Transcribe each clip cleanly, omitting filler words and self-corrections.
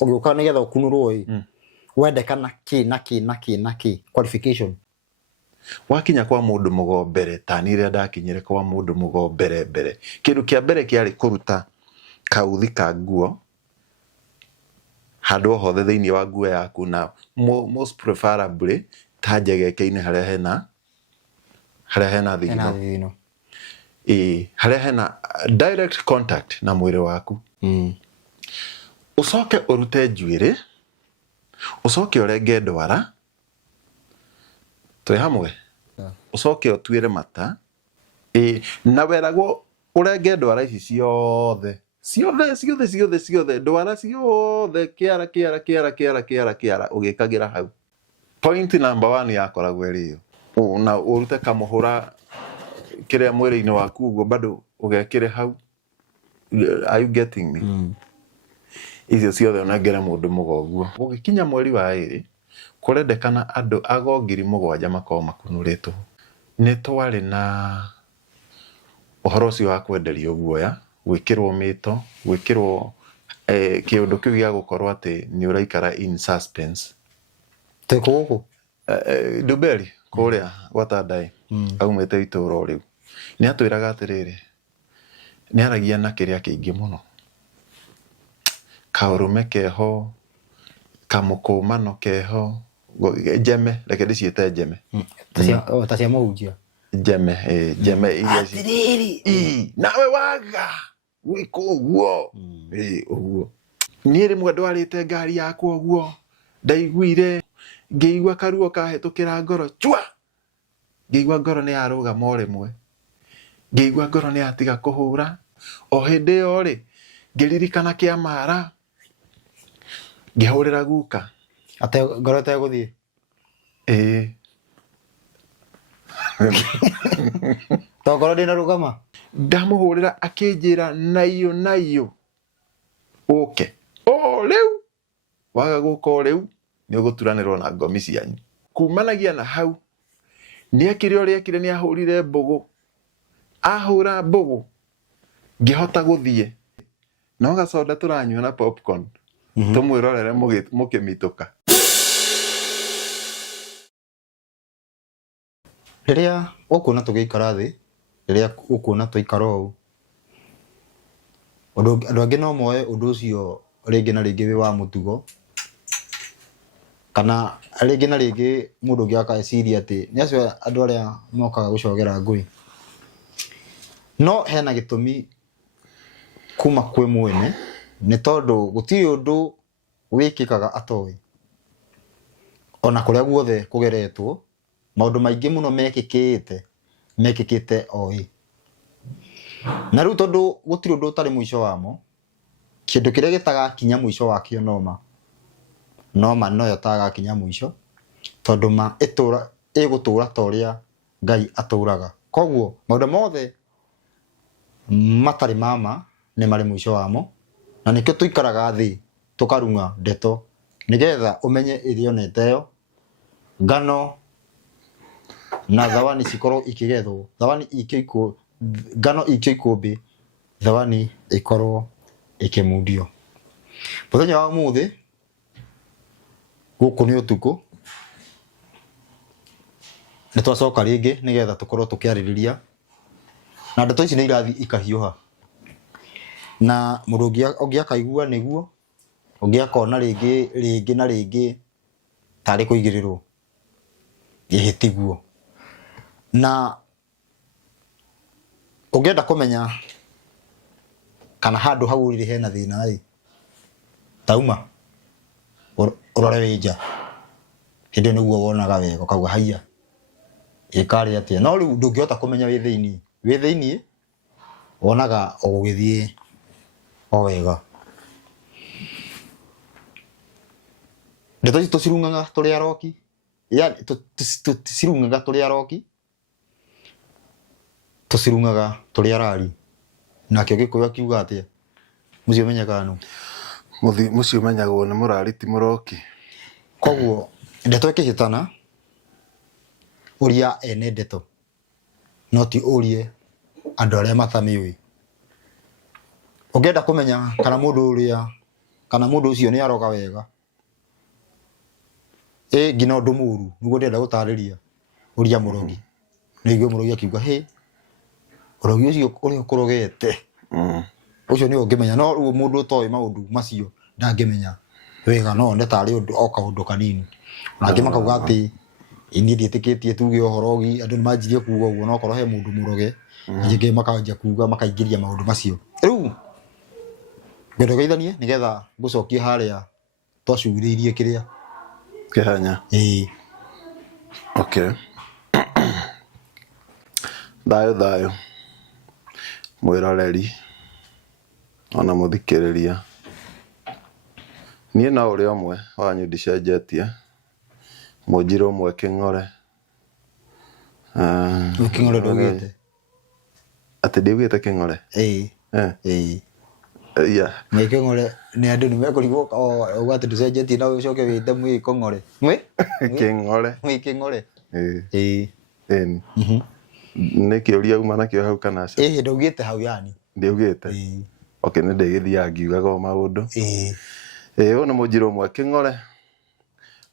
ugiuka nigetha ukunurwo wendekana ki qualification wakinya kwa mundu mugombere tanire ndakinyire kwa mundu mugombere mbere kindu kia mbere kiari kuruta kauthi ka nguo handu hothe thiini wa nguo yaku na most preferably tajegeke-ini haria hena thigino haria hena direct contact na mwiri waku ucoke urute njuiri ucoke urenge ndwara twi hamwe ucoke utwire mata na weragwo urenge ndwara ici ciothe ndwara ciothe kiara ugikagira hau point number 1 yakoragwo iri yo na urute kamuhura kiria mwiri-ini waku uguo bado ugekire hau. Are you getting me? Icio ciothe onengere mundu mugoguo ugikinya mweri wa 2 kurendekana andu ago 7,000 makoo makunuritwo ni twari na uhoro ucio wa kwenderio guoya gwikirwo mito gwikirwo kiundu kiu gia gukorwo ati ni uraikara in suspense tekugu Dubeli kuria gwatandai aumete ituro riu ni atwiraga atiriri ni aragia na kiria kiingi muno kaurume keho kamukumano keho jeme reke ndiciite jeme tacia muhunjia jeme iria atiriri nawe waga wiko uguo uguo ni rimwe ndwarite ngari yakwa uguo ndaiguire ngiigua karuo kahetukira ngoro chwa ngiigua ngoro ni yarugama o rimwe ngiigua ngoro ni atiga kuhura o hindi yo ri ngiririkana kiamara ngihurira guka ate ngoro te guthie to ngoro ndina rugama ndamuhurira akinjira nayo oke riu waga guka o riu ni uguturanirwo na ngomi cianyu kumanagia na hau ni akire uri akire ni ahurire mbugu ahura mbugu ngihota guthie no gacoda turanywa na popcorn tumwirorere mukimituka riria ukuna tugiikara thi riria ukuna tuikara u andu angi no moe undu ucio ringi na ringi wi wa mutugo kana ringi na ringi mundu ngi akaeciria ati ni acio andu aria mokaga gucogera ngui no hena gitumi kuma kwi mwene ni tondu gutiri undu wikikaga atoi ona kuria guothe kugeretwo maundu maingi muno mekikite oi na riu tondu gutiri undu utari mwisho wamo kindu kiria gitaga kinya mwisho wakio noma no yotaga kinya mwisho tondu ma igutura toria Ngai aturaga koguo maundu mothe matari mama ni mari mwisho wamo na nikio tuikaraga thi tukarunga ndeto nigetha umenye irionete yo ngano na thawani cikorwo ikigethwo thawani ikiko ngano ikikumbi thawani ikorwo ikimundio muthenya wa muthi guku ni utuku ni twacoka ringi nigetha tukorwo tukiaririria na ndeto ici ni irathi ikahiuha na mundu ungiakaigua niguo ungiakona ringi na ringi tari kuigirirwo ihitiguo na ungienda kumenya kana handu hau riri hena thina tauma urore winja hindi niguo wonaga wega kauga haiya ikari atia no riu ndungihota kumenya wi thiini wonaga ugithie o wega ndeto ici tucirungaga turi aroki yani tucirungaga turi aroki tucirungaga turi arari nakio gikuyu akiuga atia mucio menyaga no mucio menyagwo ni murari ti muroki koguo ndeto ikihitana uria ene ndeto no ti urie andu aria matamiwi ungienda kumenya kana mundu uria kana mundu ucio ni aroga wega ngina undu muru niguo ndenda gutariria uria murogi niguo murogi akiuga he urogi ucio uri ukurogete ucio ni ungimenya no ruo mundu utoy maundu macio ndangimenya wega no ndetari undu oka undu kanini nake makauga ati ini ndietikitie tuge uhorogi andu nimanjirie kuuga uguo no korwo he mundu muroge nginge makanja kuuga makaingiria maundu macio riu ngendo geithanie nigetha ngucokie haria twacugiriirie kiria kihanya okay dayo mwiroreri ona muthikiriria nie na uri omwe wanyu ndicenjetie mujiro omwe king'ore king'ore ndogete ati ndiugite king'ore yeah ni king'ore ni andu ni mekurigwo ugati ndicenjetie na ucoke wite mwi king'ore king'ore ni kiuria uma na kio hau kana ndogete hau yani ndiugite okay ni ndigithia ngiugaga maundu ona mujiro omwe king'ore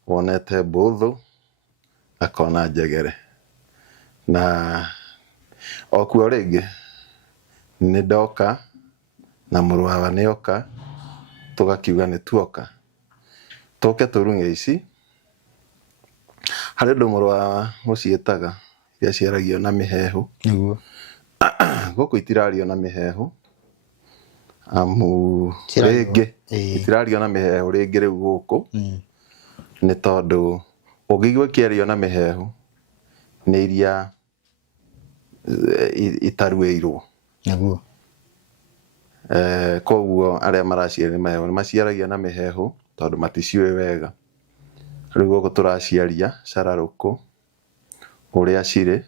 wonete mbuthu akona njegere na okuo ringi ni ndoka na muruawa ni oka tugakiuga ni tuoka toke turunge ici hari ndu muruawa mucietaga yaciaragio na mihehu niguo guku itirario na mihehu amu ringi itirario na mihehu ringi riu guku ni tondu ugigwe kiario na mihehu ni iria itaruirwo niguo koguo aria maraciara ni mihehu ni maciaragia na mihehu tondu maticiui wega riu guku turaciaria cararuku uria ciri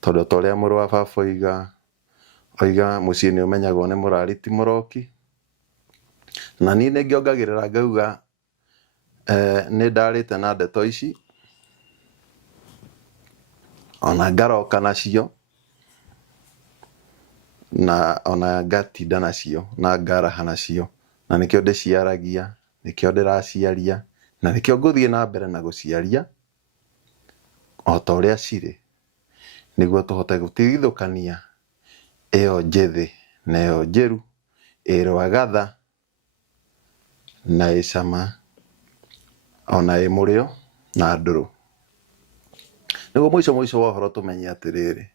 tondu toria muru wa baba oiga mucii ni umenyagwo ni murari ti muroki na ni ngiongagirira ngauga ni ndarite na ndeto ici ona ngaroka nacio na ona ngatinda nacio na ngaraha nacio na nikio ndiciaragia nikio ndiraciaria na nikio nguthie na mbere na guciaria o ta uria ciri niguo tuhote gutigithukania iyo njithi na iyo njiru irwagatha na icama ona imurio na nduru niguo mwico wa horo tumenye atiriri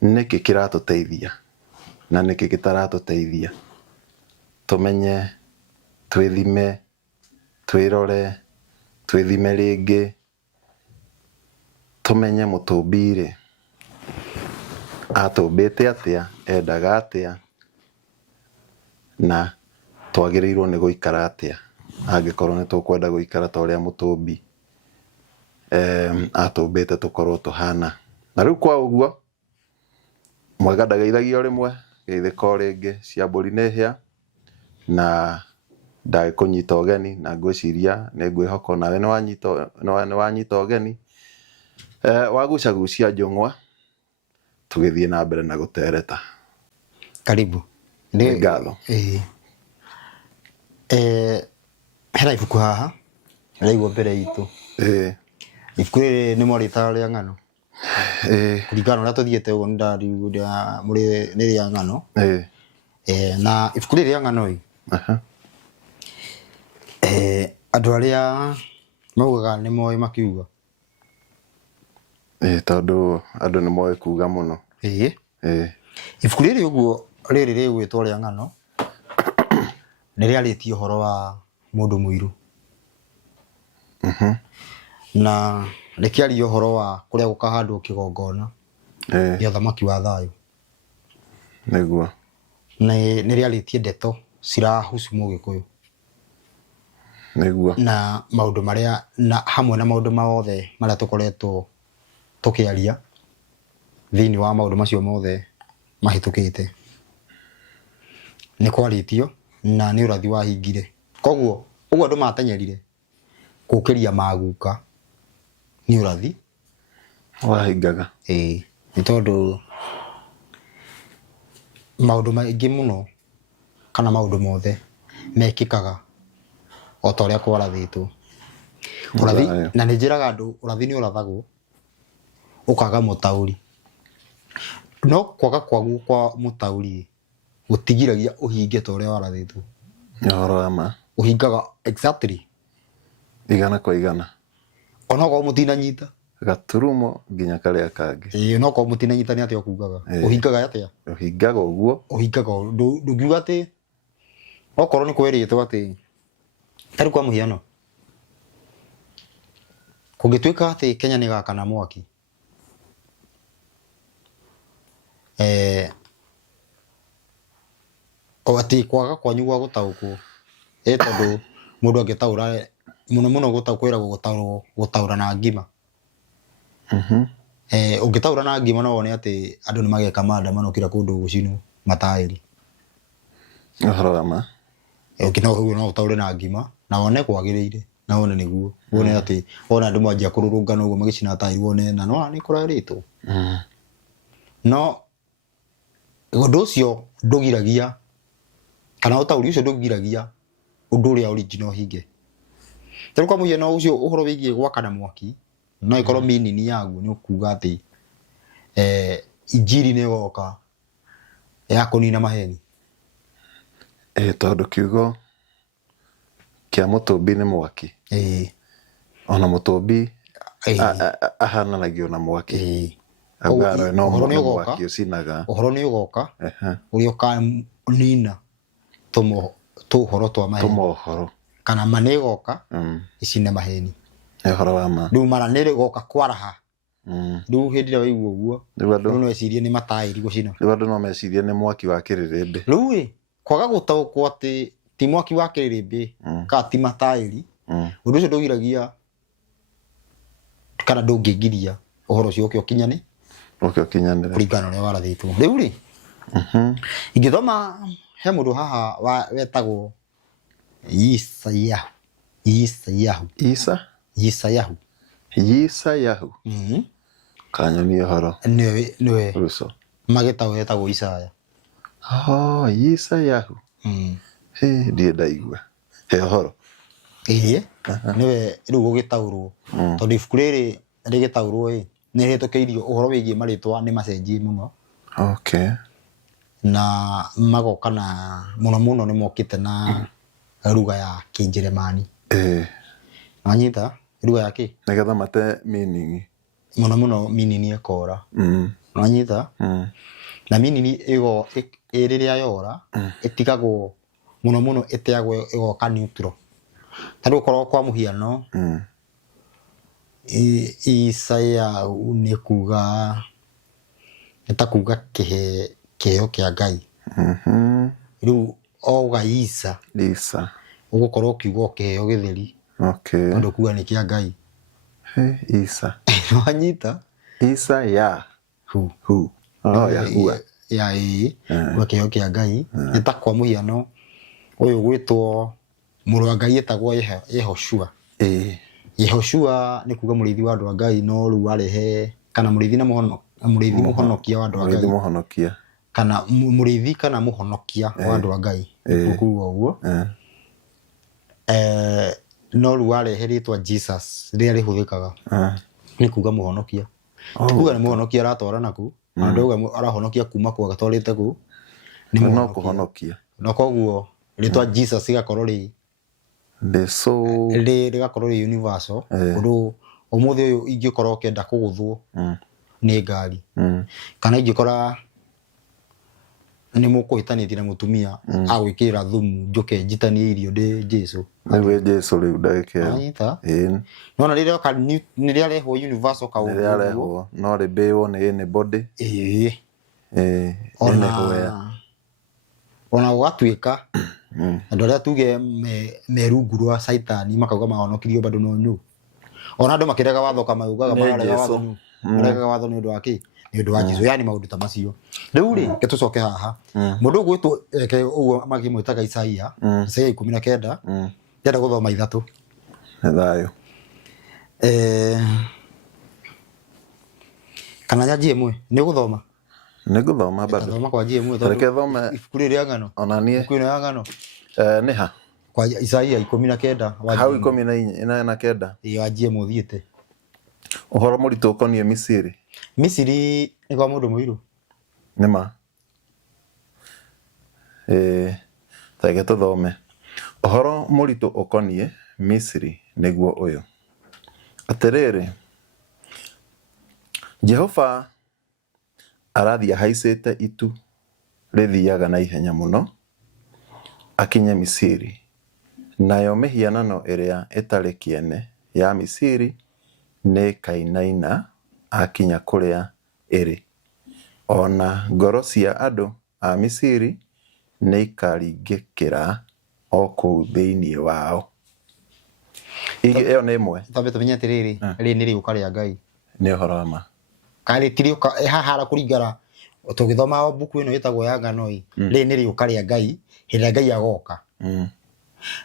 niki kiratuteithia na niki kitaratuteithia tumenye twithime twirore twithime ringi tumenye mutumbire atumbite atia endaga atia na twagirirwo ni guikara atia angikorwo ni tukwenda guikara ta uria mutumbi atumbite tukorwo tuhana na riu kwa uguo mwega ndageithagia rimwe geithiko ringi cia mburi ni hia na ndai kunyita ugeni na ngwiciria ni ngwihoko nawe ni wanyita ugeni wagucagucia njung'wa tugithie na mbere na gutereta karibu ni ngatho hera ibuku haha raigwo mbere itu ibuku riri ni mwarita ria ng'ano kuringana uria tuthiete uguo ndariuga muri ni ria ng'ano na ibuku riri ria ng'ano andu aria maugaga ni moi makiuga tondu andu ni moi kuga muno ibuku riri uguo riri rigwitwo ria ng'ano ni riaritie uhoro wa mundu muiru na rikiaria uhoro wa kuria gukahandwo kigongona ya thamaki wa thayo niguo ni riaritie ndeto cirahusu mugikuyu niguo na maundu maria na hamwe na maundu mothe maria tukoretwo tukiaria thini wa maundu macio mothe mahitukite ni kwaritio na ni urathi wa hingire koguo uguo andu matenyerire gukiria maguka ni urathi wahingaga ni tondu maundu maingi muno kana maundu mothe mekĩkaga o ta ũrĩa kwarathĩtwo. Ũrathi na nĩ njĩraga andũ ũrathi nĩ ũrathagwo ũkaga mũtaũri, no kwaga kwaguo kwa mũtaũri gũtigiragia ũhinge ta ũrĩa warathĩtwo. Nĩ ũhoro wa ma. Ũhingaga exactly igana kwa igana, onokorwo mũtinanyita gaturumo nginya karĩa kangĩ. Onokorwo mũtinanyita nĩ atĩa ũkugaga ũhingaga atĩa? Ũhingaga ũguo. Ũhingaga ndũngiuga atĩ okorwo nĩ kwĩrĩtwo atĩ tarĩ kwa mũhiano kũngĩtuĩka atĩ Kenya nĩ gakana mwaki, o atĩ kwaga kwanyu gwa gũtaũkwo tondũ mũndũ angĩtaũra mũno mũno kwĩragwo gũtaũra na ngima. Ũngĩtaũra na ngima no wone atĩ andũ nĩ mageka maandamano kila kũndũ gũcinwo mataĩri. Ũhoro wa ma. No ũtaũre na ngima na wone kwagĩrĩire na wone nĩguo wone atĩ wona andũ mwanjia kũrũrũngana ũguo magĩcina taĩri wone na no nĩ kũrarĩtwo. No ũndũ ũcio ndũgiragia kana ũtaũri ũcio ndũgiragia ũndũ ũrĩa original hinge. Tarĩ kwa mũhiano ũcio ũhoro wĩgiĩ gwakana mwaki no ĩkorwo meaning yaguo nĩ kuga atĩ injiri nĩ ĩgoka ya kũnina maheni. Tondũ kiugo kĩa mũtũmbi nĩ mwaki. Ona mũtũmbi ahananagio na mwaki. Augaro no mwaki ũcinaga. Ũhoro nĩ ũgoka ũrĩa ũkanina tũhoro twa maheni. Tũmohoro kana mana ĩgoka icine maheni. Ũhoro wa ma. Rĩu mana nĩ rĩgoka kwaraha. Rĩu hĩndĩ ĩrĩa waigua ũguo rĩu no ecirie nĩ mataĩri gũcina. Rĩu andũ no mecirie nĩ mwaki wa kĩrĩrĩmbĩ. Rĩu kwaga gũtaũkwo atĩ ti mwaki wa kĩrĩrĩmbĩ kana ti mataĩri, ũndũ ũcio ndũgiragia kana ndũngĩgiria ũhoro ũcio ũkinyane kũringana na ũrĩa warathĩtwo. Rĩu rĩ ingĩthoma he mũndũ haha wetagwo Yisayahu. Kanyonia ũhoro. Nĩwe magĩtaũ wetagwo Isaya. Yisayahu. Ndiĩ ndaigua he ũhoro. Nĩwe rĩu gũgĩtaũrwo tondũ ibuku rĩrĩ rĩgĩtaũrwo nĩ rĩhĩtũkĩirio ũhoro wĩgiĩ marĩtwa nĩ macenjie mũno. Na magoka na mũno mũno nĩ mokĩte na lugha ya Kĩnjeremani. Wanyita lugha ya kĩ? Nĩgetha mate meaning. Mũno mũno meaning ĩkora. Wanyita? Na meaning rĩrĩa yora ĩtigagwo mũno mũno ĩteagwo ĩgoka neutral. Tarĩ ũkorwo kwa mũhiano Isayahu nĩ kuga nĩtakuga kĩheo kĩa Ngai. Rĩu oga Isa ũgũkorwo ũkiuga kĩheo gĩtheri. Tondũ kuga nĩ kĩa Ngai. Isa. Wanyita? Isayahu. Kwa kĩheo kĩa Ngai. Nĩ ta kwa mũhiano ũyũ gwĩtwo mũrũ wa Ngai etagwo Yehoshua. Yehoshua nĩ kuga mũrĩithi wa andũ a Ngai no rĩu arehe kana mũrĩithi mũhonokia wa andũ a Ngai. Kana mũrĩithi kana mũhonokia wa andũ a Ngai. Kuga ũguo. No rĩu arehe rĩtwa Jesus rĩrĩa rĩhũthĩkaga nĩ kuga mũhonokia. Kuga nĩ mũhonokia aratwara naku na ndauga arahonokia kuma kwa gatwarĩte ku nĩ kũhonokia. Na koguo rĩtwa Jesus igakorwo rĩgakorwo rĩ universal. Ũndũ ũmũthĩ ũyũ ingĩkorwo kenda kũgũthwo nĩ ngari kana ingĩkora nĩ mũkũhĩtanĩtie na mũtumia agwĩkĩra thumu njoke njitanie irio ndĩ Jesu. Nĩwe Jesu rĩu ndagĩkĩra. Nona rĩrĩa rehwo universal kaũndũ. Rĩrĩa rehwo no rĩbĩywo nĩ anybody. Ona gũgatuĩka andũ arĩa tuge me rungu rwa Saitani makauga mahonokirio bado no nyũ. Ona andũ makĩrega watho kamaugaga mararega watho. Mararega watho nĩ ũndũ wa kĩ? Nĩ ũndũ wa Jesu. Yani maũndũ ta macio. Rĩu rĩ tũcoke haha. Mũndũ ũgwĩtwo ũguo magĩmwĩtaga Isaia. Isaia 19. Ndĩrenda gũthoma ithatũ. Thayũ. Kana nyanjie ĩmwe nĩ gũthoma. Nĩ gũthoma bado. Thoma kwa njia ĩmwe tondũ. Reke thome ibuku rĩrĩa ng'ano. Ona niĩ. Ibuku rĩrĩa ng'ano. nĩ ha kwa Isaia 19 hau 19 wanjie muthiĩte ũhoro mũritũ ũkoniĩ Misiri Misiri nĩ kwa mũndũ mũirũ nĩma tege tũthome ũhoro mũritũ ũkoniĩ Misiri nĩguo ũyũ atĩrĩrĩ Jehova arathiĩ ahaicĩte itu rĩthiaga na ihenya mũno akinye Misiri nayo mĩhianano ĩrĩa ĩtarĩ kĩene ya Misiri nĩ kainaina akinya kũrĩa ĩrĩ ona ngoro cia andũ a Misiri nĩ ikaringĩkĩra o kũu thĩinĩ wao ĩyo nĩ ĩmwe tambe tũmenye atĩrĩrĩ rĩrĩ nĩ rĩũka rĩa Ngai nĩ ũhoro wa ma karĩ tirĩũka haha kũringana tũgĩthoma buku ĩno ĩtagwo ya ngano rĩrĩ nĩ rĩũka rĩa Ngai hĩndĩ Ngai agoka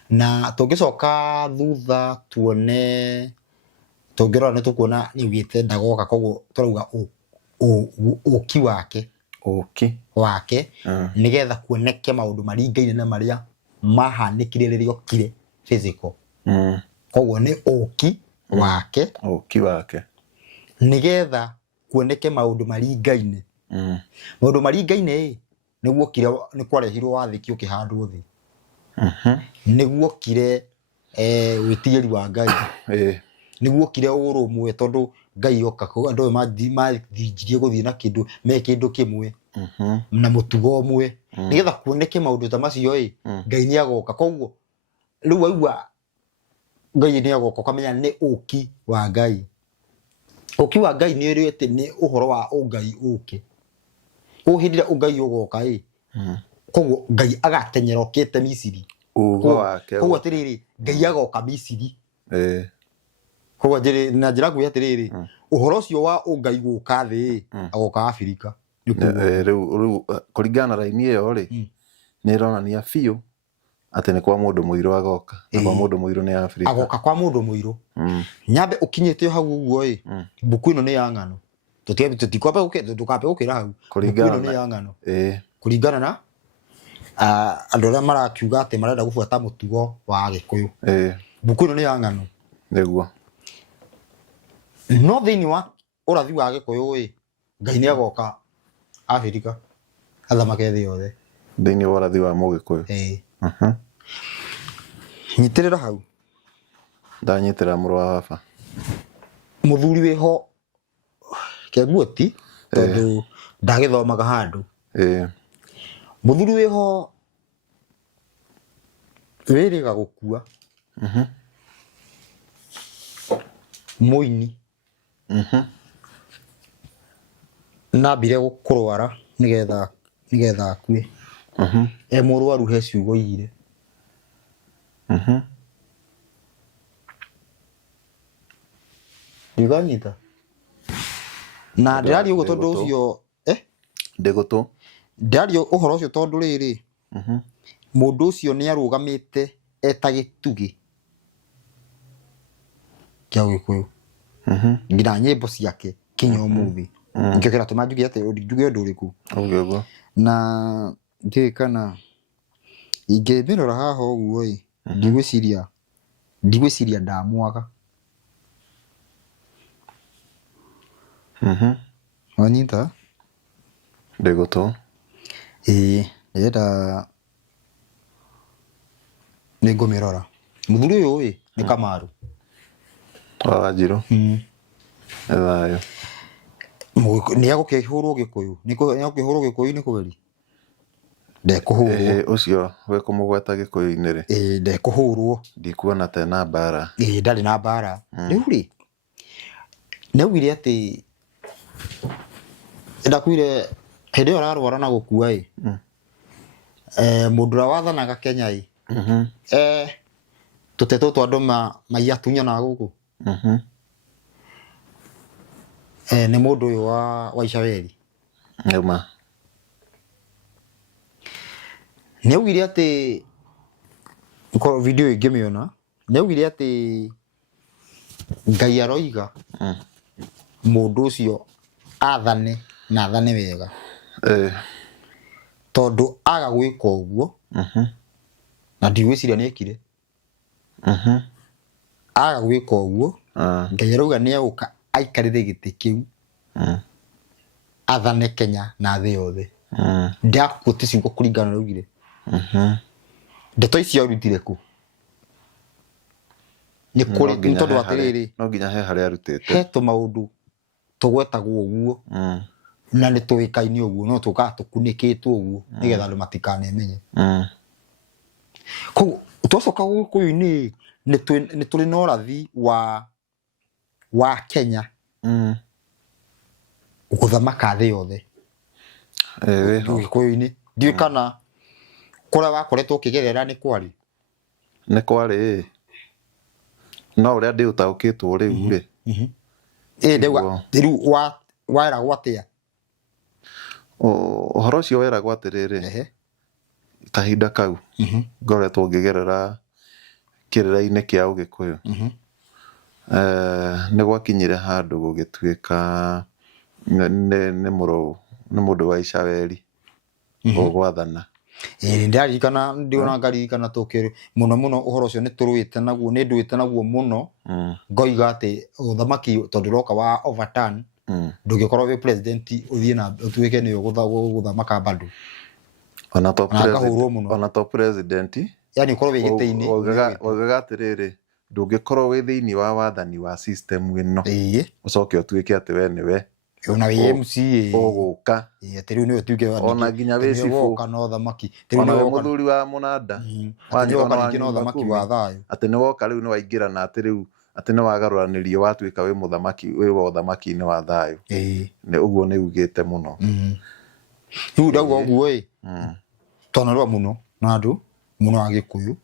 na tũngĩcoka thutha tuone tũngĩrora nĩ tũkuona nĩ ugĩte ndagoka koguo tũrauga ũki wake nĩgetha kuoneke maũndũ maringaine na marĩa mahanĩkire rĩrĩa okire physical koguo nĩ ũki wake nĩgetha kuoneke maũndũ maringaine maũndũ maringaine nĩguo kire nĩ kwarehirwo wathĩki ũkĩhandwo thĩ nĩguo kire wĩtigĩri wa Ngai nĩguo kire ũrũmwe tondũ Ngai oka andũ mathinjirie gũthiĩ na kĩndũ me kĩndũ kĩmwe na mũtugo ũmwe nĩgetha kuoneke maũndũ ta macio Ngai nĩ agoka koguo rĩu waigua Ngai nĩ agoka ukamenya nĩ ũki wa Ngai ũki wa Ngai nĩ rĩo atĩ nĩ ũhoro wa ũngai ũke hĩndĩ ĩrĩa ũngai ũgoka koguo Ngai agatenyera okĩte Misiri koguo atĩrĩrĩ Ngai agoka Misiri koguo na njĩra nguhĩ atĩrĩrĩ ũhoro ũcio wa ũngai gũka thĩ agoka Afrika rĩu kũringana na raini ĩyo rĩ nĩ ĩronania biũ atĩ nĩ kwa mũndũ mũirũ agoka na kwa mũndũ mũirũ nĩ Afrika agoka kwa mũndũ mũirũ nyambe ũkinyĩte hau ũguo buku ĩno nĩ ya ngano tũtikwamba gũkĩra hau buku ĩno nĩ ya ngano kũringana na andũ arĩa marakiuga atĩ marenda gũbuata mũtugo wa Gĩkũyũ buku ĩno nĩ ya ngano nĩguo no thĩinĩ wa ũrathi wa Gĩkũyũ Ngai nĩ agoka Afrika athamake thĩ yothe thĩinĩ wa ũrathi wa Mũgĩkũyũ nyitĩrĩra hau ndanyitĩrĩra mũrũ wa baba mũthuri wĩho Kĩguoti tondũ ndagĩthomaga handũ mũthuri wĩho wĩrĩga gũkua mũini nambire kũrwara nĩgetha akue mũrwaru he ciugo igire ndĩganyita na ndĩraria ũguo tondũ ũcio ndĩgũtũ ndĩraria ũhoro ũcio tondũ rĩrĩ mũndũ ũcio nĩ arũgamĩte eta gĩtugĩ kĩa Gĩkũyũ nginya nyĩmbo ciake kinya ũmũthĩ nikĩo kĩratũma njuge atĩ njuge ũndũ ũrĩkũ na ndiũĩ kana ingĩmĩrora haha ũguo ndigwĩciria ndamwaga wanyita ndĩgũtũ ndĩrenda nĩngũmĩrora mũthuri ũyũ nĩ Kamaru wa Wanjirũ thayũ nĩ agũkĩhũrwo Gĩkũyũ nĩ kũgeri ndekũhũrwo ũcio we kũmũgweta Gĩkũyũ-inĩ rĩ ndekũhũrwo ndikuona ta na mbara ndarĩ na mbara rĩu rĩ nĩaugire atĩ ndakuire hĩndĩ ĩyo ararwara na gũkua mũndũ ũrĩa wathanaga Kenya tũtetwo twa andũ maiyatunyana gũkũ nĩ mũndũ ũyũ wa Icaweri nĩaugire atĩ video ingĩmĩona nĩaugire atĩ Ngai aroiga mũndũ ũcio athane na athane wega tondũ aga gwĩka ũguo na ndigwiciria niekire aga gwika uguo Ngai arauga ni aguka aikarire giti kiu athane Kenya na thĩ yothe ndakuti ciugo kuringana na ugire ndeto icio arutire ku ni kuri tondu atiriri no nginya he haria arutite he tu maundu tugwetagwo uguo na ni tuikaini uguo no tuka tukunikitwo uguo nigetha andu matikanemenye ko twacoka gukuyu-ini ni turi na ũrathi wa Kenya guthamaka thĩ yothe gikuyu-ini ndiũ kana kuria wakoretwo ukigerera ni kwari no uria ndi utaukitwo riu ri ndauga riu waera gwatia uhoro ucio wera gwatiriri kahinda kau ngoretwo ngigerera kirira-ini kia Ugikuyu ni gwakinyire handu gugituika ni mundu wa icaweri gwathana ndirarikana ndiona ngaririkana tukiri muno uhoro ucio ni turuite naguo ni nduite naguo muno ngoiga ati uthamaki tondu roka wa overturn ndugikorwo wi president uthie na utuike ni guthamaka bado ona to president yani ukorwo wi giti-ini oigaga atiriri ndungikorwo wi thiini wa wathani wa system ino ucoke utuike ati we niwe ona wi MCA uguka ati riu niwe tuike ona nginya wi cifu kana uthamaki ona we muthuri wa munanda ona uthamaki wa thayu ati ni woka riu ni waingira na ati riu ati ni wagaruranirio watuika wi muthamaki wi wa uthamaki-ini wa thayu ni uguo ni ugite muno riu ndauga uguo twanarua muno na andu muno wa Gikuyu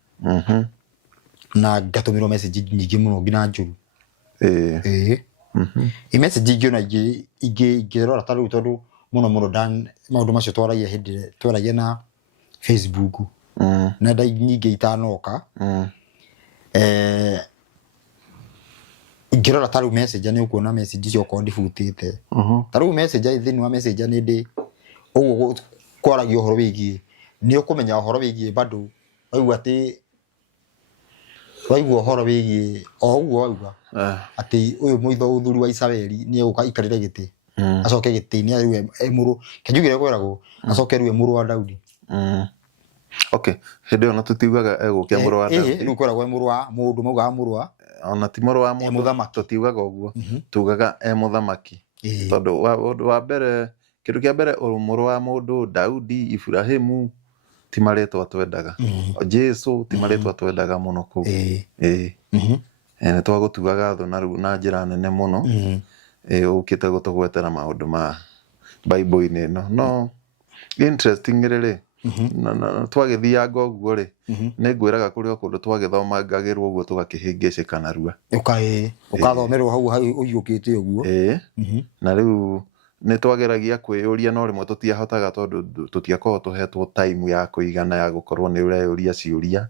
na ngatumirwo message nyingi muno ngina njuru message ingĩ ona ingĩrora ta rĩu tondũ muno dan maũndũ macio twaragia na Facebook nenda nyingĩ itanoka ingĩrora ta rĩu message nĩ ũkuona message icio okorwo ndibutĩte ta rĩu message thĩinĩ wa message nĩ ndĩ ũguo kwaragia ũhoro wĩgiĩ nĩ ũkũmenya ũhoro wĩgiĩ bado waigua ũhoro wĩgiĩ o ũguo wauga ati uyu muitho uthuri wa icaweri ni uka ikarire giti acoke giti-ini riu emuru kenjugire gweragwo acoke riu emuru wa Daudi okay hindi ona tutiugaga egukia muru wa Daudi riu kweragwo emuru wa mundu mauga muru wa ona ti muru wa mundu tutiugaga uguo tugaga muthamaki tondu wa mbere kindu kia mbere muru wa mundu Daudi Ibrahimu ti maretwa twendaga Jesu ti maretwa twendaga muno ku ni twagutugaga tho na njira nene muno ukite gutugwetera maundu ma Bible-ini no interesting riri twagithianga uguo ri ni ngwiraga kuria kundu twagithomangagirwo uguo tugakihingicika narua ukathomerwo hau uyukite uguo na riu ni twageragia kwiyuria no rimwe tutiahotaga tondu tutiakorwo tuhetwo time ya kuigana ya gukorwo ni ureyuria ciuria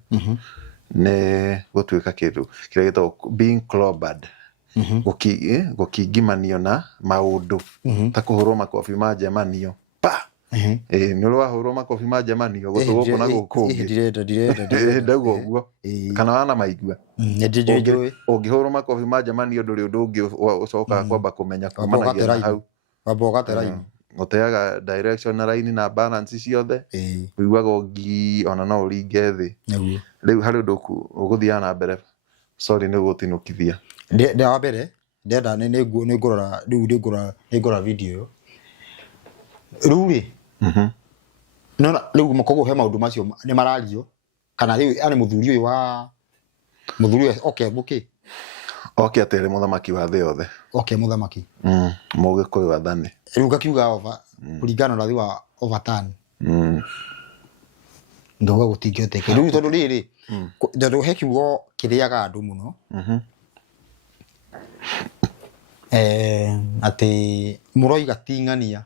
ne gutuika kindu kiria gitagwo being clobbered gukingimanio na maundu ta kuhurwo makobi ma njemanio pa ni urwahurwo makobi ma njemanio gutuguko na gukungi ndauga uguo kana wana maigua ungihurwo makobi ma njemanio nduri undu ungi ucoka kwamba kumenya kumanagia na hau wabogatera uteaga direction na line na balance ciothe uiguaga ungi ona no uringe thi riu hari undu uguthia na mbere sorry ni gutinukithia nde wa mbere ndenda ni ngurora riu ngurora video riu ri no riu makogo he maundu macio ni marario kana riu ani muthuri uyu wa muthuri okay buki okay atere muthamaki wa thi yothe okay muthamaki Mugikuyu wa thani riu ngakiuga over kuringana na thi wa overturn ndoga gutingĩhoteka riu tondu riri tondu he kiugo kiriaga andu muno ati muroiga ting'ania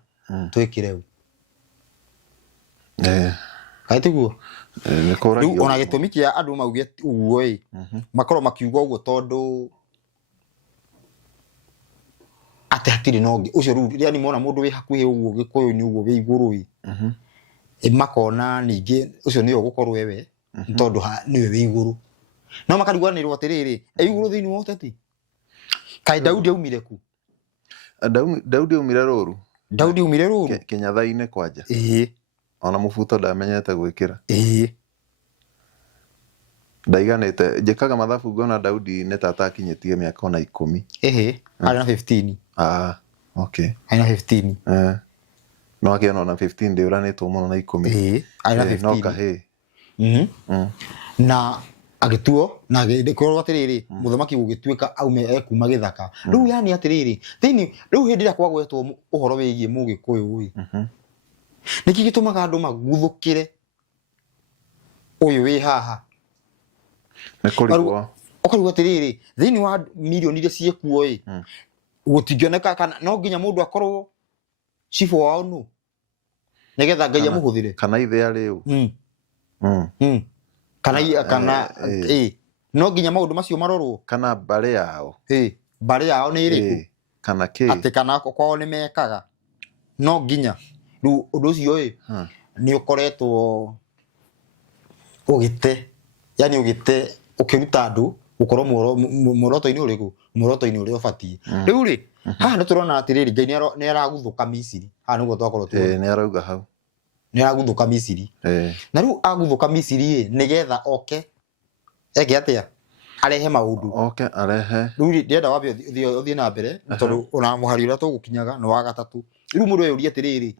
twikire u kaitiguo riu ona gitumi kia andu mauge uguo makorwo makiuga uguo tondu ati hatiri nongi ucio riu yani mona mundu wi hakuhi uguo Gikuyu-ini uguo wi iguru makona ningi ucio ni ugukorwo wewe tondu niwe wi iguru no makariguanirwo atiriri iguru thiini wa uteti kai Daudi aumire ku Daudi aumire ruru Daudi aumire ruru kinyathaine kwanja ona mubuto ndamenyete gwikira ndaiganite njikaga mathabu ngona Daudi ni tata akinyitie miaka ona 10 ari na 15 okay ari na 15 no akiona na 15 ndiuranitwo muno na 10 ari na 15 no kahe na agituo na agikorwo atiriri muthamaki gugituika aume kuma githaka riu yani atiriri thiini riu hindi ria kwagwetwo uhoro wigie mugikuyu wi niki gitumaga andu maguthukire uyu wi haha nikurigwo ukarigwo atiriri thiini wa milioni iria ciekuo gutingioneka kana no nginya mundu akorwo cifu wao nu nigetha Ngai amuhuthire kana ithe ari u kana no nginya maundu macio marorwo kana bare yao bare yao ni iriku kana ki ati kana kwao ni mekaga no nginya riu undu ucio ni ukoretwo ugite yani ugite ukiruta andu ukorwo muoroto-ini uriku muoroto-ini uria ubatie riu ri haha ni turona atiriri Ngai ni araguthuka Misiri haha niguo twakorwo tu ni arauga hau ni araguthuka Misiri na riu aguthuka Misiri nigetha oke ege atia arehe maundu arehe riu ndienda wabe uthie na mbere tondu ona muhari uria tugukinyaga no wa gatatu riu mundu uyu atiriri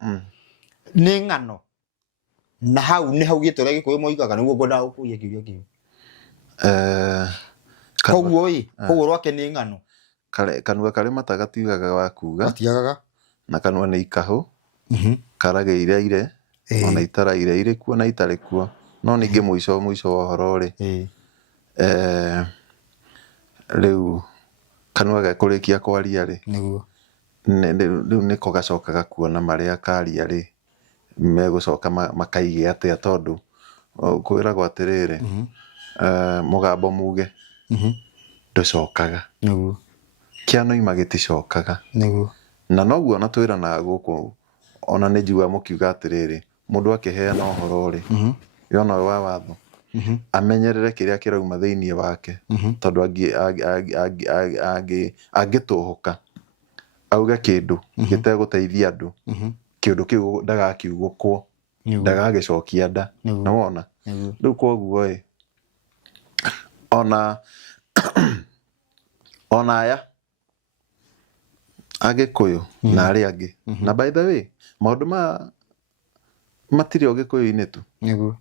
ni ngano na hau ni hau gitore gikuyu moigaga niguo ngwenda ukuye kiuria kiu koguo rwake ni ngano kanua kari matagatigaga wa kuga atiagaga na kanua ni ikahu karageire ire ona itaraire ire kuo na itare kuo no ningi mwico wa horo ri riu kanua gakurikia kwaria ri niguo riu niko gacokaga kuona maria karia ri megucoka makaige atia tondu kwiragwo atiriri mugambo muge nducokaga niguo kiano imagiticokaga niguo na noguo na twirana guku ona ni njigua mukiuga atiriri mundu akiheana uhoro ri yona wa watho amenyerere kiria kirauma thiini wake tondu angituhuka auga kindu giteguteithia andu kindu kiu ndagakiugukwo ndagagicokia nda na wona riu koguo ona aya agikuyu na ari angi na by the way maundu matiri ogikuyu-ini tu niguo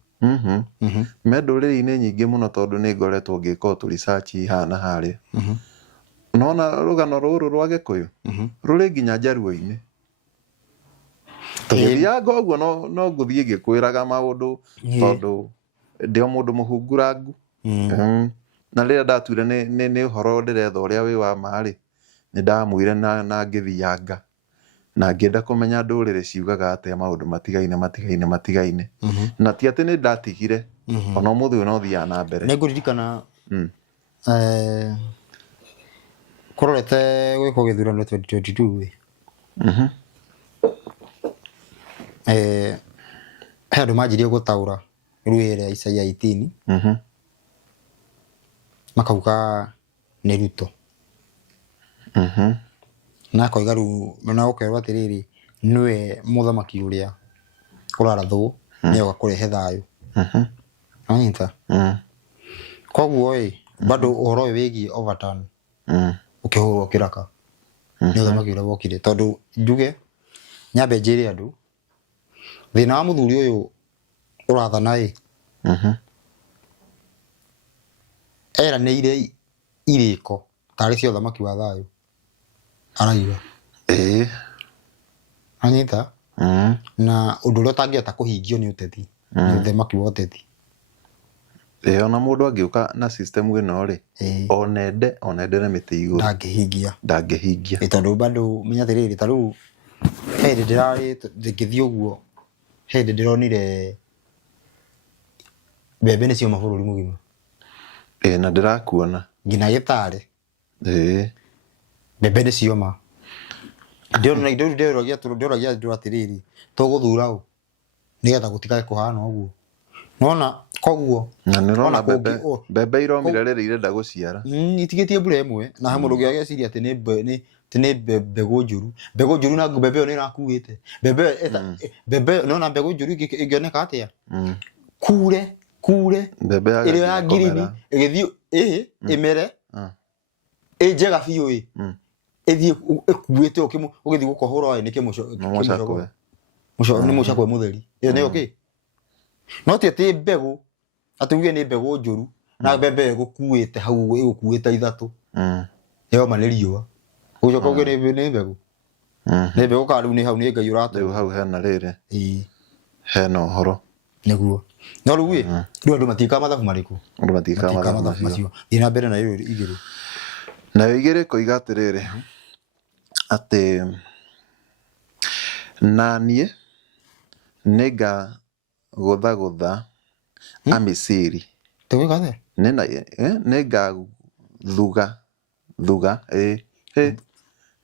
me nduriri-ini nyingi muno tondu ni ngoretwo ngika tu research hana haria nona rugano ruru rwa gikuyu ruri nginya Njaruo-ini tugithianga uguo no nguthie ngikwiraga maundu tondu ndio mundu muhungurangu na riria ndatuire ni uhoro ndiretha uria wi wa mari ni ndamwire na ngithianga na ngienda kumenya nduriri ciugaga atia maundu matigaine na ti ati ni ndatigire ona umuthi no thia na mbere ni nguririkana kurorete gwiko githurano 2022 he andu manjirie gutaura ruire Isaia 18 makauga ni Ruto na koiga ru na ukerwa atiriri niwe muthamaki uria urarathwo ni ugakurehe thayu anyita koguo bado uhoro wigi overturn ukihurwo kiraka ni uthamaki uria wokire tondu njuge nyambe njire andu thina wa muthuri uyu urathana eranĩire iriko tari cia uthamaki wa thayu araiga anyita na undu uria utangiota kuhingio ni uteti ni uthamaki wa uteti ona mundu angiuka na system ino ri onende na miti iguru ndangihingia tondu bado menya tiriri taru hindi ndirari ngithii uguo hindi ndironire mbembe nicio mabũrũri mugima na ndirakuona ngina gitare mbembe nicioma ndioragia atiriri tuguthura u nigetha gutikage kuhana uguo Nona koguo na nä rona kũngĩ mbembe iromire rä rä irenda gå ciara itigĩtie mbura ĩmwe na he mũndũ ũngĩ ageciria atĩ nĩ mbegũ njũru na mbembe ĩyo nĩ ĩrakuĩte mbembe nona mbegũ njũru ĩngĩoneka atĩa kure ĩrĩa ya ngirini ĩgĩthiĩ ĩmere ĩ njega biũ ĩthiĩ ĩkuĩte ũgĩthiĩ gũkohora nĩ kĩmũcakwe nĩ mũcakwe mũtheri ĩyo nĩyo kĩ no ti atĩ mbegũ atĩ uge nĩ mbegũ njũru na mbembe ĩgũkuĩte hau ĩgũkuĩte ithatũ yoma nĩ riũa gũcoka uge nĩ mbegũ nĩ mbegũ ka rĩu nĩ hau nĩ Ngai ũratũ rĩu hau hena rĩrĩ hena ũhoro nĩguo no rĩu rĩu andũ matikaga mathabu marĩkũ andũ matikaga mathabu macio thiĩ na mbere na rĩu igĩrĩ nayo igĩrĩ koiga atĩrĩrĩ atĩ naniĩ nĩngagũthagũtha Amisiri nĩngathuga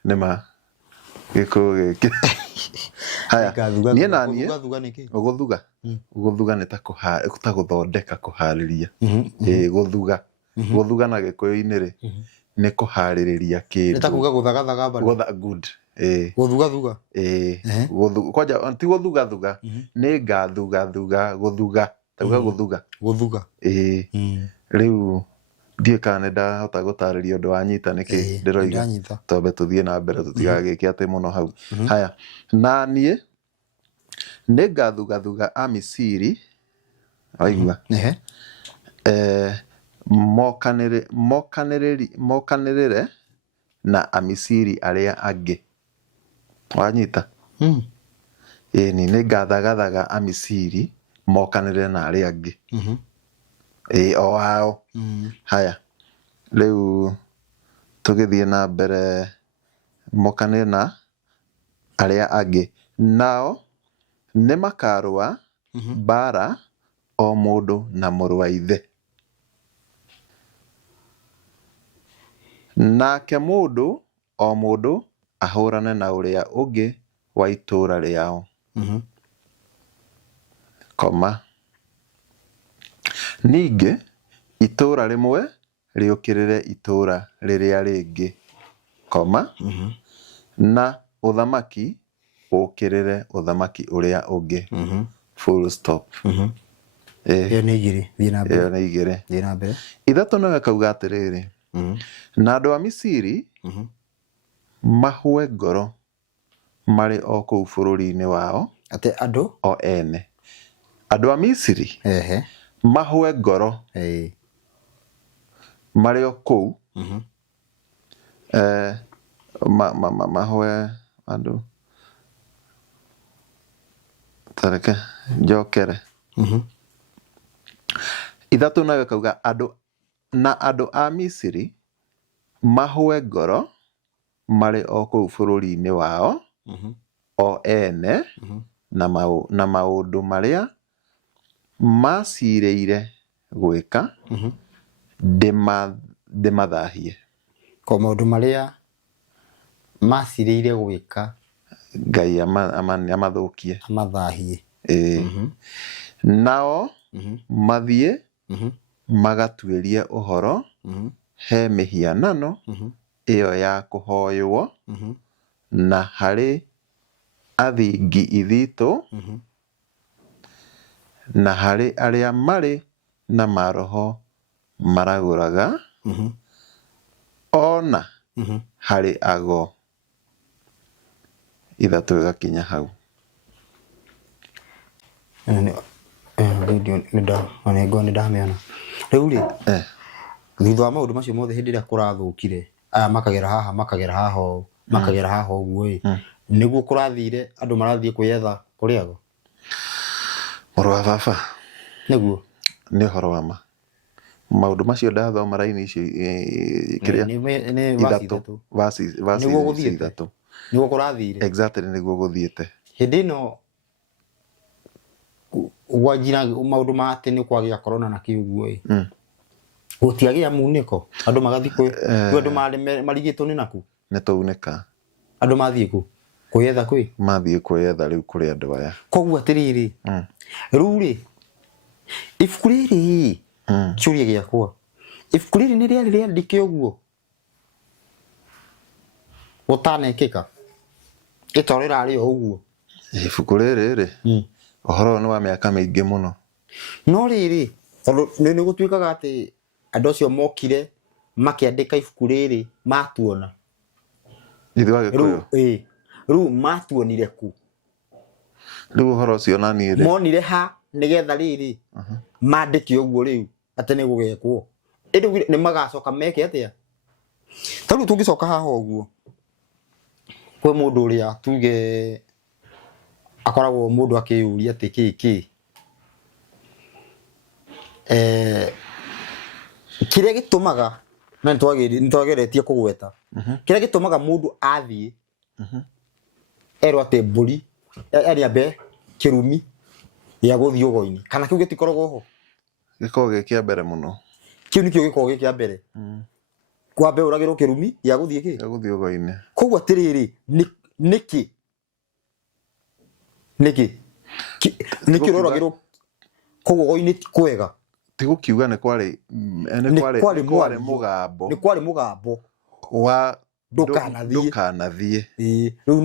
nĩma gĩkũyũ gĩkĩ haya niĩ naniĩ gũthuga nĩ ta gũthondeka kũharĩria gũthuga na gĩkũyũ-inĩ rĩ nĩ kũharĩrĩria kĩndũ nĩ ta kuga gũthagathaga bado good gũthugathuga kwanja ti gũthugathuga nĩ ngathugathuga gũthuga rĩu ndiĩ kana nĩ ndahota gũtarĩria ũndũ wanyita nĩkĩ ndĩroiga twambe tũthiĩ na mbere tũtigagĩke atĩ mũno hau haya na niĩ nĩ ngathugathuga Amisiri waigua mokanĩrĩre na Amisiri arĩa angĩ wanyita ĩni nĩ ngathagathaga Amisiri mokanĩrĩre na arĩa angĩ o hao haya rĩu tũgĩthiĩ na mbere mokanĩrĩre na arĩa angĩ nao nĩ makarũa mbara o mũndũ na mũrũ wa ithe nake mũndũ o mũndũ ahũrane na ũrĩa ũngĩ wa itũũra rĩao koma ningĩ itũũra rĩmwe rĩũkĩrĩre itũũra rĩrĩa rĩngĩ koma na ũthamaki ũkĩrĩre ũthamaki ũrĩa ũngĩ full stop ĩyo nĩ igĩrĩ thiĩ na mbere ithatũ nawe kauga atĩrĩrĩ na andũ a Misiri mahue ngoro marĩ o kũu bũrũri-inĩ wao atĩ andũ o ene andũ a Misiri mahue ngoro marĩ o kũu mahue andũ tareke njokere ithatũ nawe kauga andũ a Misiri mahue ngoro marĩ o kũu bũrũri-inĩ wao o ene na maũndũ marĩa macirĩire gwĩka ndĩmathahie maũndũ marĩa macirĩire gwĩka Ngai amathũkie amathahie nao mathiĩ magatuĩrie ũhoro he mĩhianano ĩyo ya kũhoywo na harĩ athingi ithitũ na harĩ arĩa marĩ na maroho maragũraga ona harĩ ago ithatũ ĩgakinya hau nĩndamĩona rĩu rĩ thutha wa maũndũ macio mothe hĩndĩ ĩrĩa kũrathũkire aya makagera haha ũguo nĩguo kũrathire andũ marathiĩ kwĩyetha kũrĩago mũrũ wa baba nĩguo nĩ ũhoro wa ma maũndũ macio ndathoma raini icio kĩrĩa ithatũ ithatũ nĩguo kũrathire exactly nĩguo gũthiĩte hĩndĩ ĩno gwajira maũndũ ma tene kwagĩa corona na kĩuguo gũtiagĩa munĩko andũ magathi andũ marigĩtwo nĩ naku nĩ taunĩka andũ mathiĩ kũ kwĩyetha mathiĩ kwĩyetha rĩu kũrĩ andũ aya koguo atĩrĩrĩ rĩu rĩ ibuku rĩrĩ kĩũria gĩakwa ibuku rĩrĩ nĩ rĩarĩ rĩandĩke ũguo gũtanekĩka gĩtoro rĩrarĩ o ũguo ibuku rĩrĩ ũhoro nĩ wa mĩaka mĩingĩ mũno no rĩrĩ tondũ nĩ gũtuĩkaga atĩ andũ acio mokire makĩandĩka ibuku rĩrĩ matuona ithuĩ Agĩkũyũ rĩu matuonire ku rĩu ũhoro ũcio nani rĩ monire ha nĩgetha rĩrĩ mandĩke ũguo rĩu atĩ nĩ gũgekwo ĩndĩ nĩ magacoka meke atĩa tarĩu tũngĩcoka haha ũguo kwĩ mũndũ ũrĩa tuge akoragwo mũndũ akĩyũria atĩ kĩĩ kĩrĩa gĩtũmaga na nĩtwageretie kũgweta kĩrĩa gĩtũmaga mũndũ athiĩ erwo atĩ mbũri ambe kĩrumi gĩa gũthiĩ ũgo-inĩ kana kĩu gĩtikoragwo ho gĩkoragwo gĩ kĩa mbere mũno kĩu nĩkĩo gĩkoragwo gĩ kĩa mbere kwambe ũragĩrwo kĩrumi gĩa gũthiĩ ũgo-inĩ koguo atĩrĩrĩ nĩkĩ ũroragĩrwo koguo ũgo-inĩ ti kwega tigũkiuga nĩ kwarĩ mũgambo wa ndũkanathiĩ rĩu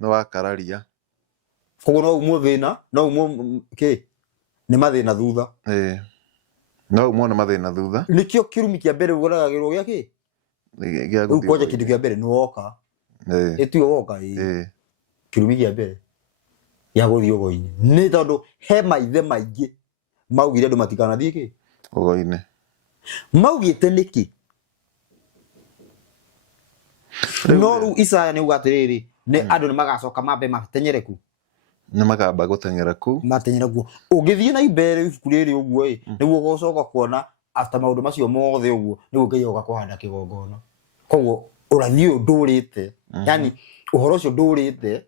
nĩ wakararia koguo no umwo thĩna no umwo nĩ mathĩna thutha no umwo nĩ mathĩna thutha nĩkĩo kĩrumi kĩa mbere ũroragĩrwo gĩa rĩu kwanja kĩndũ kĩa mbere nĩ woka ĩtio woka kĩrumi kĩa mbere gĩa gũthiĩ ũgo-inĩ nĩ tondũ he maithe maingĩ maugire andũ matikanathiĩ ũgo-inĩ maugĩte nĩkĩ no rĩu Isaya nĩ uga atĩrĩrĩ nĩ andũ nĩ magacoka mambe matenyere ku nĩ makamba gũteng'era ku matenyere ku ũngĩthiĩ na mbere ibuku rĩrĩ ũguo nĩguo ũgũcoka kuona after maũndũ macio mothe ũguo nĩguo Ngai oka kũhanda kĩgongona koguo ũrathi ũyũ ndũrĩte yani ũhoro ũcio ndũrĩte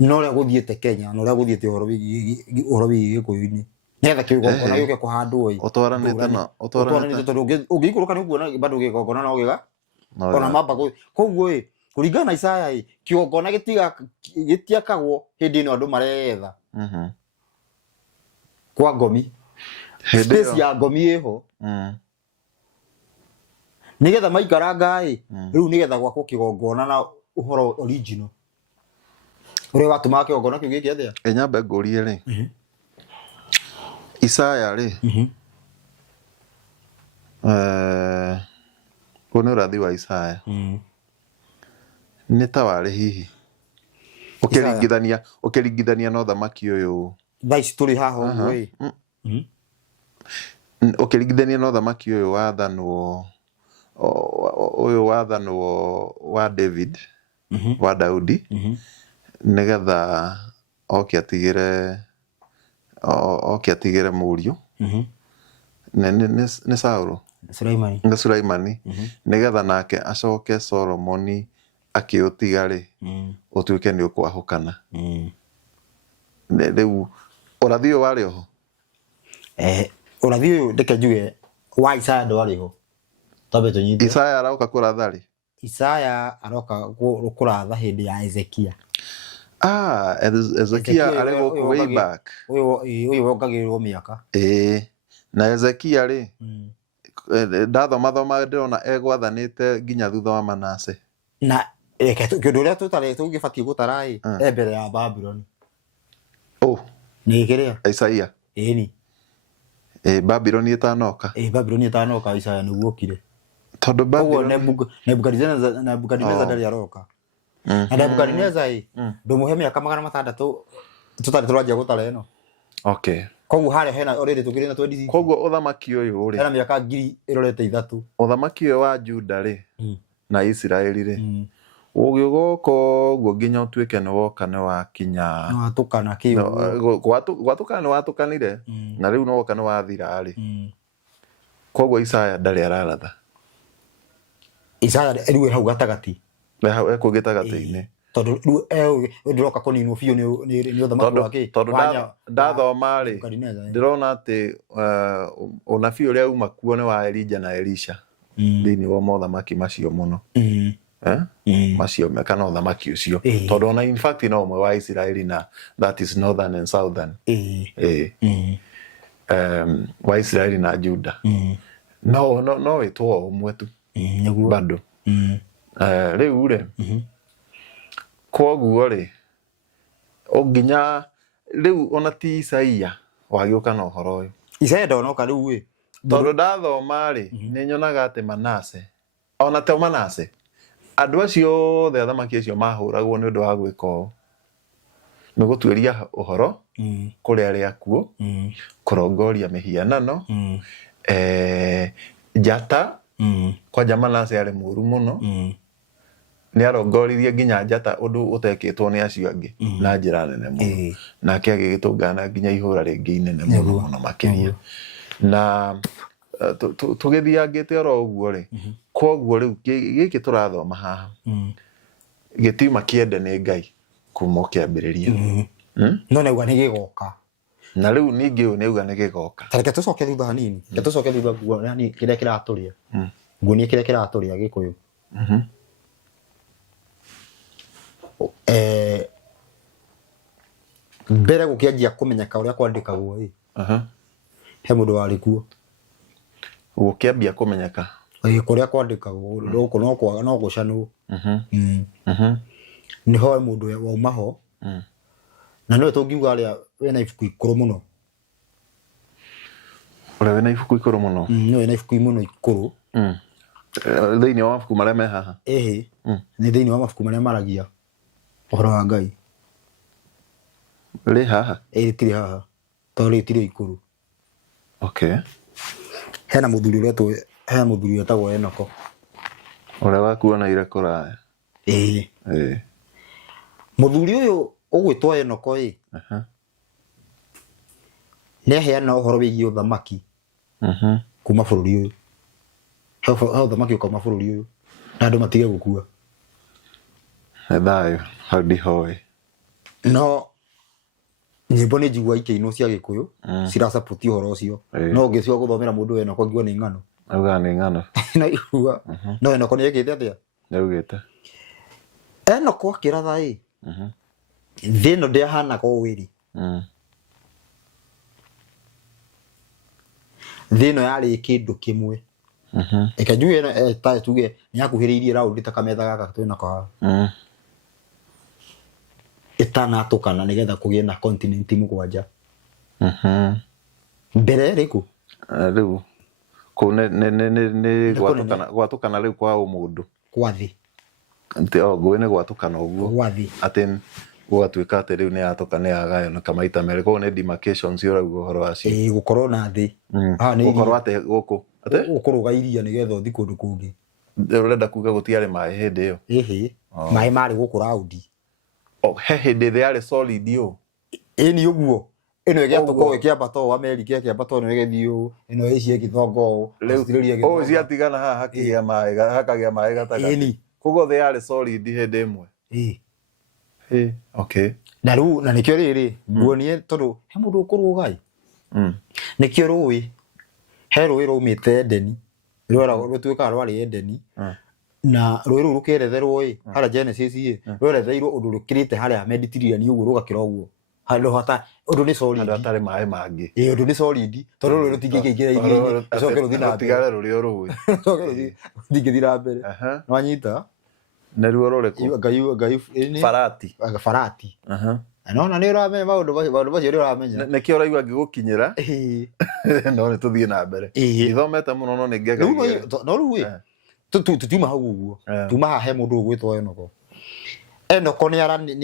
no ũrĩa gũthiĩte Kenya na ũrĩa gũthiĩte ũhoro wĩgiĩ Gĩkũyũ-inĩ nĩgetha kĩgongona gĩũke kũhandwo ũtwaranĩte tondũ ũngĩikũrũka nĩ ũkuona bado kĩgongona no gĩga ona mamba koguo kũringana na Isaya kĩgongona gĩtiakagwo hĩndĩ ĩno andũ maretha kwa ngomi space ya ngomi ĩho nĩgetha maikaranga rĩu nĩgetha gwakwo kĩgongona na ũhoro original ũrĩa watũmaga kĩgongona kĩu gĩkĩ atĩa nyambe ngũrie rĩ Isaya rĩ ũyũ nĩ ũrathi wa Isaya nĩ ta warĩ hihi ũkĩringithania na ũthamaki ũyũ thaa ici tũrĩ haha ũguo ũkĩringithania na ũthamaki ũyũ wathanwo wa David wa Daudi nĩgetha oke atigĩre mũriũ nĩ Saũlũ nĩ Sulaimani nĩgetha nake acoke Solomoni akĩũtiga rĩ ũtuĩke nĩ ũkwahũkana rĩu ũrathi ũyũ warĩ oho ũrathi ũyũ ndeke njuge wa Isaya ndwarĩ ho twambe tũnyite Isaya aroka kũratha rĩ Isaya aroka kũratha hĩndĩ ya Ezekia Ezekia arĩ gũkũ way back ũyũ wongagĩrĩrwo mĩaka na Ezekia rĩ ndathoma ndĩrona egwathanĩte nginya thutha wa Manase na kĩndũ ũrĩa tũgĩbatiĩ gũtara mbere ya Babylon nĩ kĩrĩa Isaia Babylon ĩtanoka Isaya nĩguo okire tondũ Babylon Nebukadneza ndarĩ aroka na Nebukadneza ndũmũhe mĩaka 600 tũtarĩ tũranjia gũtara ĩno koguo harĩa hena already tũkĩrĩ na 20 koguo ũthamaki ũyũ rĩ hena mĩaka 1000 ĩrorete 3 ũthamaki ũyũ wa Juda rĩ na Isiraeli rĩ ũgĩũgoka ũguo nginya ũtuĩke nĩ woka nĩ wakinya watũkana kĩu gwatũkana nĩ watũkanire na rĩu no woka nĩ wathira rĩ koguo Isaya ndarĩ araratha Isaya rĩu hau gatagati ekũ gĩtagatĩ-inĩ tondũ rĩu ndĩroka kũninwo biũ nĩ ũthamaki wake tondũ ndathoma rĩ ndĩrona atĩ ũnabii ũrĩa uma kuo nĩ wa Elija na Elisha thĩinĩ wa mothamaki macio mũno macio kana uthamaki ucio tondu ona in fact no umwe wa Israeli na that is northern and southern wa Israeli na Juda no witwo umwe tu bado riu ri koguo ri onginya riu ona ti Isaia wagiuka na uhoro uyu Isaia ndonoka riu wi tondu ndathoma ri ni nyonaga ati Manase ona te Manase andu acio othe athamaki acio mahuragwo ni undu wa gwika ũũ ni gutuĩria uhoro kuri ari akuo kurongoria mihianano Njata kwa Manase ari mũru muno ni arongoririe nginya njata undu utekitwo ni acio angi na njira nene muno nake agigitungana nginya ihura ringi inene muno makiria na tugithiangite oro uguo ri koguo riu giki turathoma haha gitiuma kiende ni Ngai kuma kiambiriria no neuga ni gigoka na riu ningi uyu neuga ni gigoka tareke tucoke thutha hanini tucoke thutha guo yani kiria kiraturia nguoni kiria kiraturia Gikuyu mbere gukianjia kumenyeka uria kwandikagwo he mundu wari kuo gukiambia kumenyeka kuria kwandikagwo guku no kwaga no gucanwo niho mundu wauma ho na no tungiuga aria wena ibuku ikuru muno uria wena ibuku ikuru muno no wena ibuku muno ikuru thiini wa mabuku maria me haha ni thiini wa mabuku maria maragia uhoro wa Ngai ri haha tiri haha tori tiri ikuru hena muthuri uria hena muthuri wetagwo Enoko uria wakuona ire kuraya muthuri uyu ugwitwo Enoko ni aheana uhoro wigi uthamaki kuma bururi uyu ha uthamaki ukoma bururi uyu na andu matige gukua thayo hadi hoy no nyimbo ni njigua ikeino cia Gikuyu cira support uhoro ucio no ngicio guthomera mundu Enoko ngiwa ni ngano auga ni ngano na igua no Enoko ni yekite atia yaugite Enoko akiratha thino ndiahana ko wiri thino yari kindu kimwe ekajue eno ta tuge ni akuhiriirie round ta kametha gaka twina kwa itana tukana nigetha kugie na continent mugwanja mbere riku riu ku ne gwatukana riu kwa umundu kwathi nti ngwene gwatukana uguo kwathi atin gwatuika ati riu ni atukana yagayo na kamaita mere ko ne demarcations urauga uhoro acio gukorwo na thi ni gukorwo ate guku ate gukuruga iria nigetha uthi kundu kungi urenda kuga gutiare mai hindi iyo mai mari gukura audi he hindi thiare solid yo ni uguo eno egiatuko ekiambato America ekiambato no egethio eno eci ekithongo riu o ciatigana haha hakigia mai hakagia mai gataga kugo thiare solid hindi imwe okay na riu na nikio riri nguonie tondu he mundu ukurugai nikio ruwi he ruwi rumite Edeni rwera rutuika rwari Edeni na ruwi ru rukeretherwo hara Genesis rweretheirwo undu rukirite haria Mediterranean uguo rugakira uguo halo hata undu ni solid atari mai mangi undu ni solid tondu ruwi rutingikira irio icoke ruthina tigare ruri ruwi thingithira mbere nwanyita na ruo rureko ngai farati no ni uramenya maundu bacio ni uramenya nikio raigua ngigukinyira no ni tuthie na mbere ithomete muno no ni ngega no ruwi tutuma hau uguo tuma ha he mundu ugwitwo Enoko Enoko ni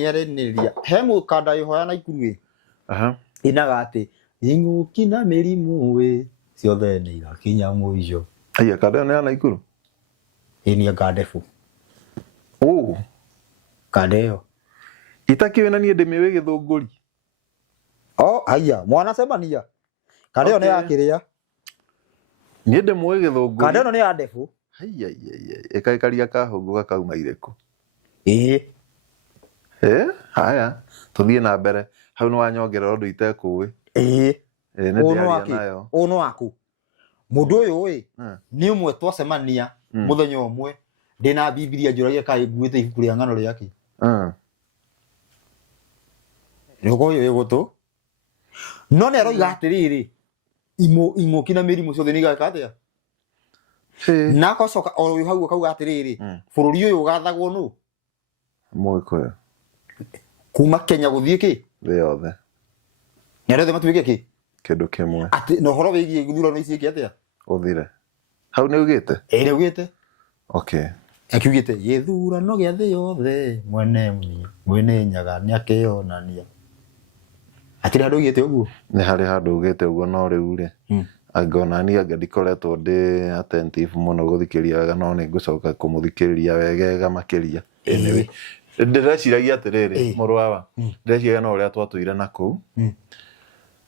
areniria he mukanda ihoya na ikuru inaga ati inguki na mirimu ciothe ni igakinya muico aya kada ni ana ikuru ni ngadefu kadeo itakiwena ni ndemiwe githunguri aya mwana semania kadeo ni akiria ni ndemwe githunguri kadeo ni adefu aya ekaikaria kahungu gakauma ireku haya tuthie na mbere hau ni wanyongerera undu itekuwi ni ndiaria nayo uno aku mundu uyu ni umwe twacemania muthenya umwe ndina Biblia njuragia kai nguite ibuku ria ng'ano riake niko yo gutu no ne aroiga atiriri ing'uki na mĩrimũ ciothe nĩ igakatia na kocoka o uyu hau akauga atiriri bururi uyu ugathagwo nu Mũgĩkũyũ kuma Kenya guthie ki thĩ yothe nyarothe matuike ki kĩndũ kĩmwe ati no horo wigie githurano ici iki ũthire hau nĩ ugĩte nĩ ugĩte okay akiugĩte gĩthurano gĩa thĩ yothe mwene nyaga nĩ akĩonania atiri andũ ugĩte ũguo nĩ harĩ handũ ugĩte ũguo no rĩu rĩ angona niĩ anga ndikoretwo ndĩ attentive mũno gũthikĩria wega no nĩ ngũcoka kũmũthikĩrĩria wegega makĩria anyway ndĩreciragia atĩrĩrĩ mũrũ wa ndĩreciragia no ũrĩa twatũire na kũu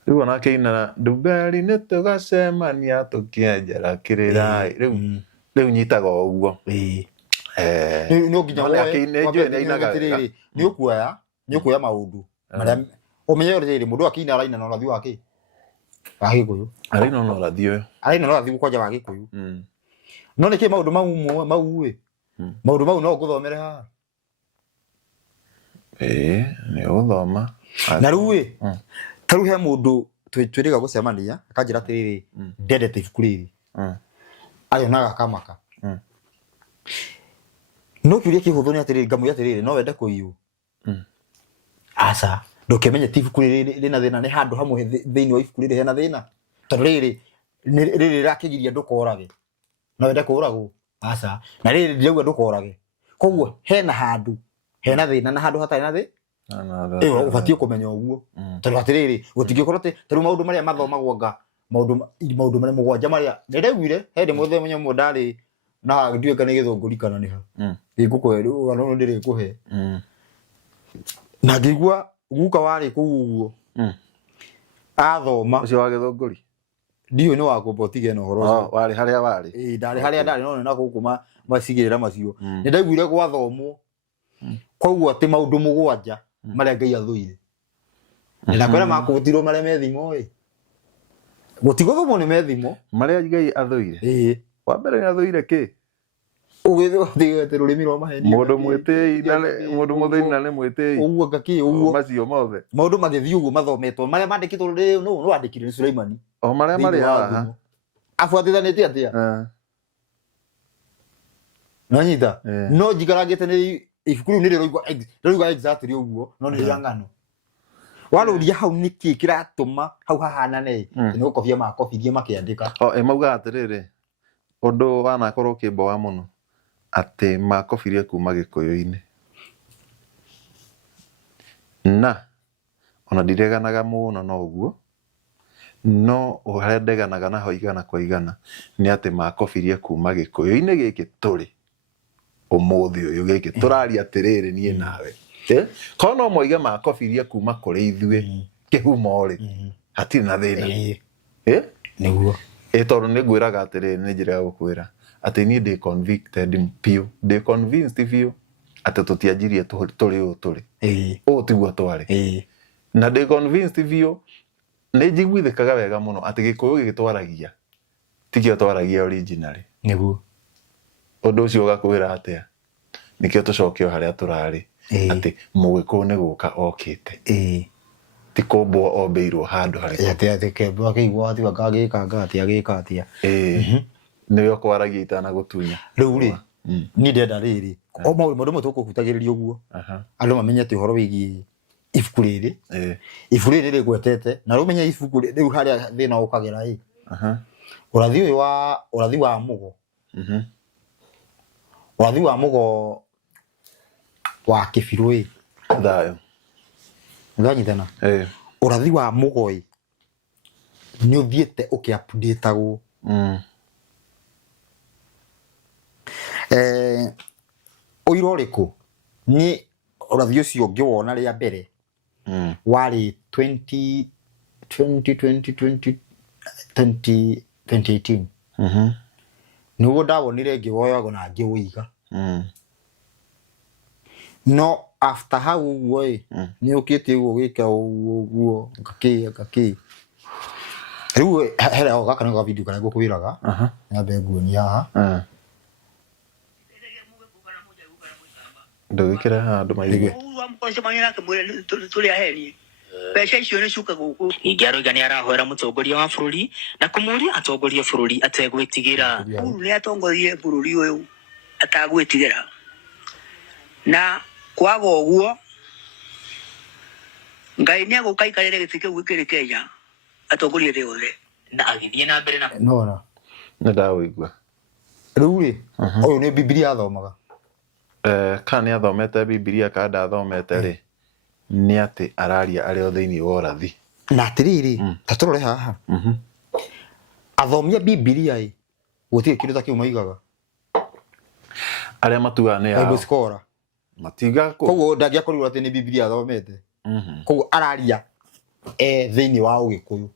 rĩu ona kĩina nduberi nĩ tũgacemania tũkĩenjera kĩrĩra rĩu nyitaga ũguo no nginya woe nĩ ũkuoya maũndũ marĩa umenye rĩrĩ mũndũ akĩina araina na ũrathi wake wa Gĩkũyũ araina no ũrathi ũyũ araina no ũrathi kwanja wa Gĩkũyũ no nĩkĩ maũndũ maũndũ mau no ngũthomere haha nĩ ũthoma na rĩu tarĩu he mũndũ twĩrĩga gũcemania akanjĩra atĩrĩrĩ ndendete ibuku rĩrĩ ayonaga kamaka no kiuria kĩhũthũ nĩ atĩrĩrĩ ngamũria atĩrĩrĩ no wende kũiywo aca ndũkĩmenye ibuku rĩrĩ rĩna thĩna nĩ handũ hamwe thĩinĩ wa ibuku rĩrĩ hena thĩna tondũ rĩrĩ rakĩgiria ndũkorage no wende kũragwo aca na rĩrĩ ndirauga ndũkorage koguo hena handũ hena thĩna na handũ hatarĩ na thĩ ũbatiĩ kũmenya ũguo tondũ atĩrĩrĩ gũtingĩkorwo atĩ tarĩu maũndũ marĩa mathomagwo anga maũndũ marĩa mũgwanja marĩa nĩndaiguire hĩndĩ mũthenya ũmwe ndarĩ na ndiũĩ kana nĩ Gĩthũngũri kana nĩ ha ngũkũhe rĩu no ndĩrĩkũhe na ngĩigua guka warĩ kũu ũguo athoma ũcio wa Gĩthũngũri ndiũĩ nĩ wakũmba ũtige na ũhoro ũcio warĩ harĩa warĩ ndarĩ harĩa ndarĩ no na gũkũ macigĩrĩra macio nĩndaiguire gwathomwo koguo atĩ maũndũ mũgwanja marĩa Ngai athũire ndakwĩra makũbutirwo marĩa methimo gũtigũthomwo nĩ methimo marĩa Ngai athũire wa mbere nĩ athũire kĩ ũgĩthĩgĩte rũrĩmĩ rwa maheni mũndũ mwĩtĩi na mũndũ mũthĩni na nĩ mwĩtĩi ũguo ngakĩ ũguo macio mothe maũndũ magĩthiĩ ũguo mathometwo marĩa mandĩkĩtwo rĩrĩ no wandĩkire nĩ Sulaimani o marĩa marĩ haha abuatithanĩtie atĩa nanyita no njikarangĩte nĩ ibuku rĩu nĩrĩroiga exactly ũguo no nĩ rĩa ng'ano warũria hau nĩkĩ kĩratũma hau hahanane nĩ gũkobia makobirie makĩandĩka mauga atĩrĩrĩ ũndũ wanakorwo ũkĩmboa mũno atĩ makobirie kuma Gĩkũyũ-inĩ na ona ndireganaga mũno no ũguo no ũrĩa ndeganaga naho igana kwa igana nĩ atĩ makobirie kuma Gĩkũyũ-inĩ gĩkĩ tũrĩ ũmũthĩ ũyũ gĩkĩ tũraria atĩrĩrĩ niĩ nawe korwo no moige makobirie kuma kũrĩ ithuĩ kĩhumo rĩ hatirĩ na thĩna nĩguo tondũ nĩ ngwĩraga atĩrĩrĩ nĩ njĩra ya gũkwĩra atĩ niĩ ndĩ convicted piũ ndĩ convinced piũ atĩ tũtianjirie tũrĩ ũũ tũrĩ ũũ tiguo twarĩ na ndĩ convinced piũ nĩ njiguithĩkaga wega mũno atĩ Gĩkũyũ gĩgĩtwaragia tikĩo twaragia originally nĩguo ũndũ ũcio ũgakwĩra atĩa nĩkĩo tũcokio harĩa tũrarĩ atĩ Mũgĩkũyũ nĩ gũka okĩte ti kũmbwo ombĩirwo handũ harĩa atĩ kembo akĩigua atiga gagĩka atĩa nĩwe ũkwaragia itanagũtunya rĩu rĩ niĩ ndenda rĩrĩ o maũndũ mamwe tũkũhutagĩrĩria ũguo andũ mamenye atĩ ũhoro wĩgiĩ ibuku rĩrĩ ibuku rĩrĩ rĩgwetete na rĩmenye ibuku rĩu harĩa thĩna ũkagera ũrathi wa mũgo ũrathi wa mũgo wa Kĩbirũ thayũ nganyitana ũrathi wa mũgo nĩ ũthiĩte ũkĩ-updatagwo ũira ũrĩkũ nĩ ũrathi ũcio ngĩwona rĩa mbere warĩ 2018 nĩguo ndawonire ngĩwoyagwo na ngĩwĩiga no after hau ũguo nĩ ũkĩte ũguo gĩka ũguo ngakĩ rĩu hera gaka nĩ ga video kana ngũkwĩraga nyambe nguonia haha ndugikira handu maigue mkonsemania nake mwire tuli aheni Pesha icio nĩ cuka gũkũ ingĩaroiga nĩ arahoera mũtongoria wa bũrũri na kũmũria atongoria bũrũri ategwĩtigĩra nĩ atongorie bũrũri ũyũ atagwĩtigĩra na kwaga ũguo Ngai nĩ agũka ikarĩre gĩtĩ kĩu gĩkĩrĩ Kenya atongorie thĩ yothe na agĩthiĩ na mbere na nona nĩ ndawĩigua rĩu rĩ ũyũ nĩ Biblia athomaga kana nĩ athomete Biblia kana ndathomete rĩ nĩ atĩ araria arĩ o thĩinĩ wa ũrathi na atĩrĩrĩ ta tũrore haha athomia Biblia ĩ gũtirĩ kĩndũ ta kĩu maigaga arĩa matuaga nĩ Bible scholar matiga koguo ndangĩakorirwo atĩ nĩ Biblia athomete koguo araria thĩinĩ wa Ũgĩkũyũ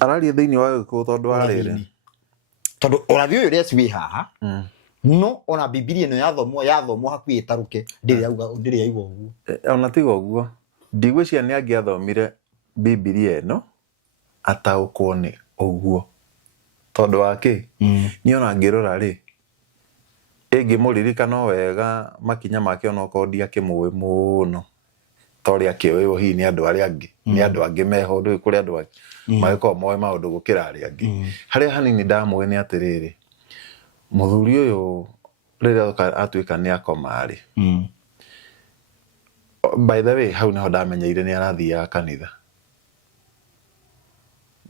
araria thĩinĩ wa Ũgĩkũyũ tondũ wa rĩrĩ tondũ ũrathi ũyũ rĩaci wĩ haha no ona Biblia ĩno yathomwo hakuhĩ ĩtarũke ndĩrĩ yaigua ũguo ona tiga ũguo ndigwĩciria nĩ angĩathomire Biblia ĩno ataũkwo nĩ ũguo tondũ wa kĩ nĩ ona ngĩrora rĩ ĩngĩmũririkana wega makinya make ona okorwo ndiakĩmũĩ mũno torĩa kĩoĩwo hihi nĩ andũ arĩa angĩ nĩ andũ angĩ meho ndũĩ kũrĩ andũ angĩ magĩkorwo moĩ maũndũ gũkĩra arĩa angĩ harĩa hanini ndamũĩ nĩ atĩrĩrĩ mũthuri ũyũ rĩrĩa atuĩka nĩ akoma rĩ by the way hau nĩho ndamenyeire nĩ arathiaga kanitha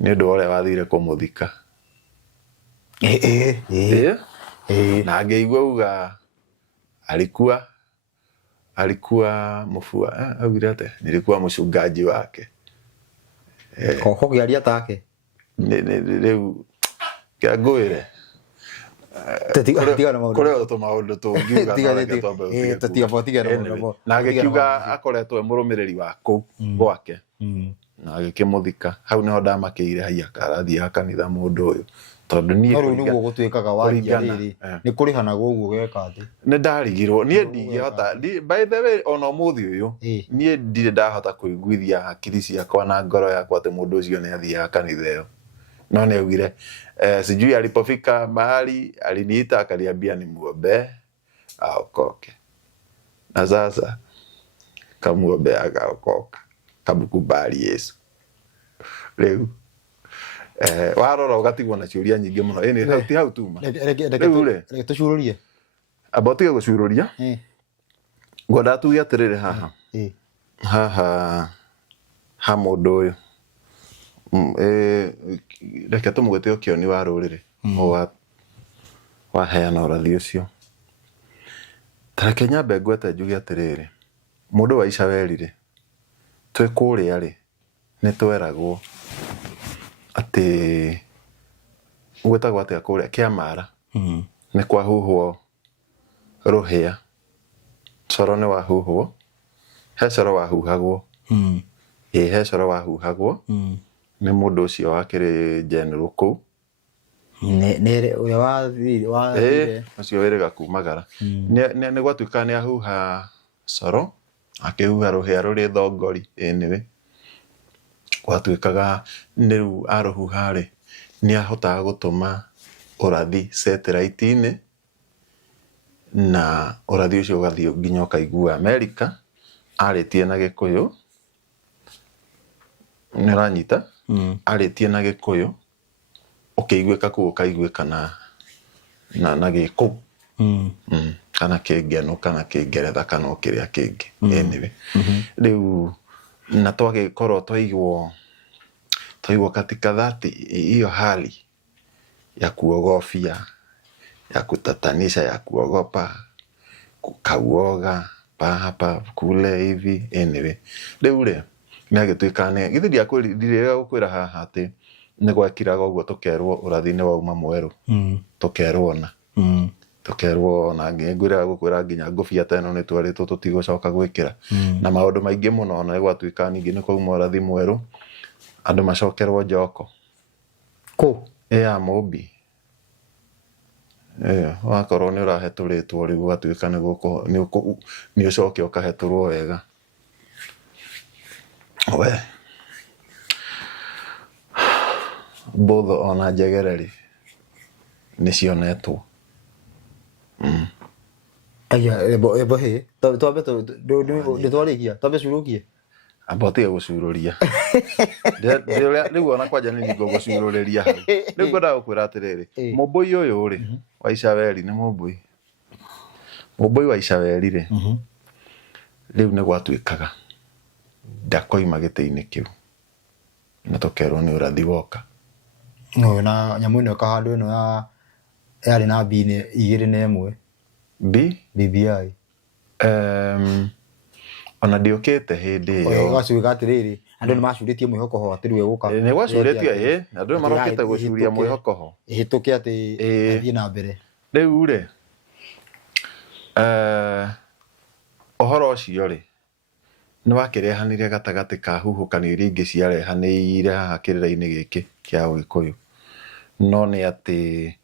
nĩ ũndũ ũrĩa wathire kũmũthika na ngĩigua uga alikuwa mfua augire ate nilikuwa mchungaji wake koko gĩaria take rĩu ngagwĩre kũrĩ tũmaũndũ tũngiuga na agĩkiuga akoretwo mũrũmĩrĩri wa kũu gwake na agĩkĩmũthika hau nĩho ndamakĩire haiya arathiaga kanitha mũndũ ũyũ tondũ niĩ nĩguo gũtuĩkaga waria rĩrĩ nĩ kũrĩhanagwo ũguo geka atĩ nĩ ndarigirwo niĩ ndingĩhota by the way ona ũmũthĩ ũyũ niĩ ndirĩ ndahota kũiguithia hakiri ciakwa na ngoro yakwa atĩ mũndũ ũcio nĩ athiaga kanitha ĩyo no nĩ augire sijui alipofika mahali aliniita akaniambia nimuombe aokoke na sasa kamuombe akaokoka kamukubali Yesu rĩu warora ũgatigwo na ciũria nyingĩ mũno ĩnĩ ti hau tuma reke tũcurũrie amba ũtige gũcurũria ngwenda tuge atĩrĩrĩ haha ha mũndũ ũyũ reke tũmũgĩte ũkĩoni wa rũrĩrĩ waheana ũrathi ũcio tareke nyambe ngwete njuge atĩrĩrĩ mũndũ wa Isiraeli rĩ twĩ kũrĩa rĩ nĩ tweragwo atĩ gwĩtagwo atĩa kũrĩa Kĩamara nĩ kwahuhwo rũhĩa coro nĩ wahuhwo he coro wahuhagwo he coro wahuhagwo nĩ mũndũ ũcio wakĩrĩ general kũu nĩ ũrĩa wathire ũcio wĩrĩga kumagara nĩ gwatuĩka nĩ ahuha coro akĩhuha rũhĩa rũrĩ thongori nĩwe gwatuĩkaga nĩ rĩu arũhuha rĩ nĩ ahotaga gũtũma ũrathi satellite-inĩ na ũrathi ũcio ũgathiĩ nginya ũkaigua Amerika arĩtie na Gĩkũyũ nĩ ũranyita arĩtie na Gĩkũyũ ũkĩiguĩka kũu ũkaiguĩka na Gĩkũyũ kana Kĩngeno kana Kĩngeretha kana kĩrĩa kĩngĩ anyway rĩu na twagĩkorwo twaigwo katika dhati hiyo hali ya kuogofia ya kutatanisha ya kuogopa kukauoga hapa kule hivi anyway rĩu rĩ nĩ agĩtuĩka nĩ githĩ ndiakwĩrĩga gũkwĩra haha atĩ nĩ gwakiraga ũguo tũkerwo ũrathi-inĩ wauma mwerũ tũkerwo na ngĩngwĩra gũkwĩra nginya ngũbia ta ĩno nĩ twarĩtwo tũtigũcoka gwĩkĩra na maũndũ maingĩ mũno na gwatuĩka ningĩ nĩ kwauma ũrathi mwerũ andũ macokerwo njoko ya Mũmbi wakorwo nĩ ũrahetũrĩtwo rĩu ũgatuĩka nĩ ũcoke ũkahetũrwo wega we mbũthũ ona njegere rĩ nĩ cionetwo aya ebo he twambe nditwarikia twambe curukie ambote gucururia riu ona kwanja ni ningo gucururia hau riu ngoda gukwira atiriri mubui uyu ri wa Icaberi ni mubui wa Icaberi ri riu ni gwatuikaga ndakoima giti-ini kiu na tukerwo ni urathi woka no na nyamu ino kahandu ino yari na B 2 BBI ona ndiukite hindi iyo gacuga atiriri andu ni macuritie mwihoko ho atiriwe guka ni gwacuritie andu ni marokite gucuria mwihoko ho ihituke ati athie na mbere riu ri ohoro ucio ri ni wakirehanire gatagati ka huhukanio iria ingi ciarehanire haha kirira-ini giki kia Ugikuyu no ni ati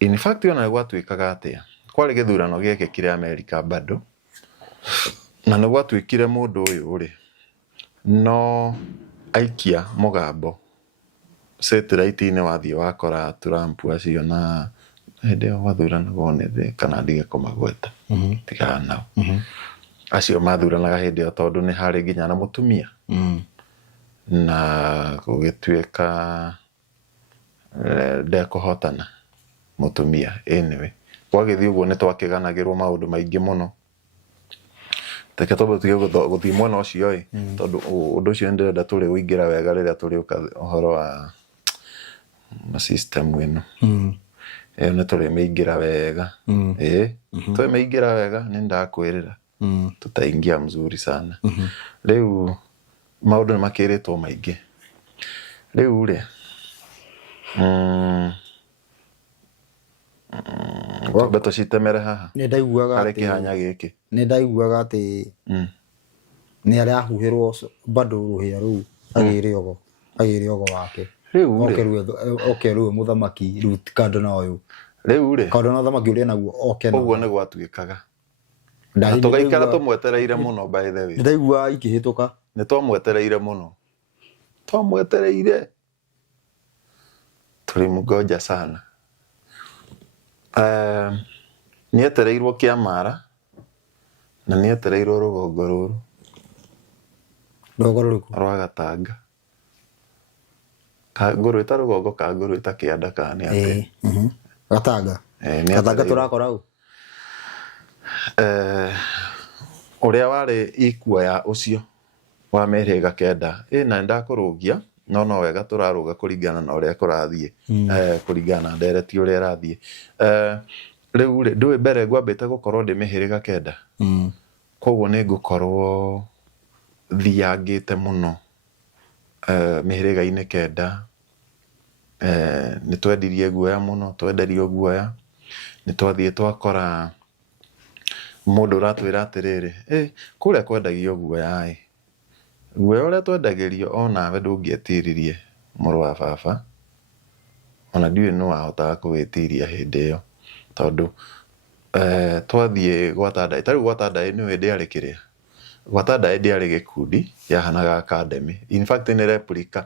in fact ona gwatuikaga atia kwari githurano giekikire America bado na ni gwatuikire mundu uyu ri no aikia mugambo satellite-ini wathie wakora Trump acio na hende wathurana wone kana ndige kumagweta tigana nao acio mathuranaga hindi yo tondu ni hari nginya na mutumia na gugituika ndekuhotana mutumia anyway gwagithii uguo ni twakiganagirwo maundu maingi muno teke tobo tuge guthii mwena ucio tondu undu ucio ndirenda turi uingira wega riria turi uhoro wa system ino ni turi maingira wega turi maingira wega ni ndakwirira tutaingia mzuri sana riu maundu ni makiritwo maingi riu ri beto citemere haha ni ndaiguaga ati kihanya giki ni ndaiguaga ati ni aria ahuhirwo bado ruhia ru agire ogo wake riu riu muthamaki riu kando na uyu riu ri kando na thamaki uria naguo okena uguo ni gwatuikaga na tugaikara tumwetereire muno by the way ndaigua ikihituka ni twamwetereire muno tulimgoja sana ni etereirwo Kiamara na ni etereirwo rugongo ruru rwa Gatanga ka nguru ita rugongo ka nguru ita Kianda ka ni ati Gatanga Gatanga turakora u uria wari ikuoya ucio wa mĩhĩrĩga kenda na ndakurugia no wega turaruga kuringana na uria kurathie kuringana ndereti uria rathie riu ndui mbere ngwambite gukorwo ndi mĩhĩrĩga kenda koguo ni ngukorwo thiangite muno mĩhĩrĩga-ini kenda ni twendirie guoya muno twenderio guoya ni twathie twakora mundu uratwira atiriri kuria kwendagio guoya guoya uria twendagirio onawe ndungietiririe muru wa baba ona ndiwe no ahotaga kuwitiria hindi iyo tondu twathie gwatandai tari gwatandai ni ndi ari kiria gwatandai ndi ari gikundi yahanaga academy in fact ni replica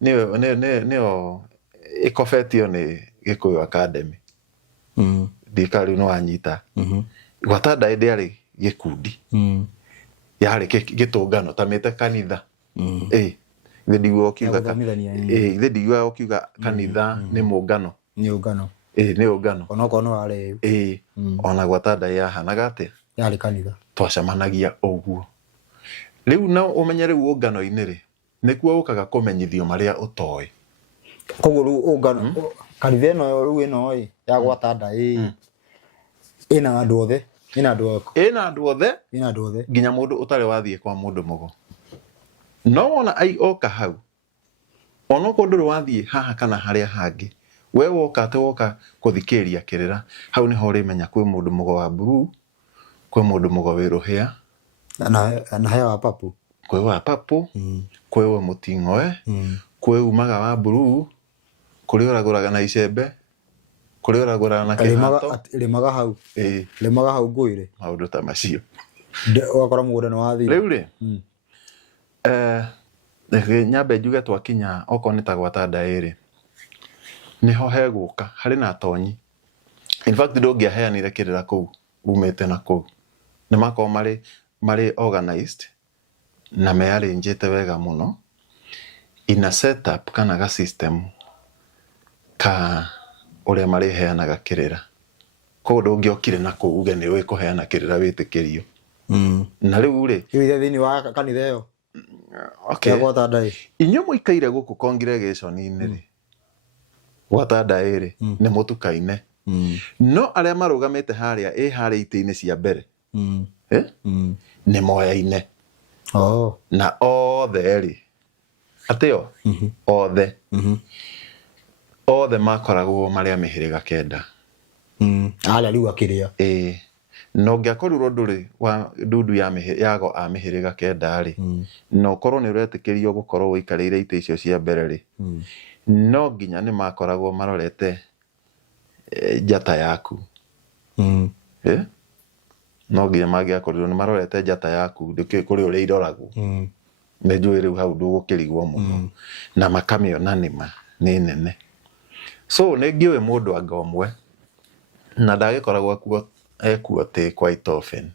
ni ikofetio ni Gikuyu Academy ndikari no anyita gwatandai ndi ari gikundi yari gitungano tamite kanitha ndigwo kiuga ndigwo kiuga kanitha ni mungano ni ungano ona kono wari ona gwatandai yahanaga atia yari kanitha twacamanagia uguo riu no umenye riu ungano-ini ri nikuo ukaga kumenyithio maria utoi koguo riu ungano kanitha ino riu ino ya gwatandai ina andu othe ina andu othe nginya mundu utari wathie kwa mundu mugo no wona oka hau ono kundu wathie haha kana haria hangi we woka kuthikiria kirira hau ni ho rimenya kwi mundu mugo wa blue kwi mundu mugo wi ruhia na haya wa papu kwi wa papu kwi wa mutingoe kwi umaga wa blue kuri uraguraga na icembe kuri uraguraga na kihato limaga hau nguire maundu ta macio wakora mugunda ni wathire riu ri nyambe njuge twakinya oko ni ta gwatandai ri niho heguka hari na tonyi in fact ndungiaheanire kirira kuu umete na kũu nĩ makorwo marĩ organized na mearĩnjĩte wega mũno in a setup kana ga system ka ũrĩa marĩheanaga kĩrĩra koguo ndũngĩokire na kũu uge nĩ ũĩ kũheana kĩrĩra wĩtĩkĩrio na rĩu rĩ thĩinĩ wa kanitha ĩyo inyuĩ mũikaire gũkũ congregation-inĩ rĩ gwata ndaĩ rĩ nĩ mũtukaine no arĩa marũgamĩte harĩa itĩ-inĩ cia mbere nĩ moyaine na othe rĩ atĩo othe makoragwo marĩa mĩhĩrĩga kenda arĩa rĩu akĩrĩa no ngĩakorirwo ndũrĩ wa ndundu yago a mĩhĩrĩga kenda rĩ no korwo nĩ ũretĩkĩrio gũkorwo ũikarĩire itĩ icio cia mbere rĩ no nginya nĩ makoragwo marorete njata yaku no nginya mangĩakorirwo nĩ marorete njata yaku ndĩkĩũĩ kũrĩ ũrĩa iroragwo nĩ njũĩ rĩu hau ndũgũkĩrigwo mũno na makamĩona nĩma nĩ nene so nĩ ngĩũĩ mũndũ anga ũmwe na ndagĩkoragwo ekuo tĩ quite often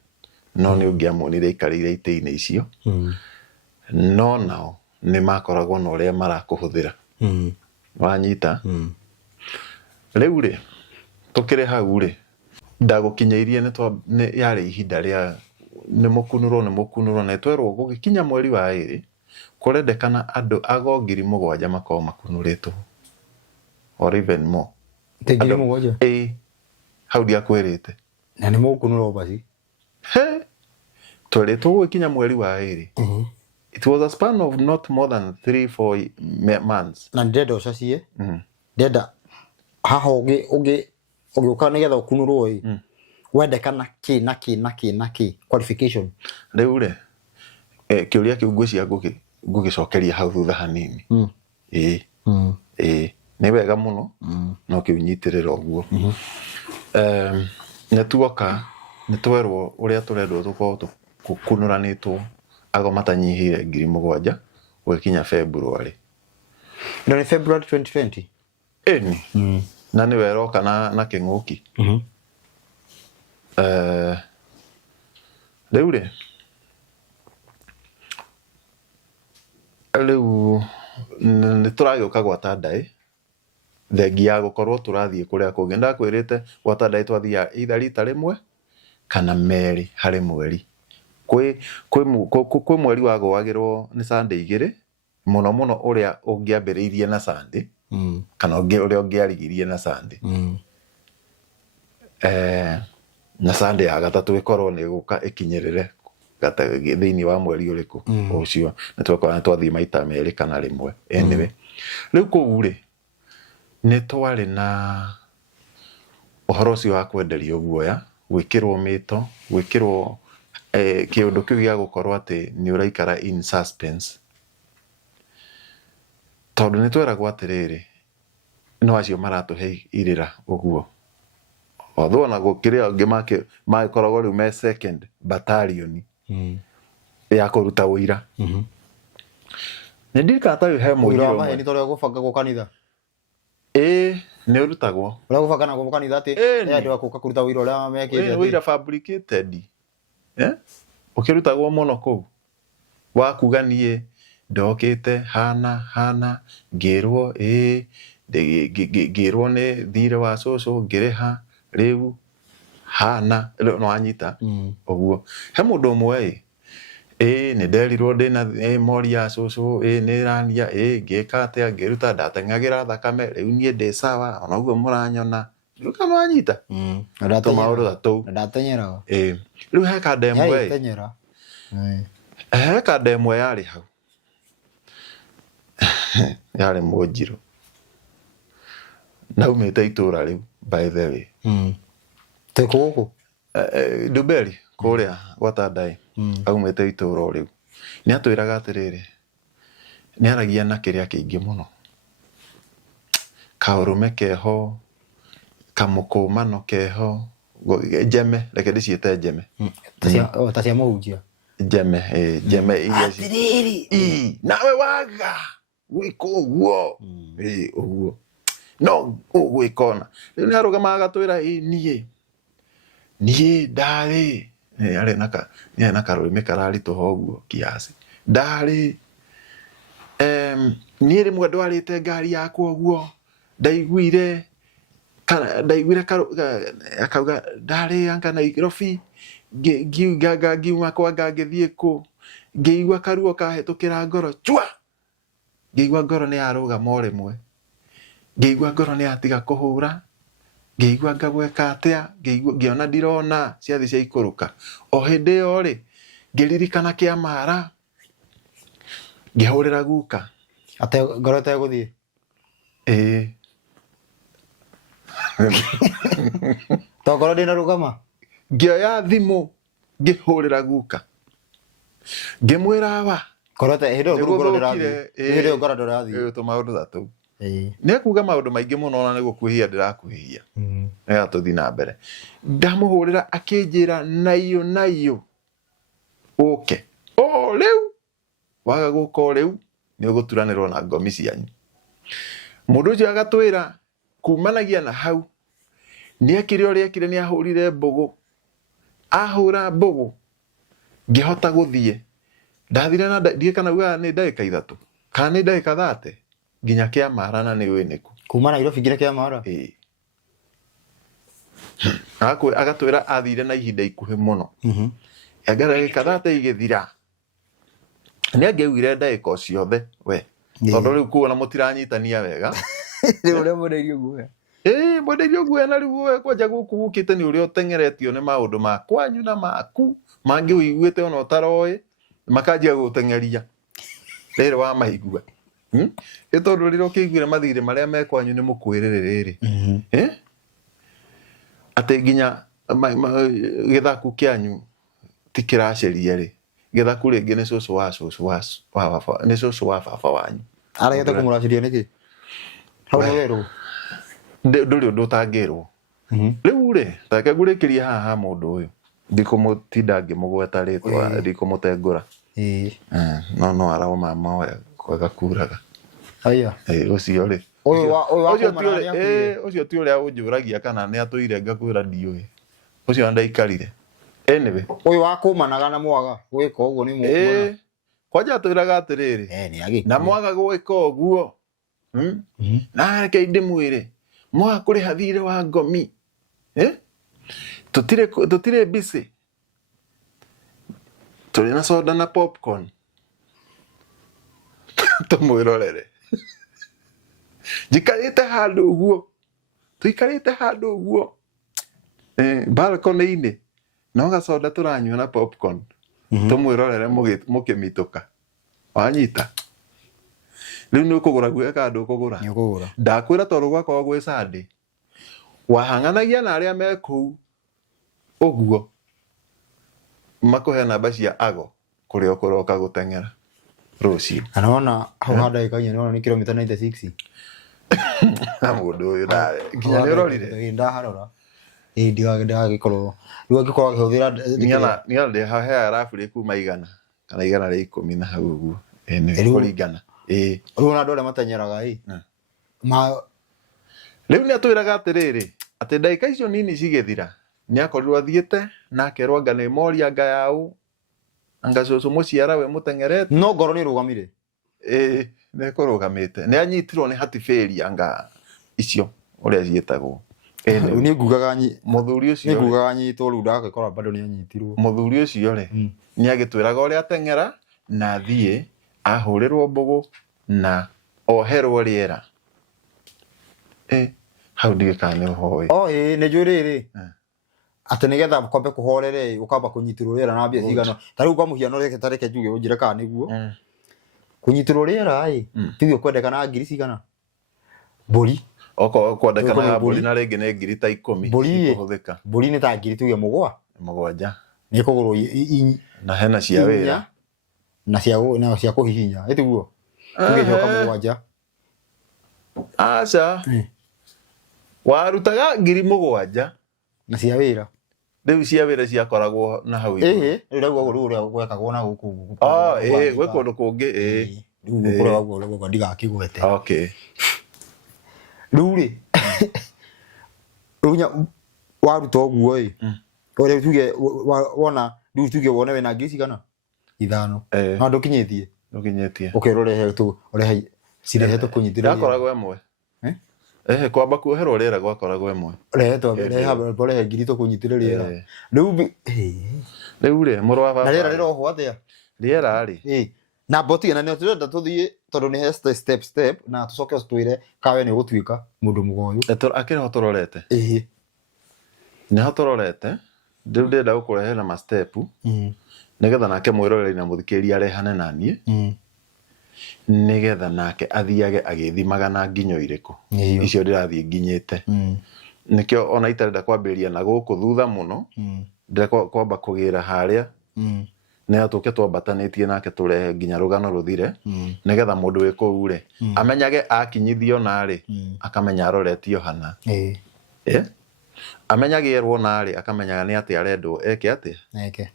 no nĩ ũngĩamuonire aikarĩire itĩ-inĩ icio no nao nĩ makoragwo na ũrĩa marakũhũthĩra wanyita rĩu rĩ tũkĩrĩ hau rĩ ndagũkinyĩirie nĩ yarĩ ihinda rĩa nĩ mũkunũrwo na twerwo gũgĩkinya mweri wa 2 kũrendekana andũ ago 7,000 makorwo makunũrĩtwo or even more hau ndiakwĩrĩte na nĩ mũkunũrwo basi twerĩtwo gũgĩkinya mweri wa 2 it was a span of not more than 3-4 months na ndenda ũcacie ndenda haha ũgĩũka nĩgetha ũkunũrwo wendekana kĩ qualification rĩu rĩ kĩũria kĩu ngwĩcia ngũgĩcokeria hau thutha hanini nĩ wega mũno no kĩunyitĩrĩra ũguo nĩ twerwo ũrĩa tũrendwo tũkorwo tũkunũranĩtwo ago matanyihĩire 7,000 gũkinya February no nĩ February 2020 na nĩ weroka na kĩng'ũki rĩu rĩ nĩ tũragĩũka gwata ndaĩ thengi ya gũkorwo tũrathiĩ kũrĩa kũngĩ ndakwĩrĩte gwata ndaĩ twathiaga either rita rĩmwe kana merĩ harĩ mweri kwĩ mweri wagũagĩrwo nĩ Sunday 2 mũno ũrĩa ũngĩambĩrĩirie na Sunday kana ũrĩa ũngĩarigirie na Sunday na Sunday ya gatatũ ĩkorwo nĩ gũka ĩkinyĩrĩre thĩinĩ wa mweri ũrĩkũ ũcio nĩ twakorwo twathiĩ maita merĩ kana rĩmwe anyway rĩu kũu rĩ nĩ twarĩ na ũhoro ũcio wa kwenderio guoya gwĩkĩrwo mĩto gwĩkĩrwo kĩũndũ kĩu gĩa gũkorwo atĩ nĩ ũraikara in suspense tondũ nĩ tweragwo atĩrĩrĩ no acio maratũhe irĩra ũguo although na gũkĩrĩ angĩ magĩkoragwo rĩu me second battalion ya kũruta ũira nĩ ndirikata he mũira ũmwe nĩ tondũ gũbanga kanitha nĩ ũrutagwo ũrĩa gũbanga na kanitha atĩ andũ akũka kũruta ũira ũrĩa mekĩte ũira fabricated ũkĩrutagwo mũno kũu wakuga niĩ ndokĩte hana ngĩrwo ngĩrwo nĩ thirĩ wa cũcũ ngĩrĩha rĩu hana no anyita ũguo he mũndũ ũmwe nĩ nderirwo ndĩna mori ya cũcũ nĩ rania ngĩka atĩa ngĩruta ndateng'agĩra thakame rĩu niĩ ndĩ sawa ona ũguo mũranyona rĩu kana wanyita tũmaũndũ ta tũu ndatenyeraga rĩu he kanda ĩmwe yarĩ hau yarĩ Mũnjirũ naumĩte itũra rĩu by the way tũkũgũkũ Nduberi kũrĩa gwata ndaĩ aumĩte itũra rĩu nĩ atwĩraga atĩrĩrĩ nĩ aragia na kĩrĩa kĩingĩ mũno kaũrũme keho kamũkũmano keho njeme reke ndĩciĩte njeme ta cia mũhunjia njeme atĩrĩrĩ nawe waga gwĩka ũguo ũguo no ũgwĩkona rĩu nĩ arũgamaga agatwĩra niĩ niĩ ndarĩ nĩ na karũrĩmĩ kararitũha ũguo kiasi ndarĩ niĩ rĩmwe ndwarĩte ngari yakwa ũguo ndaiguire akauga ndarĩ anga Nairobi ngiuma kwanga ngĩthiĩ kũ ngĩigua karuo kahĩtũkĩra ngoro chua ngĩigua ngoro nĩ yarũgama o rĩmwe ngĩigua ngoro nĩ yatiga kũhũra ngĩigua ngagweka atĩa ngĩona ndirona ciathi cia ikũrũka o hĩndĩ ĩyo rĩ ngĩririkana Kĩamara ngĩhũrĩra guka ate ngoro tegũthiĩ tongoro ndĩna rũgama ngĩoya thimũ ngĩhũrĩra guka ngĩmwĩra wa korete hĩndĩ ĩyo ngoro ndĩrathiĩ tũmaũndũ ta tũu nĩ kuga maũndũ maingĩ mũno na nĩ gũkwĩhia ndĩrakwĩhia nĩga tũthi na mbere ndamũhũrĩra akĩnjĩra nayo ũke o rĩu waga gũka o rĩu nĩ ũgũturanĩrwo na ngomi cianyu mũndũ ũcio agatwĩra kumanagia na hau nĩekire ũrĩa ekire nĩ ahũrire mbũgũ ahũra mbũgũ ngĩhota gũthiĩ ndathire na ndiĩ kana uga nĩ ndagĩka 3 kana nĩ ndagĩka 30 nginya Kĩamara na nĩ ũĩ nĩkũ kuma Nairobi nginya Kĩamara agatwĩra athire na ihinda ikuhĩ mũno ndagĩka 30 igĩthira nĩ angĩugire ndagĩka o ciothe we tondũ rĩu kuona mũtiranyitania wega rĩu ũrĩa mũndeirio guoya mũndeirio guoya na rĩu kwanja gũkũ gũkĩte nĩ ũrĩa ũtengeretio nĩ maũndũ ma kwanyu na maku mangĩ ũiguĩte ona ũtaroĩ makanjia gũtengeria rĩrĩ wa maigua tondũ rĩrĩa ũkĩiguire mathirĩ marĩa mekwanyu nĩ mũkwĩrĩrĩ rĩrĩ atĩ nginya gĩthaku kĩanyu ti kĩracerie rĩ gĩthaku rĩngĩ nĩ cũcũ wa baba wanyu aragete kũmũraciria nĩkĩ hau nĩwerwo ndũrĩ ũndũ ũtangĩrwo rĩu rĩ take ngũrĩkĩrie haha mũndũ ũyũ ndikũmũtinda ngĩmũgweta rĩtwa ndikũmũtengũra no arauma maoya kwega kuraga haya ũcio rĩ ũcio ti ũrĩa ũnjũragia kana nĩ atũire ngakwĩra ndiũĩ ũcio ndaikarire anyway ũyũ wa kũmanaga na mwaga gwĩka ũguo nĩ mũkũmana kwanja atwĩraga atĩrĩrĩ na mwaga gwĩka ũguo na reke ndĩmwĩre mwaga kũrĩha thirĩ wa ngomi tũtirĩ busy tũrĩ na soda na popcorn tũmwĩrorere njikarĩte handũ ũguo tũikarĩte handũ ũguo balcony-inĩ no gacoda tũranyua na popcorn tũmwĩrorere mũkĩmitũka wanyita rĩu nĩ ũkũgũra guoya kana ndũkũgũra ndakwĩra tondũ gwakorwo gwĩ Sunday wahang'anagia na arĩa me kũu ũguo makũhe namba cia ago kũrĩa ũkũroka gũteng'era rũciũ anona hau handagĩka inya nĩwona nĩ kilomita 96 na mũndũ ũyũ nginya nĩ ũrorire ndaharora ndigagĩkorwo rĩu angĩkorwo akĩhũthĩra nĩgetha ndĩhahe arabu rĩ kuma 100 kana 110 na hau ũguo kũringana rĩu ona andũ arĩa mateng'eraga rĩu nĩ atwĩraga atĩrĩrĩ atĩ ndagĩka icio nini cigĩthira nĩ akorirwo athiĩte na akerwo anga nĩ moria anga yaũ anga cũcũ mũciara we mũteng'erete no ngoro nĩ rũgamire nĩ kũrũgamĩte nĩ anyitirwo nĩ hatiferi anga icio ũrĩa ciĩtagwo nĩ ngugaga mũthuri ũcio nĩ ngugaga nyitwo rĩu ndagĩkora bado nĩ anyitirwo mũthuri ũcio rĩ nĩ agĩtwĩraga ũrĩa ateng'era na thiĩ ahũrĩrwo mbũgũ na oherwo rĩera hau ndigĩka nĩ ũhoĩ nĩ njũĩ rĩrĩ atĩ nĩgetha kwambe kũhorere ũkamba kũnyitirwo rĩera na mbia cigana ta rĩu kwa mũhiano reke njuge ũnjĩre kana nĩguo kũnyitirwo rĩera tuge kwendekana ngiri cigana mbũri okorwo kwendekana mbũri na rĩngĩ nĩ ngiri ta 10 ikũhũthĩka mbũri nĩ ta ngiri tuge 7 nĩ kũgũrwo na hena cia wĩra na cia kũhihinya ĩtiguo tũgĩcoka 7 aca warutaga ngiri 7 na cia wĩra rĩu cia wĩra ciakoragwo na hau rĩu ũrĩa gwekagwo na gũkũ gwĩ kũndũ kũngĩ rĩu ũkũrĩa waguo ndigakĩgwete rĩu rĩ waruta ũguo Ore tuge wona du tuge wona we na ngiri kana 5 no ndukinyitie ukirorehe tu orehe cirehe tu kunyitira yakoragwo emwe kwamba kuoherwo rĩera gwakoragwo emwe rehe ngiri tu kunyitira rĩera rĩu mũrũ wa baba na rĩera rĩrohwo atia rĩera rĩ na botiga na nĩ turenda tuthie tondu ni step na tucoke twire kawe ni gutwika mundu mugoyu akĩreho tũrorete nĩho tũrorete rĩu ndĩrenda gũkũrehe na ma step nĩgetha nake mwĩroreri na mũthikĩrĩria arehane naniĩ nĩgetha nake athiage agĩthimaga na nginyo irĩkũ icio ndĩrathiĩ nginyĩte nĩkĩo ona itarenda kwambĩrĩria na gũkũ thutha mũno ndĩrenda kwamba kũgĩra harĩa nĩyo tũke twambatanĩtie nake tũrehe nginya rũgano rũthire nĩgetha mũndũ wĩ kũu rĩ amenyage akinyithio narĩ akamenya aroretio hana amenyage erwo narĩ akamenyaga nĩ atĩ arendwo eke atĩa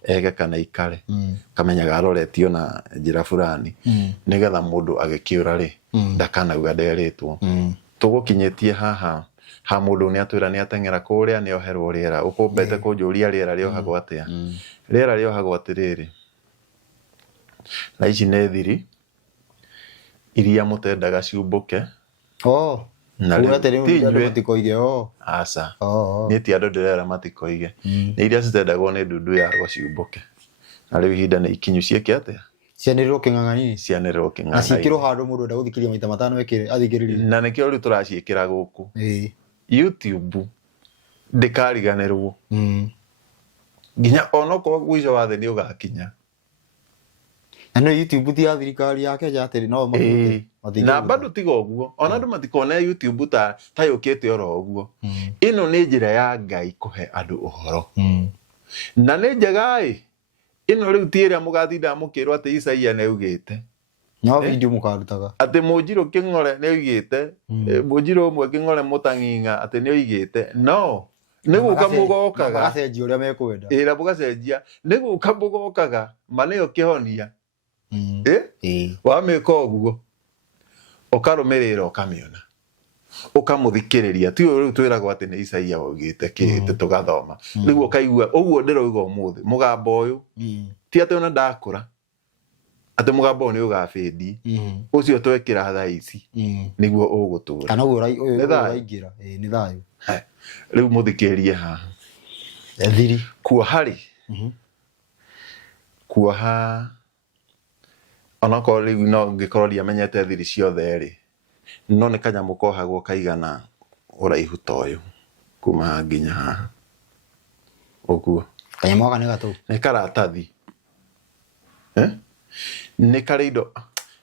eke kana ikare akamenyaga aroretio na njĩra fulani nĩgetha mũndũ agĩkĩũra rĩ ndakanauga nderĩtwo tũgũkinyĩtie haha mũndũ nĩ atwĩra nĩ ateng'era kũrĩa nĩ oherwo rĩera ũkũmbete kũnjũria rĩera rĩohagwo atĩa rĩera rĩohagwo atĩrĩrĩ na ici nĩ thiri iria mũtendaga ciumbũke na rĩu matikoige aca nĩ ti andũ ndĩrera matikoige nĩ iria citendagwo nĩ ndundu yarwo ciumbũke na rĩu ihinda nĩ ikinyu ciĩke atĩa cianĩrĩrwo kĩng'ang'ani na ciĩkĩrwo handũ mũndũ enda gũthikĩrĩria maita matano athikĩrĩrie na nĩkĩo rĩu tũraciĩkĩra gũkũ YouTube ndĩkariganĩrwo nginya onokorwo mwico wa thĩ nĩ ũgakinya na no YouTube ti ya thirikari ya Kenya atĩrĩ no na bado tiga ũguo ona andũ matikone YouTube ta yũkĩte oro ũguo ĩno nĩ njĩra ya Ngai kũhe andũ ũhoro na nĩ njega ĩno rĩu ti ĩrĩa mũgatinda mũkĩrwo atĩ Isaia nĩaugĩte no video mũkarutaga atĩ Mũnjirũ Kĩng'ore nĩaugĩte Mũnjirũ ũmwe Kĩng'ore Mũtang'ing'a atĩ nĩaugĩte no nĩgũka mũgokaga magacenjia ũrĩa mekwenda na mũgacenjia nĩgũka mũgokaga ma nĩyo kĩhonia wamĩka ũguo ũkarũmĩrĩra ũkamĩona ũkamũthikĩrĩria ti rĩu twĩragwo atĩ nĩ Isaia waugĩte kĩhĩte tũgathoma rĩu ũkaigua ũguo ndĩroiga ũmũthĩ mũgambo ũyũ ti atĩ ona ndakũra atĩ mũgambo ũyũ nĩ ũgabĩndi ũcio twekĩra thaa ici nĩguo ũgũtũra kana ũraingĩra nĩ thayũ rĩu mũthikĩrĩrie haha thiri kuoha onakorwo rĩu no ngĩkorwo ndiamenyete thiri ciothe rĩ no nĩ kanyamũ kohagwo kaigana ũraihu ta ũyũ kuma nginya haha ũguo kanyamũ gaka nĩ gatũ nĩ karatathi nĩ karĩ indo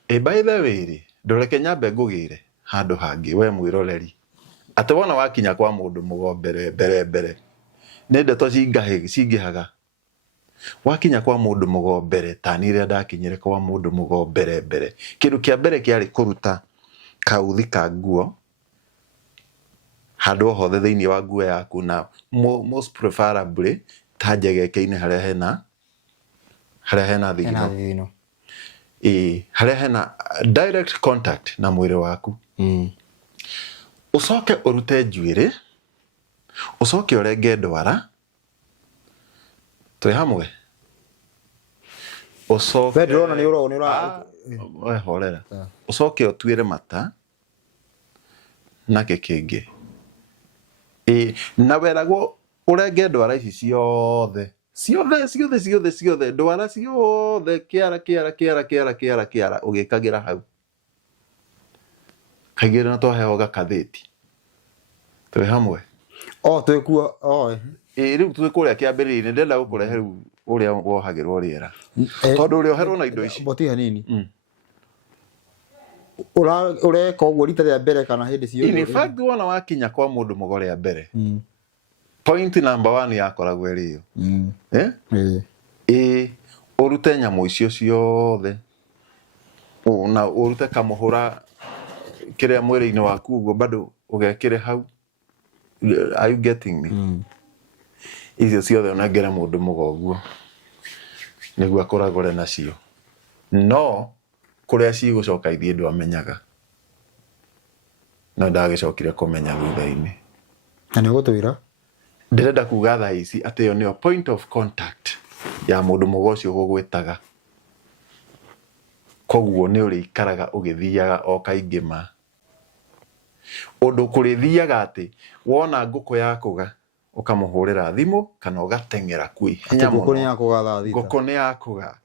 by the way rĩ ndũreke nyambe ngũgĩre handũ hangĩ we mwĩroreri atĩ wona wakinya kwa mũndũ mũgombere mbere nĩ ndeto cingĩhaga wakinya kwa mũndũ mũgombere ta nĩrĩa ndakinyire kwa mũndũ mũgombere kĩndũ kĩa mbere kĩarĩ kũruta kauthi ka nguo handũ hothe thĩinĩ wa nguo yaku na most preferably ta njegeke-inĩ harĩa hena thigino harĩa hena direct contact na mwĩrĩ waku ũcoke ũrute njuĩrĩ ũcoke ũrenge ndwara twĩ hamwe ũcoke ndĩrona nĩ horera ũcoke ũtuĩre mata na kĩngĩ na weragwo ũrenge ndwara ici ciothe ndwara ciothe kĩara ũgĩkagĩra hau kaingĩ na twaheo gakathĩti twĩ hamwe twĩkuo rĩu twĩ kũrĩa kĩambĩrĩria-inĩ ndĩrenda gũkũrehe rĩu ũrĩa wohagĩrwo rĩera tondũ ũrĩa oherwo na indo ici boti hanini ũreka ũguo rita rĩa mbere kana hĩndĩ ciothe in fact wona wakinya kwa mũndũ mũgo rĩa mbere point number 1 yakoragwo ĩrĩ ĩyo ũrute nyamũ icio ciothe na ũrute kamũhũra kĩrĩa mwĩrĩ-inĩ waku ũguo bado ũgekĩre hau are you getting me icio ciothe onengere mũndũ mũgo nĩguo akoragore nacio no kũrĩa cigũcoka ithiĩ ndwamenyaga no ndagĩcokire kũmenya thutha-inĩ na nĩ ũgũtwĩra ndirenda kuga thaa ici atĩ yo nĩyo point of contact ya mũndũ mũgo ũcio gũgwĩtaga. Koguo nĩ ũrĩikaraga ũgĩthiaga o kaingĩ ma. Ũndũ kũrĩthiaga atĩ wona ngũkũ ya kũga ũkamũhũrĩra thimũ kana ũgateng'era kwĩ hinya mũno. Ngũkũ nĩ ya kũga thaa thita. Ngũkũ nĩ ya kũga.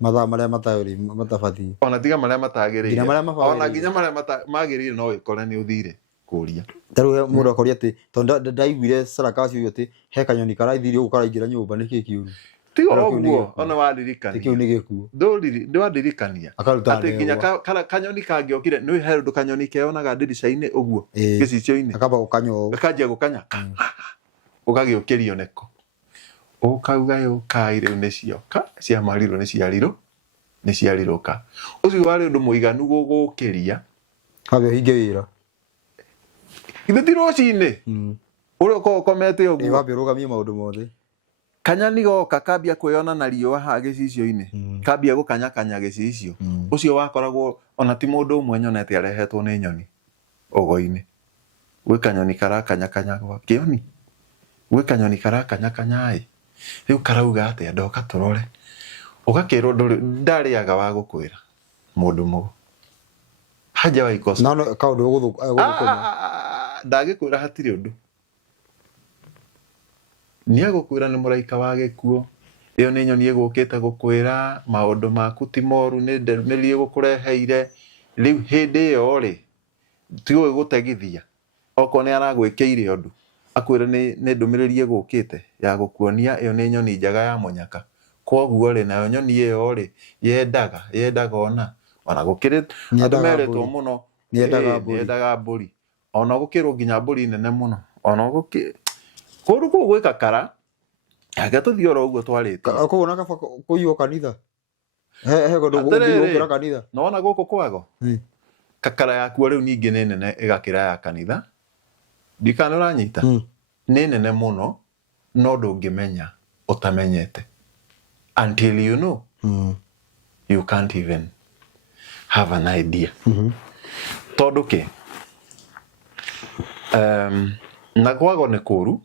Mathaa marĩa matabatiĩ. Ona tiga marĩa matagĩrĩire. Ona nginya marĩa magĩrĩire no wĩkore nĩ ũthire kũria. Tarĩu mũndũ akoria atĩ tondũ ndaiguire Sarakasi ũyũ atĩ he kanyoni karaithirio ũguo karaingĩra nyũmba nĩkĩ kĩũru. Tiga ũguo ona waririkania. Kĩu nĩ gĩkuũ. Ndwaririkania. Atĩ nginya kanyoni kangĩokire nĩ he ũndũ kanyoni keyonaga ndirica-inĩ ũguo gĩcicio-inĩ. Akamba gũkanyua. Gakanjia gũkanya. Ũgagĩũkĩrio neko. Ũkauga yũkai rĩu nĩ cioka ciamarirwo nĩ ciarirũka. Ũcio warĩ ũndũ mũiganu gũgũkĩria. Kabe hinge wĩra. Ithe ti rũcinĩ. Ũrĩa ũkomete ũguo. Wambe ũrũgamie maũndũ mothe. Kanyani goka kambia kwĩyona na riũa ha gĩcicio-inĩ. Kambia gũkanyakanya gĩcicio. Ũcio wakoragwo ona ti mũndũ ũmwe nyonete arehetwo nĩ nyoni ũgo-inĩ. Gwĩ kanyoni karakanyakanya gwa kĩoni. Gwĩ kanyoni karakanyakanya rĩu karauga atĩa ndoka tũrore. Ũgakĩrwo ndarĩaga wa gũkwĩra mũndũ mũgo. Haja wa ikosa. No kaũndũ ũgũkoma. Ndagĩkwĩra hatirĩ ũndũ. Nĩagũkwĩra nĩ mũraika wa gĩkuũ. Ĩyo nĩ nyoni ĩgũkĩte gũkwĩra maũndũ maku ti moru nĩ ndũmĩrĩri ĩgũkũreheire. Rĩu hĩndĩ ĩyo rĩ tiwe gũtegithia. Okorwo nĩ aragwĩkĩire ũndũ akwĩra nĩ ndũmĩrĩri ĩgũkĩte ya gũkuonia ĩyo nĩ nyoni njega ya mũnyaka. Koguo rĩ nayo nyoni ĩyo rĩ yendaga ona gũkĩrĩ andũ meretwo mũno yendaga mbũri. Ona gũkĩrwo nginya mbũri nene mũno. Ona kũndũ kũu gwĩka kara ake tũthiĩ oro ũguo twarĩte. Koguo na kaba kũiywo kanitha. He kũndũ gũkĩra kanitha. Nona gũkũ kwago. Kakara yakuo rĩu ningĩ nĩ nene ĩgakĩra ya kanitha. Ndikana ũranyita. Nĩ nene mũno no ndũngĩmenya ũtamenyete. Until you know, you can't even have an idea. Tondũ kĩ na kwago nĩ kũru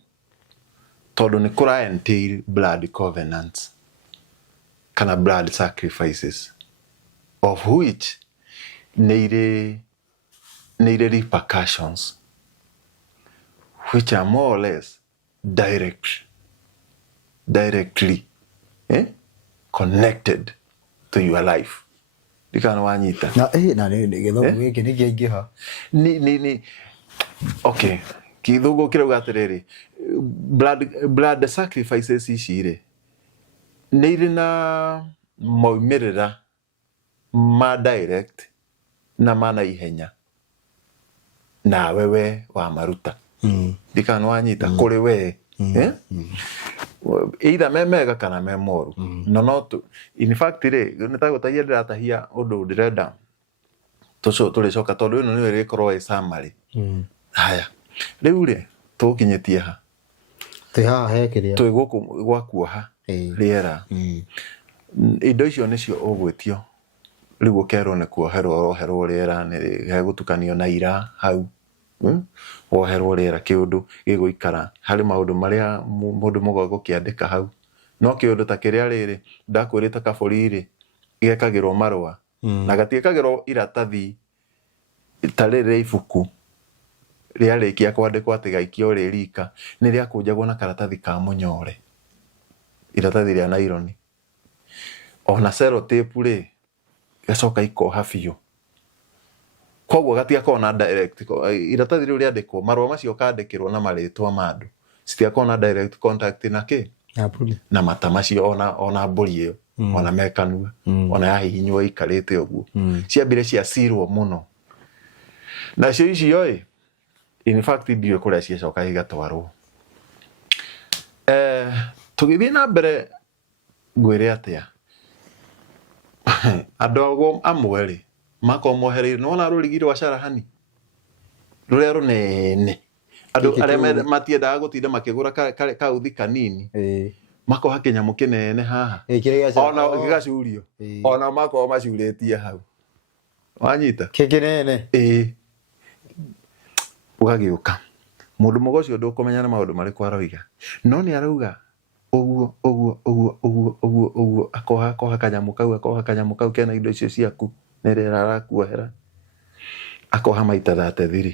tondũ nĩ kũra entail blood covenants kana blood sacrifices of which nĩ irĩ repercussions which are more or less directly connected to your life. Ndikana wanyita. Na nĩ gĩthomo gĩkĩ nĩ kĩaingĩha. Okay. Kĩthũngũ kĩrauga atĩrĩrĩ blood sacrifices ici rĩ nĩ irĩ na moimĩrĩra ma direct na mana ihenya nawe we wa maruta. Ndikana wanyita kũrĩ we. Either me mega kana me moru. No in fact rĩ nĩtagũtahia ndĩratahia ũndũ ndĩrenda tũrĩcoka tondũ ĩno nĩyo ĩrĩkorwo ĩ summary. Haya rĩu rĩ tũkinyĩtie ha twĩ haha he kĩrĩa twĩ gũkũ gwa kuoha rĩera. Indo icio nĩcio ũgwĩtio rĩu ũkerwo nĩ kuoherwo rĩera nĩ hegũtukanio na ira hau. Woherwo rĩera kĩũndũ gĩgũikara harĩ maũndũ marĩa mũndũ mũgo gũkĩandĩka hau. No kĩũndũ ta kĩrĩa rĩrĩ ndakwĩrĩte kabũri rĩ gĩekagĩrwo marũa na gatiĩkagĩrwo iratathi ta rĩrĩ ibuku rĩarĩkia kwandĩkwo atĩ gaikio rĩ rika nĩ rĩakũnjagwo na karatathi ka mũnyore. Iratathi rĩa naironi ona sellotape rĩ gacoka ikoha biũ. Koguo gatiakorwo na direct iratathi rĩu rĩandĩkwo marũa macio kandĩkĩrwo na marĩtwa ma andũ citiakorwo na direct contact na kĩ na mata macio ona mbũri ĩyo ona mekanua ona yahihinywo ikarĩte ũguo ciambire ciacirwo mũno. Nacio icio in fact ndiũ kũrĩa ciacoka igatwarwo. Tũgĩthiĩ na mbere ngwĩre atĩa andũ amwe rĩ makomohereire nona rũrigi rwa Carahani rũrĩa rũnene andũ arĩa matiendaga gũtinda makĩgũra kauthi kanini makoha kĩnyamũ kĩnene haha ona gĩgacurio ona makorwo macurĩtie hau. Wanyita kĩnene ũgagĩũka mundu mugocio ndukumenya na maundu mariku aroiga no ni arauga uguo akoha kanyamu kau kena indo icio ciaku nirera arakuohera akoha maita 33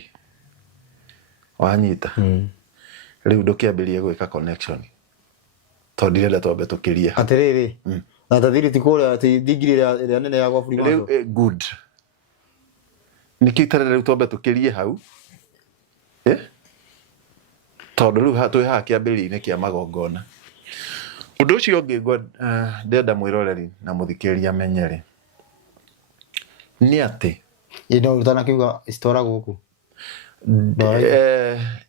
wanyita riu ndukiambirie gwika connection to ndirenda twambe tukirie atiriri na tathiri tikuria ati thingiri ria nene ya gwa Freemason good nikitare riu twambe tukirie hau tondu riu hatwi ha kiambiri-ini kia magongona undu ucio ungi ndenda mwiroreri na muthikiriria menyere ni ati ino utana kiuga istora guku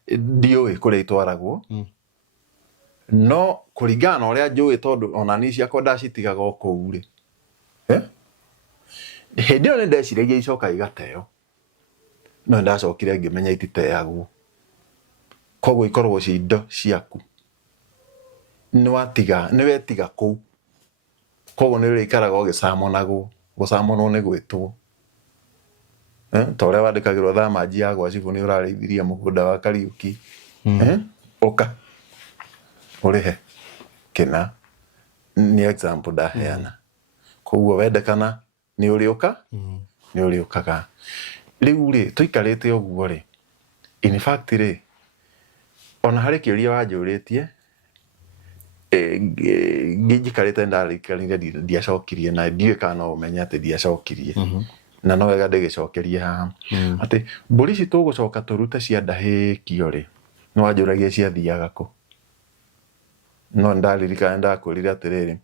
ndioi kuria itwaragwo no kuringana na uria njui tondu ona ni ciakwa ndacitigaga o kuu ri hindi io ni ndeciragia icoka igateo no ndacokire ngimenya ititeagwo koguo ikorwo ci indo ciaku niwetiga kuu koguo ni ikaraga ugicamonagwo gucamonwo ni gwitwo ta uria wandikagirwo thamaji ya gwacibu ni urareithirie mugunda wa Kariuki uka urihe kina ni example ndaheana koguo wendekana ni uriuka ni uriukaga riu ri tuikarite uguo ri in fact ri ona hari kiuria wanjuritie ngijikarite ndarikarire ndiacokirie na ndiwe kana umenya ati ndiacokirie na no wega ndigicokerie haha ati mburi ici tugucoka turute cia ndahikio ri no wanjuragia ciathiaga ku no ndaririkana ndakwirire atiriri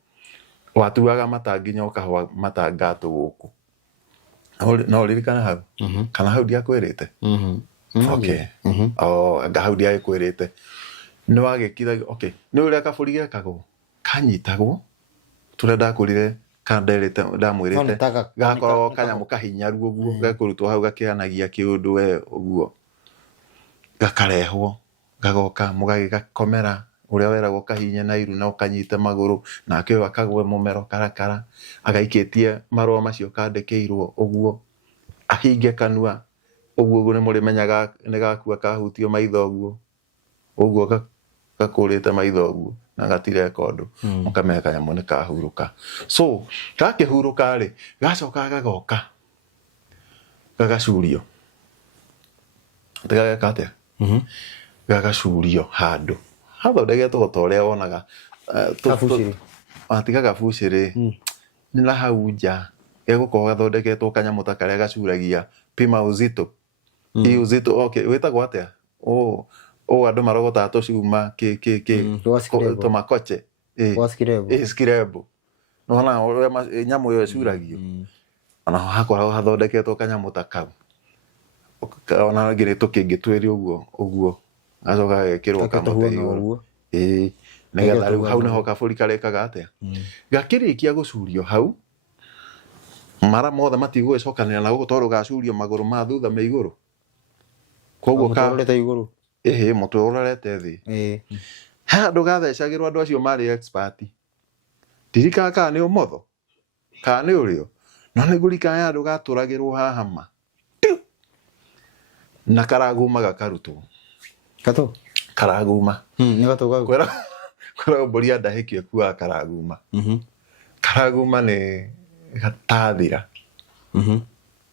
watuaga matanginya ukahwa matangatu guku no ririkana hau kana hau ndiakwirite okay hau ndiakwirite ni wagikithagia okay ni uria kaburi gekagwo kanyitagwo turia ndakurire kanderete ndamwirite gakorwo kanyamu kahinyaru uguo gakurutwo hau gakianagia kiundu we uguo gakarehwo gagoka mugagigakomera uria weragwo kahinye na iru na ukanyite maguru nake akagwe mumero karakara agaikitie marua macio kandikirwo uguo ahinge kanua uguo ni murimenyaga ni gakua kahutio maitho uguo gakurite maitho uguo na gatire kondu mukameka kanyamu ni kahuruka so gakihuruka ri gacoka gagoka gagacurio tegagakate gagacurio handu hathondeketwo ta uria wonaga atiga gabuciri ni na hau nja gegukorwo gathondeketwo kanyamu ta karia gacuragia pima uzito uzito okay wetagwo atia andu marogota tucuma tumakoche skirebo nona uria nyamu yo icuragio ona hakoragwo hathondeketwo kanyamu ta kau ona ngire tukingitwiri uguo gacoka gekirwo kamutego nigetha riu hau niho kaburi karekaga atia gakirikia gucurio hau mara mothe matigwicokanira na gutwarwo gacurio maguru ma thutha me iguru koguo urete iguru mutwe urorete thi handu gathecagirwo andu acio mari expert dirika ka ni umotho ka ni urio no ni gurika ya andu gaturagirwo haha ma na karaguma gakarutwo kato karaguma ni gatoga kwera boria ndahikio kuwa karaguma karaguma ni gatathira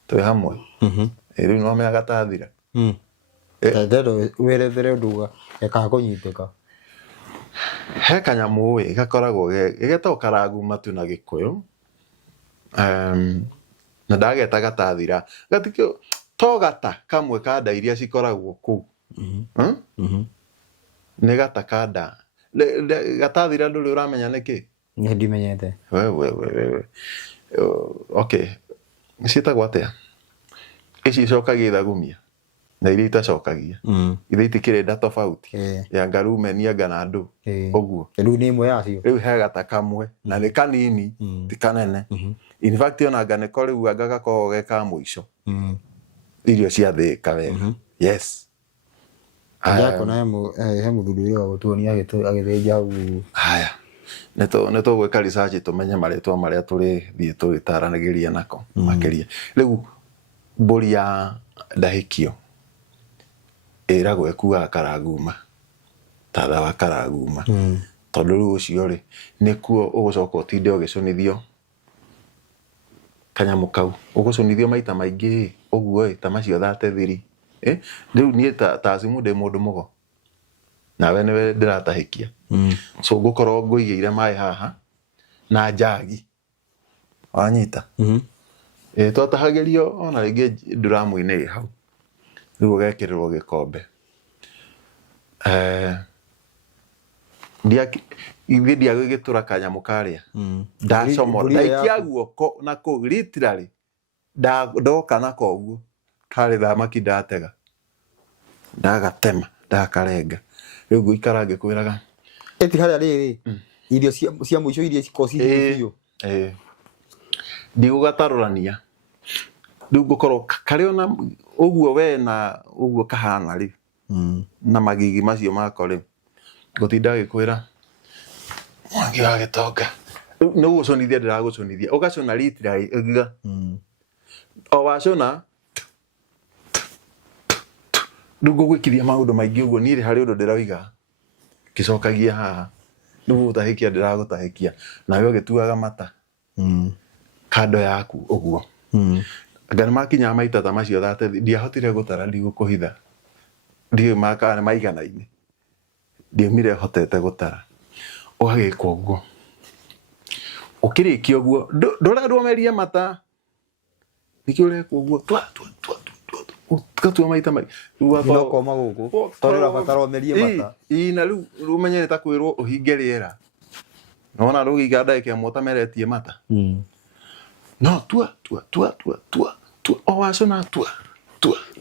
twe hamwe riu no me gatathira ndero werethere nduga ekakunyiteka he kanyamu we gakoragwo gegetwo karaguma tu na Gikuyu na ndageta gatathira gatikio togata kamwe kada iria cikoragwo ku ni gata kada gatathira nduri uramenya niki ndimenyete we okay citagwo atia ici cokagia thagumia na iria itacokagia iria itikirenda tofauti ya ngarume ni ganadu uguo riu ni imwe yacio riu he gata kamwe na ni kanini ti kanene in fact ona ganeko riu agagakorwo geka muico irio cia thika wega yes yako na he muthuri wa gutuonia agithinja hau haya neto gweka research tumenye maritwa maria turi thie tugitaranagiria nako makiria riu mburi ya ndahikio ĩragwo ekuaga karaguma tatha wa karaguma tondũ rĩu ũcio rĩ nĩkuo ũgũcoka ũtinde ũgĩcũnithio kanyamũ kau ũgũcũnithio maita maingĩ ũguo ta macio 33 rĩu niĩ ta Azimu ndĩ mũndũ mũgo nawe nĩwe ndĩratahĩkia so ngũkorwo ngũigĩire maĩ haha na njagi wanyita twatahagĩrio ona rĩngĩ nduramu-inĩ ĩ hau rĩu ũgekĩrĩrwo gĩkombe ithuĩ ndiagĩgĩtũra kanyamũ karĩa ndacomora ndaikia guoko na kũu literally ndoka nako ũguo karĩ thamaki ndatega ndagatema ndakarenga rĩu ngũikara ngĩkwĩraga eti harĩa rĩrĩ irio cia mũico iria cikorwo biũ ndigũgatarũrania rĩu ngũkorwo karĩ ona ũguo we na ũguo kahana rĩ na magigi macio mako rĩ ngũtinda gĩkwĩra mwangi wa gĩtonga nĩ gũcũnithia ndĩragũcũnithia ũgacũna literally ũgiga o wacũna rĩu ngũgwĩkithia maũndũ maingĩ ũguo niĩ harĩ ũndũ ndĩroiga ngĩcokagia haha rĩu gũtahĩkia ndĩragũtahĩkia nawe ũgĩtuaga mata kando yaku ũguo anga nĩmakinyaga maita ta macio ndiahotire gũtara ndigũkũhitha ndiũĩ makana nĩ maigana-inĩ ndiumire hotete gũtara ũgagĩka ũguo ũkĩrĩkia ũguo ndũrameria mata nĩkĩo ũreka ũguo ũgatua maita maingĩ nokoma gũkũ tondũ ũrabatara ũmerie mata na rĩu ũmenye nĩtakwĩrwo ũhinge rĩera nona rĩu gĩikara ndagĩka ĩmwe ũtameretie mata no tua o wacũna tua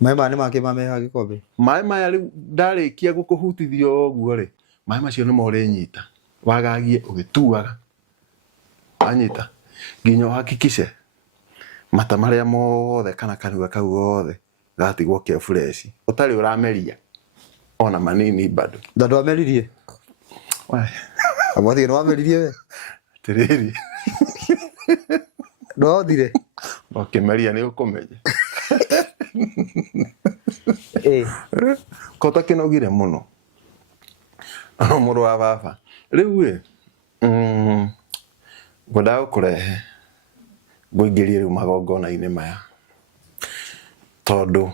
maĩ maya nĩ makĩ mameha gĩkombe maĩ maya rĩu ndarĩkia gũkũhutithio ũguo rĩ maĩ macio nĩmo ũrĩnyita wagagie ũgĩtuaga wanyita nginya ũhakikice mata marĩa mothe kana kanua kau gothe gatigwo ke fresh ũtarĩ ũrameria ona manini bado ndandũ ameririe amwathi no ameririe we tiriri ndũthire ũkĩmeria nĩ ũkũmenya kota kĩnogire mũno mũrũ wa baba rĩu ngwendaga gũkũrehe ngũingĩrie rĩu magongona-inĩ maya tondũ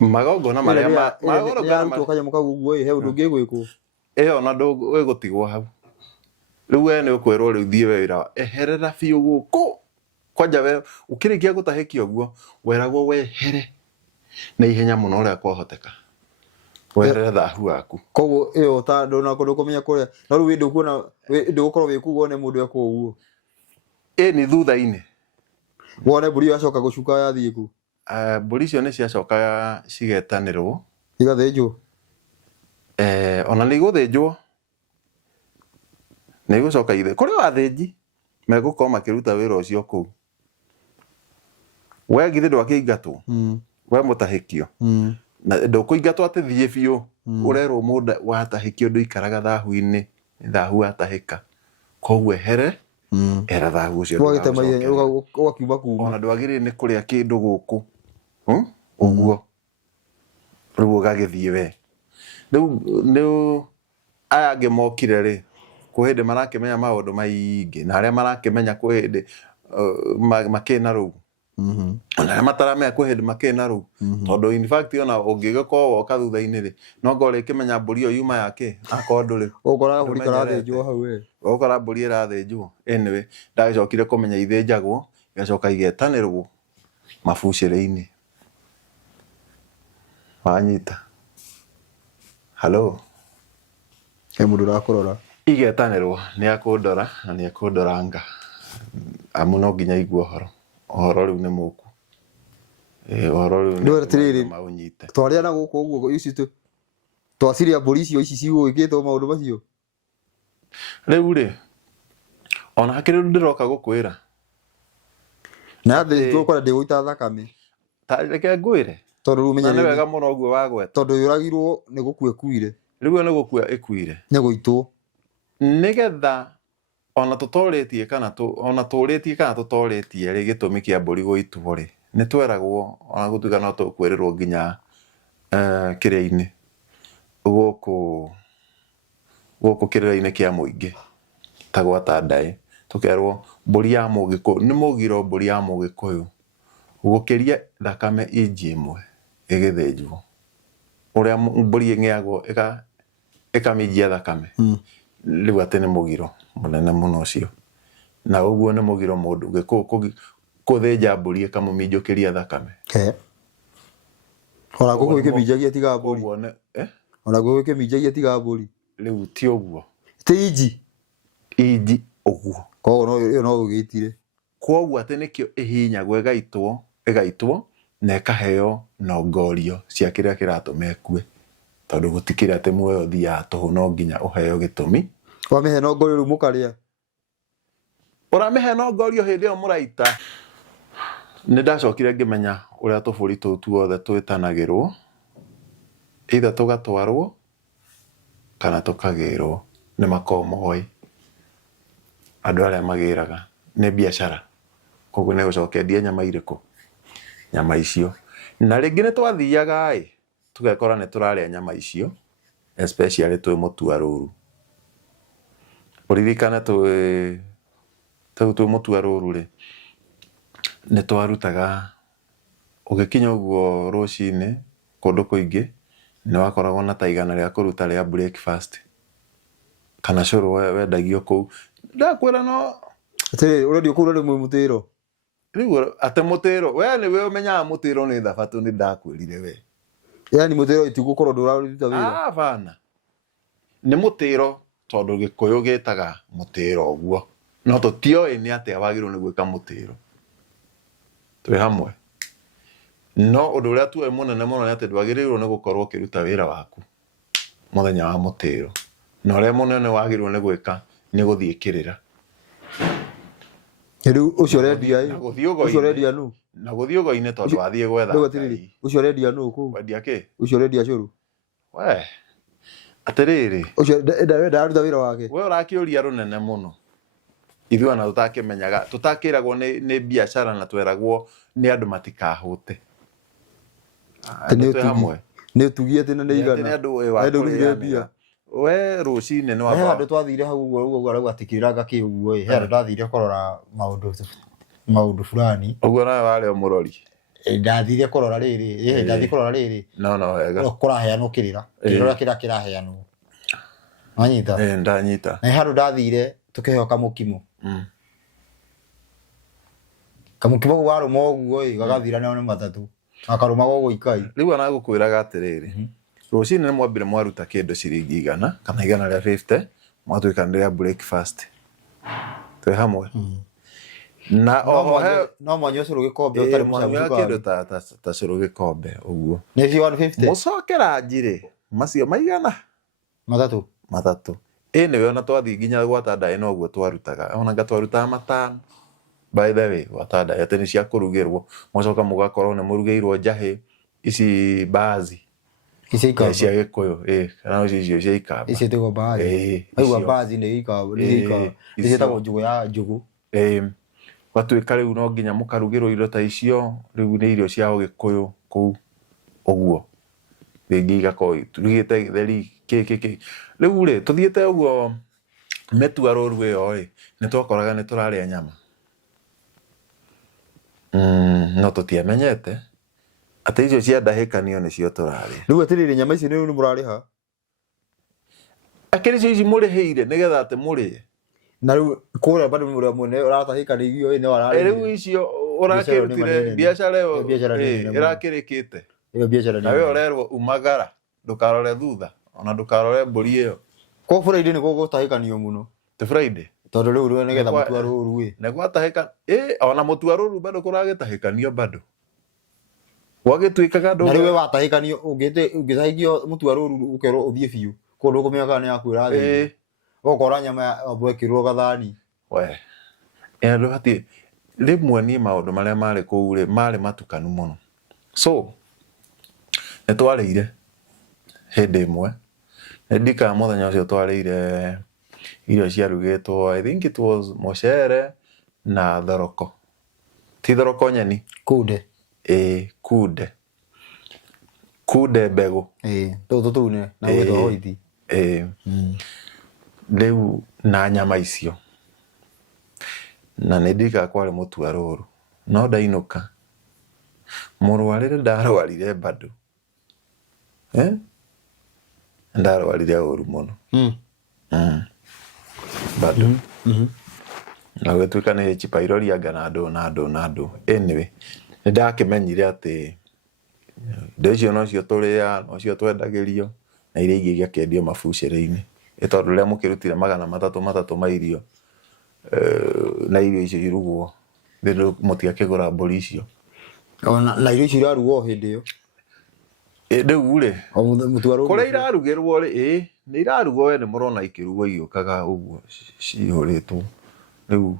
magongona marĩa magongona kanyamũ kau ũguo he ũndũ ũngĩ gwĩkwo ona ndũgũtigwo hau rĩu we nĩ ũkwĩrwo rĩu thiĩ wĩra eherera biũ gũkũ kwanja we ũkĩrĩkia gũtahĩkia ũguo weragwo wehere na ihenya mũno ũrĩa kwahoteka wehere thahu waku koguo ĩyo ta ndona kũndũ kũmenya kũrĩa no rĩu ndũkuona ndũgũkorwo wĩkugwo nĩ mũndũ ekwo ũguo nĩ thutha-inĩ wone mbũri yacoka gũcuka yathiĩ ku mbũri icio nĩ ciacokaga cigetanĩrwo igathĩnjwo ona nĩ igũthĩnjwo nĩ igũcoka ithe kũrĩ wathĩnji megũkorwo makĩruta wĩra ũcio kũu we githĩ ndwakĩingatwo we mũtahĩkio na ndũkũingatwo atĩ thiĩ biũ ũrerwo mũndũ watahĩkio ndũikaraga thahu-inĩ thahu watahĩka koguo ehere era thahu ũcio ũgakiuma kuma ona ndwagĩrĩire nĩ kũrĩa kĩndũ gũkũ ũguo rĩu ũgagĩthiĩ we rĩu aya angĩ mokire rĩ kwĩ hĩndĩ marakĩmenya maũndũ maingĩ na arĩa marakĩmenya kwĩ hĩndĩ makĩna rũu ona arĩa mataramenya kwĩ hĩndĩ makĩna rũu tondũ in fact ona ũngĩgĩkorwo woka thutha-inĩ rĩ no ngorwo rĩkĩmenya mbũri ĩyo yuma yake akorwo ndũrĩ ũkoraga mbũri karathĩnjwo hau ũgũkora mbũri ĩrathĩnjwo anyway ndagĩcokire kũmenya ithĩnjagwo igacoka igetanĩrwo mabucĩrĩ-inĩ wanyita halo he mũndũ ũrakũrora igetanĩrwo nĩ akũndora na nĩ akũndoranga amu no nginya igue ũhoro rĩu nĩ mũku ũhoro rĩu nĩ maũnyite twarĩa na gũkũ ũguo ici twaciria mbũri icio ici cigũgĩkĩtwo maũndũ macio rĩu rĩ ona hakĩrĩ ndĩroka gũkwĩra na thĩnjwo kora ndĩgũita thakame reke ngwĩre tondũ rĩu menya nĩ wega mũno ũguo wagweta tondũ yũragirwo nĩ gũkua ĩkuire rĩu nĩ gũkua ĩkuire nĩ gũitwo nĩgetha ona tũtorĩtie kana ona tũrĩtie kana tũtorĩtie rĩ gĩtũmi kĩa mbũri gũitwo rĩ nĩ tweragwo ona gũtuĩka no tũkwĩrĩrwo nginya Kĩrĩa-inĩ gũkũ kĩrĩra-inĩ kĩa mũingĩ ta gwa Tandai, tũkerwo mbũri ya Mũgĩkũyũ nĩ mũgiro, mbũri ya Mũgĩkũyũ gũkĩria thakame inji ĩmwe ĩgĩthĩnjwo, ũrĩa mbũri ĩng'eagwo ĩkamĩnjia thakame, rĩu atĩ nĩ mũgiro mũnene mũno ũcio, na ũguo nĩ mũgiro mũndũ kũthĩnja mbũri ĩkamũminjũkĩria thakame. Ona gũkũ ĩkĩminjagia tiga mbũri, ona gũkũ ĩkĩminjagia tiga mbũri, rĩu ti ũguo, ti inji ũguo, koguo no ũgĩtire, koguo atĩ nĩkĩo ĩhihinyagwo ĩgaitwo na ĩkaheo nongorio cia kĩrĩa kĩratũma ĩkue, tondũ gũtikĩrĩ atĩ muoyo ũthiaga tũhũ, no nginya ũheo gĩtũmi. Wamĩhe nongorio rĩu mũkarĩa, ũramĩhe nongorio hĩndĩ ĩyo mũraita. Nĩndacokire ngĩmenya ũrĩa tũbũri tũu tuothe twĩtanagĩrwo, either tũgatwarwo kana tũkagĩrwo nĩ makomoi, andũ arĩa magĩraga nĩ biacara, koguo nĩ gũcokendia nyama irĩkũ, nyama icio. Na rĩngĩ nĩ twathiaga tũgekora nĩ tũrarĩa nyama icio, especially twĩ Mũtuarũrũ. Ũririkane twĩ Mũtuarũrũ nĩ twarutaga, ũgĩkinya ũguo rũcinĩ kũndũ kũingĩ nĩ wakoragwo na ta igana rĩa kũruta rĩa breakfast kana cũrũ wendagio kũu. Ndakwĩra no atĩ ũrendio kũu rĩ mũtĩro, rĩu atĩ mũtĩro, we nĩwe ũmenyaga mũtĩro nĩ thabatũ, nĩ ndakwĩrire we, yani mũtĩro itigũkorwo ndũraruta wĩra. Bana nĩ mũtĩro tondũ Gĩkũyũ gĩtaga mũtĩro ũguo, no tũtioĩ nĩ atĩa wagĩrĩirwo nĩ gwĩka mũtĩro, twĩ hamwe. No ũndũ ũrĩa tuoĩ mũnene mũno nĩ atĩ ndwagĩrĩirwo nĩ gũkorwo ũkĩruta wĩra waku mũthenya wa mũtĩro, na ũrĩa mũnene wagĩrĩirwo nĩ gwĩka nĩ gũthiĩ kĩrĩra. Rĩu ũcio ũrendia ũcio ũrendia nũ? Na gũthiĩ ũgo-inĩ tondũ wathiĩ gwetha Ngai. Ũcio ũrendia nũ kũu? Wendia kĩ? Ũcio ũrendia cũrũ? We atĩrĩrĩ, ũcio ndaruta wĩra wake, we ũrakĩũria rũnene mũno. Ithuĩ ona tũtakĩmenyaga, tũtakĩragwo nĩ biacara na tweragwo nĩ andũ matikahũte. Nĩ ũtugi atĩ nĩ igana, nĩ mbia. We rũcinĩ nĩ wamba, he handũ twathire hau ũguo arauga atĩ kĩrĩranga kĩ ũguo, he handũ ndathire kũrora maũndũ fulani. Ũguo nawe warĩ o mũrori? Ndathire kũrora rĩrĩ, no wega, kũraheanwo kĩrĩra kĩrĩa kĩraheanwo, wanyita? Ndanyita. Na handũ ndathire tũkĩheo kamũkimo, kamũkimo gũ warũma ũguo gagathira nĩ matatũ, akarũmaga ũguo ikai. Rĩu ona gũkwĩraga atĩrĩrĩ, rũcinĩ nĩ mwambire mwaruta kĩndũ ciringi 100 kana 150, mwatwĩkanĩria breakfast, twĩ hamwe. Na oho no mwanyua cũrũ gĩkombe ũtarĩ mũcamũka, kĩndũ ta cũrũ gĩkombe ũguo. Nĩ 150 mũcokera njĩrĩ macio maigana matatũ. Nĩwe ona twathiĩ nginya gwa Tandai noguo twarutaga, ona ngatwarutaga matano, by the way, gwa Tandai atĩ nĩ cia kũrugĩrwo, mũcoka mũgakorwo nĩ mũrugĩirwo njahĩ ici bazi cia Gĩkũyũ, kana icio cia ikamba, icio tĩgwo bazi, aigua bazi nĩ ikamba, iciĩtagwo njũgũ ya njũgũ. Gwatuĩka rĩu no nginya mũkarugĩrwo irio ta icio, rĩu nĩ irio cia Gĩkũyũ kũu ũguo, rĩngĩ igakorwo turugĩte gĩtheri kĩkĩ. Rĩu tũthiĩte ũguo Mũtuarũrũ ĩyo nĩ twakoraga nĩ tũrarĩa nyama, no tũtiamenyete atĩ icio cia ndahĩkanio nĩcio tũrarĩa. Rĩu atĩrĩrĩ, nyama ici nĩ mũrarĩha? Akĩrĩ icio mũrĩhĩire nĩgetha atĩ mũrĩe. Na rĩu kũrĩa bado mwene ũratahĩkanĩrio nĩ wararĩha. Rĩu icio ũrakĩrutire biacara ĩyo ĩrakĩrĩkĩte, na we ũrerwo umagara, ndũkarore thutha, ona ndũkarore mbũri ĩyo. Kwa Friday nĩ gũgũtahĩkanio mũno. Ti Friday? Tondũ rĩu nĩgetha Mũtuarũrũ nĩ gwatahĩka, ona Mũtuarũrũ bado kũragĩtahĩkanio bado. Gwagĩtuĩkaga na rĩu watahĩkanio ũngĩtahĩkio Mũtuarũrũ ũkerwo ũthiĩ biũ, kũndũ kũmĩaka nĩ yakwĩra thĩ, ũgakora nyama wekĩrwo gathani. We andũ hatirĩ, rĩmwe niĩ maũndũ marĩa marĩ kũu marĩ matukanu mũno. So nĩ twarĩire hĩndĩ ĩmwe, nĩndikaga mũthenya ũcio twarĩire irio ciarugĩtwo, I think it was mũcere na thoroko, ti thoroko nyeni, kunde. Kunde. kude mbegũ tũtune na gwĩtwo hoithi rĩu na nyama icio na nĩndika kwarĩ mũtua rũrũ no ndainũka mũrwarĩre ndarwarire bado ndarwarire ũru mũno bado na gũtuĩka nĩ H. pylori anga na andũ anyway nĩndakĩmenyire atĩ indo icio nocio tũrĩa nocio twendagĩrio na iria ingĩ igakĩendio mabucĩrĩ-inĩ tondũ rĩrĩa mũkĩrutire 300 ma irio na irio icio irugwo mũtiakĩgũra mbũri icio na irio icio irarugwo hĩndĩ ĩyo rĩu rĩ kũrĩa irarugĩrwo rĩ nĩ irarugwo we nĩ mũrona ikĩrugwo igĩũkaga ũguo cihũrĩtwo rĩu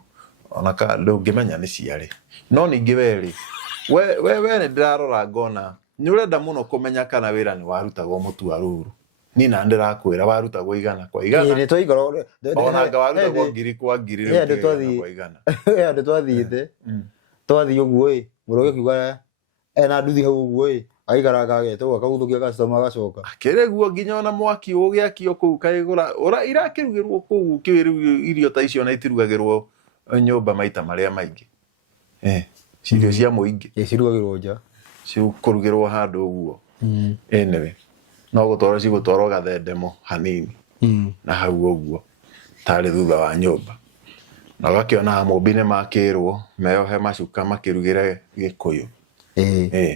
ona ndũngĩmenya nĩ ciarĩ no ningĩ werĩ we nĩ ndĩrarora ngona nĩ ũrenda mũno kũmenya kana wĩra nĩ warutagwo mũtua rũrũ ni na ndĩrakwĩra warutagwo igana kwa igana nĩ twaigoro ona anga warutagwo ngiri kwa ngiri rĩu kwa igana andũ twathiĩ ũguo mũrũ ũkiuga ena nduthi hau ũguo aikaranga agetwo akaguthũkia customer agacoka akĩrĩguo nginya ona mwaki ũgĩakio kũu kaigũra irakĩrugĩrwo kũu kĩrĩu irio ta icio na itirugagĩrwo nyũmba maita marĩa maingĩ cirio cia mũingĩ cirugagĩrwo nja cikũrugĩrwo handũ ũguo anyway no gũtwarwo cigũtwarwo gathendemo hanini na hau ũguo tarĩ thutha wa nyũmba na ũgakĩona mũmbi nĩ makĩrwo meyohe macuka makĩrugĩre gĩkũyũ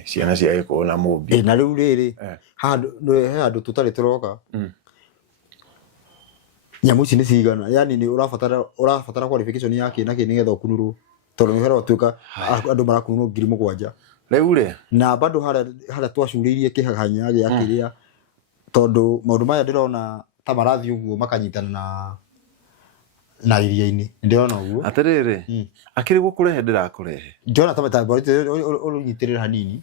ciana cia gĩkũyũ na mũmbi na rĩu rĩrĩ handũ tũtarĩ tũroka nyamũ ici nĩ cigana yani nĩ ũrabatara qualification ya kĩ na kĩ nĩgetha ũkunurwo tondũ nĩ ũhera ũtuĩka andũ marakunurwo 7,000 rĩu rĩ na bado harĩa twacurĩirie kĩhanya gĩa kĩrĩa tondũ maũndũ maya ndĩrona ta marathiĩ ũguo makanyitana na iria-inĩ ndĩrona ũguo atĩrĩrĩ akĩrĩ gũkũrehe ndĩrakũrehe ndĩrona ta matabarĩte ũnyitĩrĩre hanini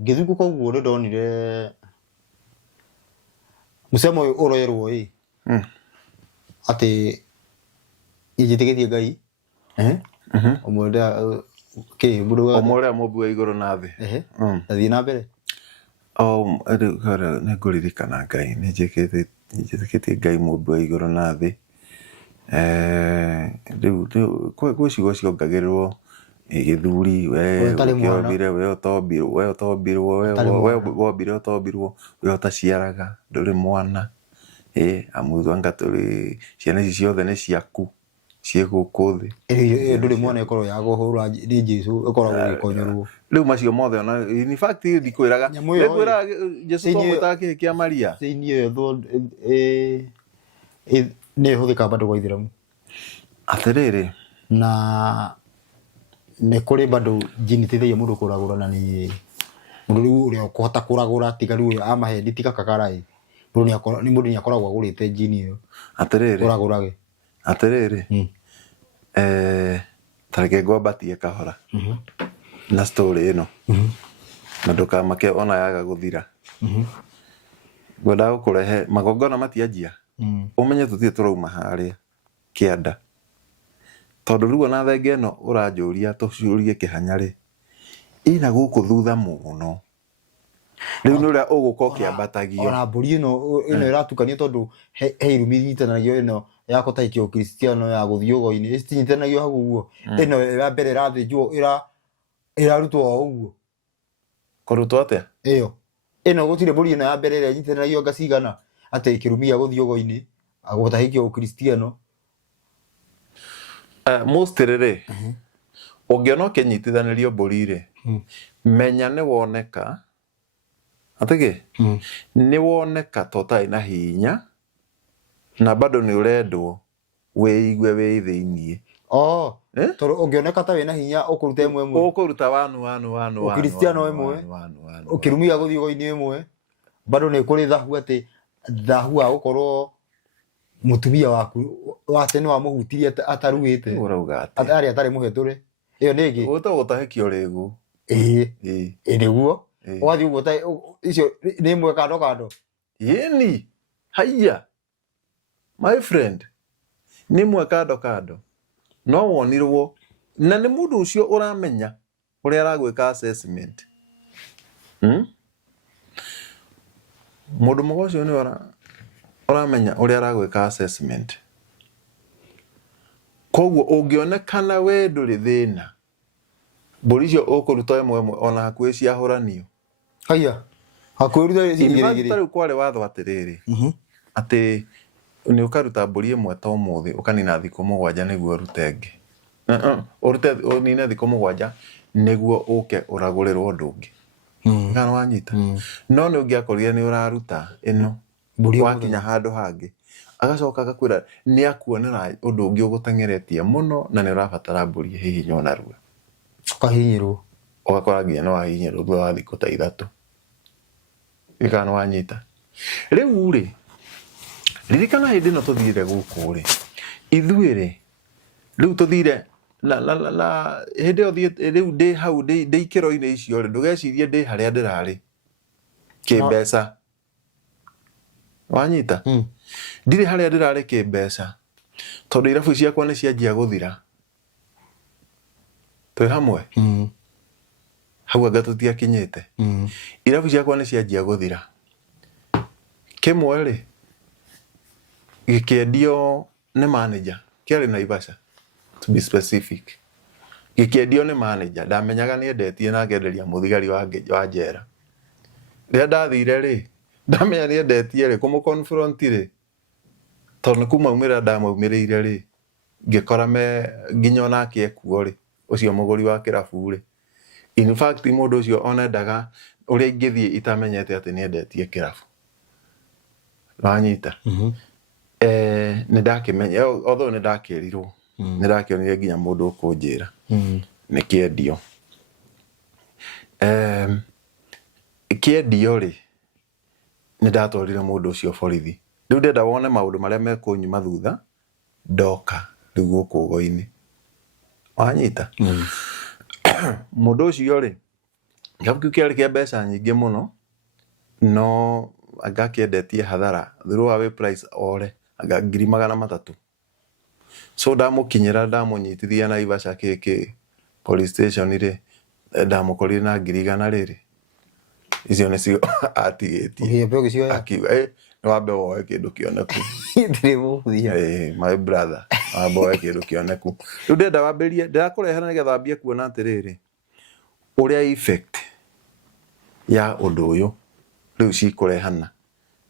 ngĩthungũka ũguo nĩndonire mũcemo ũyũ ũroerwo atĩ njĩtĩkĩtie Ngai ũmwe ũrĩa mũmbi wa igũrũ na thĩ athiĩ na mbere nĩ ngũririkana Ngai nĩ njĩtĩkĩtie Ngai mũmbi wa igũrũ na thĩ rĩu gwĩ ciugo ciongagĩrĩrwo gĩthuri we ũtombirwo we ũtaciaraga ndũrĩ mwana amũthanga tũrĩ ciana ici ciothe nĩ ciaku ciĩ gũkũ thĩ ndũrĩ mwana ĩkorwo ya kũhũra nĩ Jesũ ĩkoragwo gĩkonyorwo rĩu macio mothe ona in fact ndikwĩraga Jesũ twamwĩtaga kĩhĩ kĩa Maria thĩinĩ ĩyo nĩ ĩhũthĩkaga bado kwa Ithĩramu atĩrĩrĩ na nĩ kũrĩ bado jini teithagia mũndũ kũragũra na nĩ mũndũ rĩu ũrĩa kũhota kũragũra tiga rĩu amaheni tiga kakaraĩ mũndũ nĩ akoragwo agũrĩte jini ĩyo kũragũrage atĩrĩrĩ tareke ngwambatie kahora na story ĩno na ndũkamake ona yaga gũthira ngwenda gũkũrehe magongona matianjia ũmenye tũtirĩ tũrauma harĩa kĩanda tondũ rĩu ona thenge ĩno ũranjũria tũciũrie kĩhanya-rĩ ina gũkũ thutha mũno rĩu nĩ ũrĩa ũgũka ũkĩambatagio ona mbũri ĩno ĩratukanio tondũ he irumi nyitanagio ĩno ya gũtaikio Kristiano ya gũthiĩ ũgo-inĩ citinyitanagio hau ũguo ĩno ya mbere ĩrathĩnjwo ĩrarutwo o ũguo kũrutwo atĩa ĩno gũtirĩ mbũri ĩno ya mbere ĩrĩa nyitanagio ngacigana atĩ kĩrumi ya gũthiĩ ũgo-inĩ gũtaikio Kristiano mũstĩrĩrĩ ũngĩona ũkĩnyitithanĩrio mbũri-rĩ menya nĩ woneka atĩgĩ nĩ woneka totarĩ na hinya na bado nĩ ũrendwo wĩigue wĩ thĩiniĩ tondũ ũngĩoneka ta wĩna hinya ũkũruta ĩmwe ũkũruta wanu Kristiano ĩmwe ũkĩrumia gũthiĩ ũgo-inĩ ĩmwe bado nĩ kũrĩ thahu atĩ thahu wa gũkorwo mũtumia waku wa tene wa mũhutirie ataruĩte ũrauga atĩ atarĩ mũhetũre ĩyo nĩ ĩngĩ gũtahĩkio rĩgu nĩguo ũgathiĩ ũguo icio nĩ ĩmwe kando yeni haiya my friend nĩ ĩmwe kando no wonirwo na nĩ mũndũ ũcio ũramenya uria aragwika assessment mundu mugocio ni uramenya uria aragwika assessment koguo ungionekana we nduri thina mburi icio ukuruta imwe ona hakuhi ciahuranio aya hakuruta igirigiri tari kware watho atiriri ati ni ukaruta mburi imwe ta umuthi ukanina thikũ 7 niguo rutenge urute unine thikũ 7 niguo uke uragurirwo undu ungi ngano wanyita no ni ungiakorire ni uraruta ino wakinya handu hangi agacoka agakwira ni akuonera undu ungi ugutengeretie muno na ni urabatara mburi hihinyo narua kahinyirwo ugakora nginya no wahinyirwo thutha wa thikũ ta 3 ngano wanyita riu ri ririkana hindi no tuthire guku ri ithuire riu tuthire la hindi othie riu ndi hau ndi ikiro-ini icio ri ndugecirie ndi haria ndirari kimbeca wanyita ndiri haria ndirari kimbeca tondu irabu ciakwa ni cianjia guthira twi hamwe hau anga tutiakinyite irabu ciakwa ni cianjia guthira kimwe ri gikiendio ni manager kiari Naivasha to be specific gikiendio ni manager ndamenyaga ni endetie na ngenderia muthigari wa njera ria ndathire ri ndamenya ni endetie ri kumuconfront ri tondu kuma umira ndamaumirire ri ngikora me nginya onake ekuo ri ucio muguri wa kirabu ri in fact mundu ucio onendaga uria ingithie itamenyete ati ni endetie kirabu wanyita ni ndakimenya although ni ndakirirwo ni ndakionire nginya mundu ukunjira ni kiendio kiendio ri ni ndatwarire mundu ucio borithi riu ndenda wone maundu maria mekunyuma thutha ndoka riu guku go-ini wanyita mundu ucio ri gabku kiari kia mbeca nyingi muno no agakiendetie hathara through away price ore aga 300,000 so ndamukinyira ndamunyitithia Naivasha keke police station ri ndamukorire na 100,000 riri icio nicio atigetie akiwa no wambe woe kindu kioneku ndiri muthia my brother wambe woe kindu kioneku riu ndenda wambirie ndirakurehera nigetha ambie kuona atiriri uria effect ya undu uyu riu cikurehana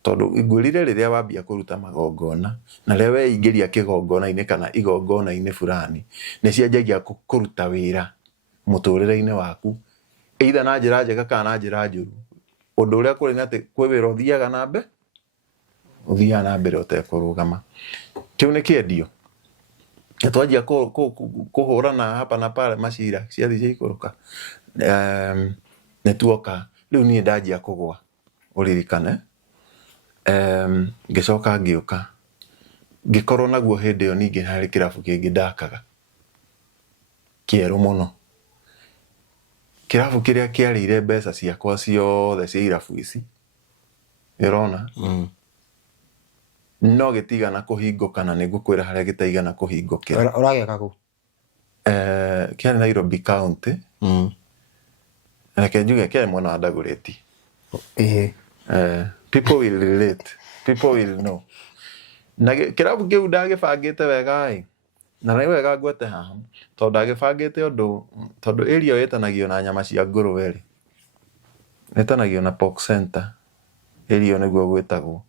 tondu igwirire riria wambia kuruta magongona na riria weingiria kigongona-ini kana igongona-ini fulani ni cianjagia kuruta wira muturire-ini waku either na njira njega kana na njira njuru undu uria kuri ati kwi wira uthiaga na mbere utekurugama kiu ni kiendio twajia kuhurana hapa na pale macira ciathi cia ikuruka netuoka riu ni ndajia kugwa uririkane ngicoka ngiuka ngikorwo naguo hindi yo ningi hari kirabu kingi ndakaga kieru muno kirabu kiria kiarire mbeca ciakwa ciothe cia irabu ici irona no gitigana kuhingukana ni ngukwira haria gitaigana kuhingukira urageka ku kiari Nairobi County reke njuge kiari mwena wa Dagoretti people will relate, people will know. Na kirabu kiu ndagibangite wega na nĩ wega ngwete haha tondũ ndagibangite ũndũ tondũ area yetanagio na nyama cia ngũrwe ri yetanagio na pork center area nĩguo gwĩtagwo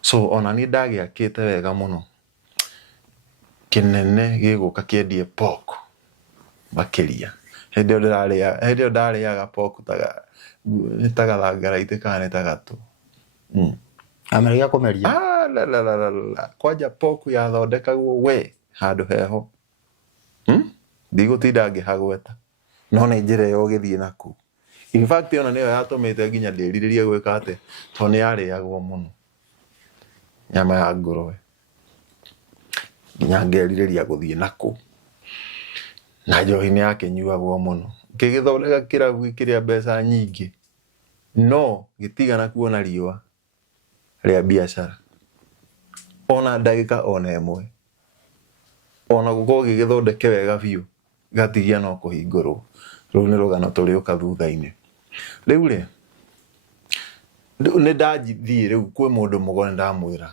so ona ni ndagiakite wega muno kinene giguka kiendie pork makiria hindi ndarĩaga pork nĩtagathangara itikane tagatu ameria kumeria la kwaja pork yathondekagwo we handu heho ndigutinda ngihagweta no nĩ njĩra yo gĩthiĩ naku in fact ona nĩyo yatumĩte nginya ndĩrirĩrie gwĩka atĩ to nĩ yarĩagwo mũno nyama ya ngũrwe nginya ngerirĩria gũthiĩ naku na njohi nĩ yakĩnyuagwo mũno ngĩgĩthondeka kĩrabu kĩrĩa mbeca nyingĩ no gĩtigana kuona riũa rĩa biacara ona ndagĩka ona ĩmwe ona gũkorwo gĩgĩthondeke wega biũ gatigia no kũhingũrwo rũu nĩ rũgano tũrĩũka thutha-inĩ. Rĩu rĩ nĩ ndathiĩ rĩu kwĩ mũndũ mũgo nĩ ndamwĩra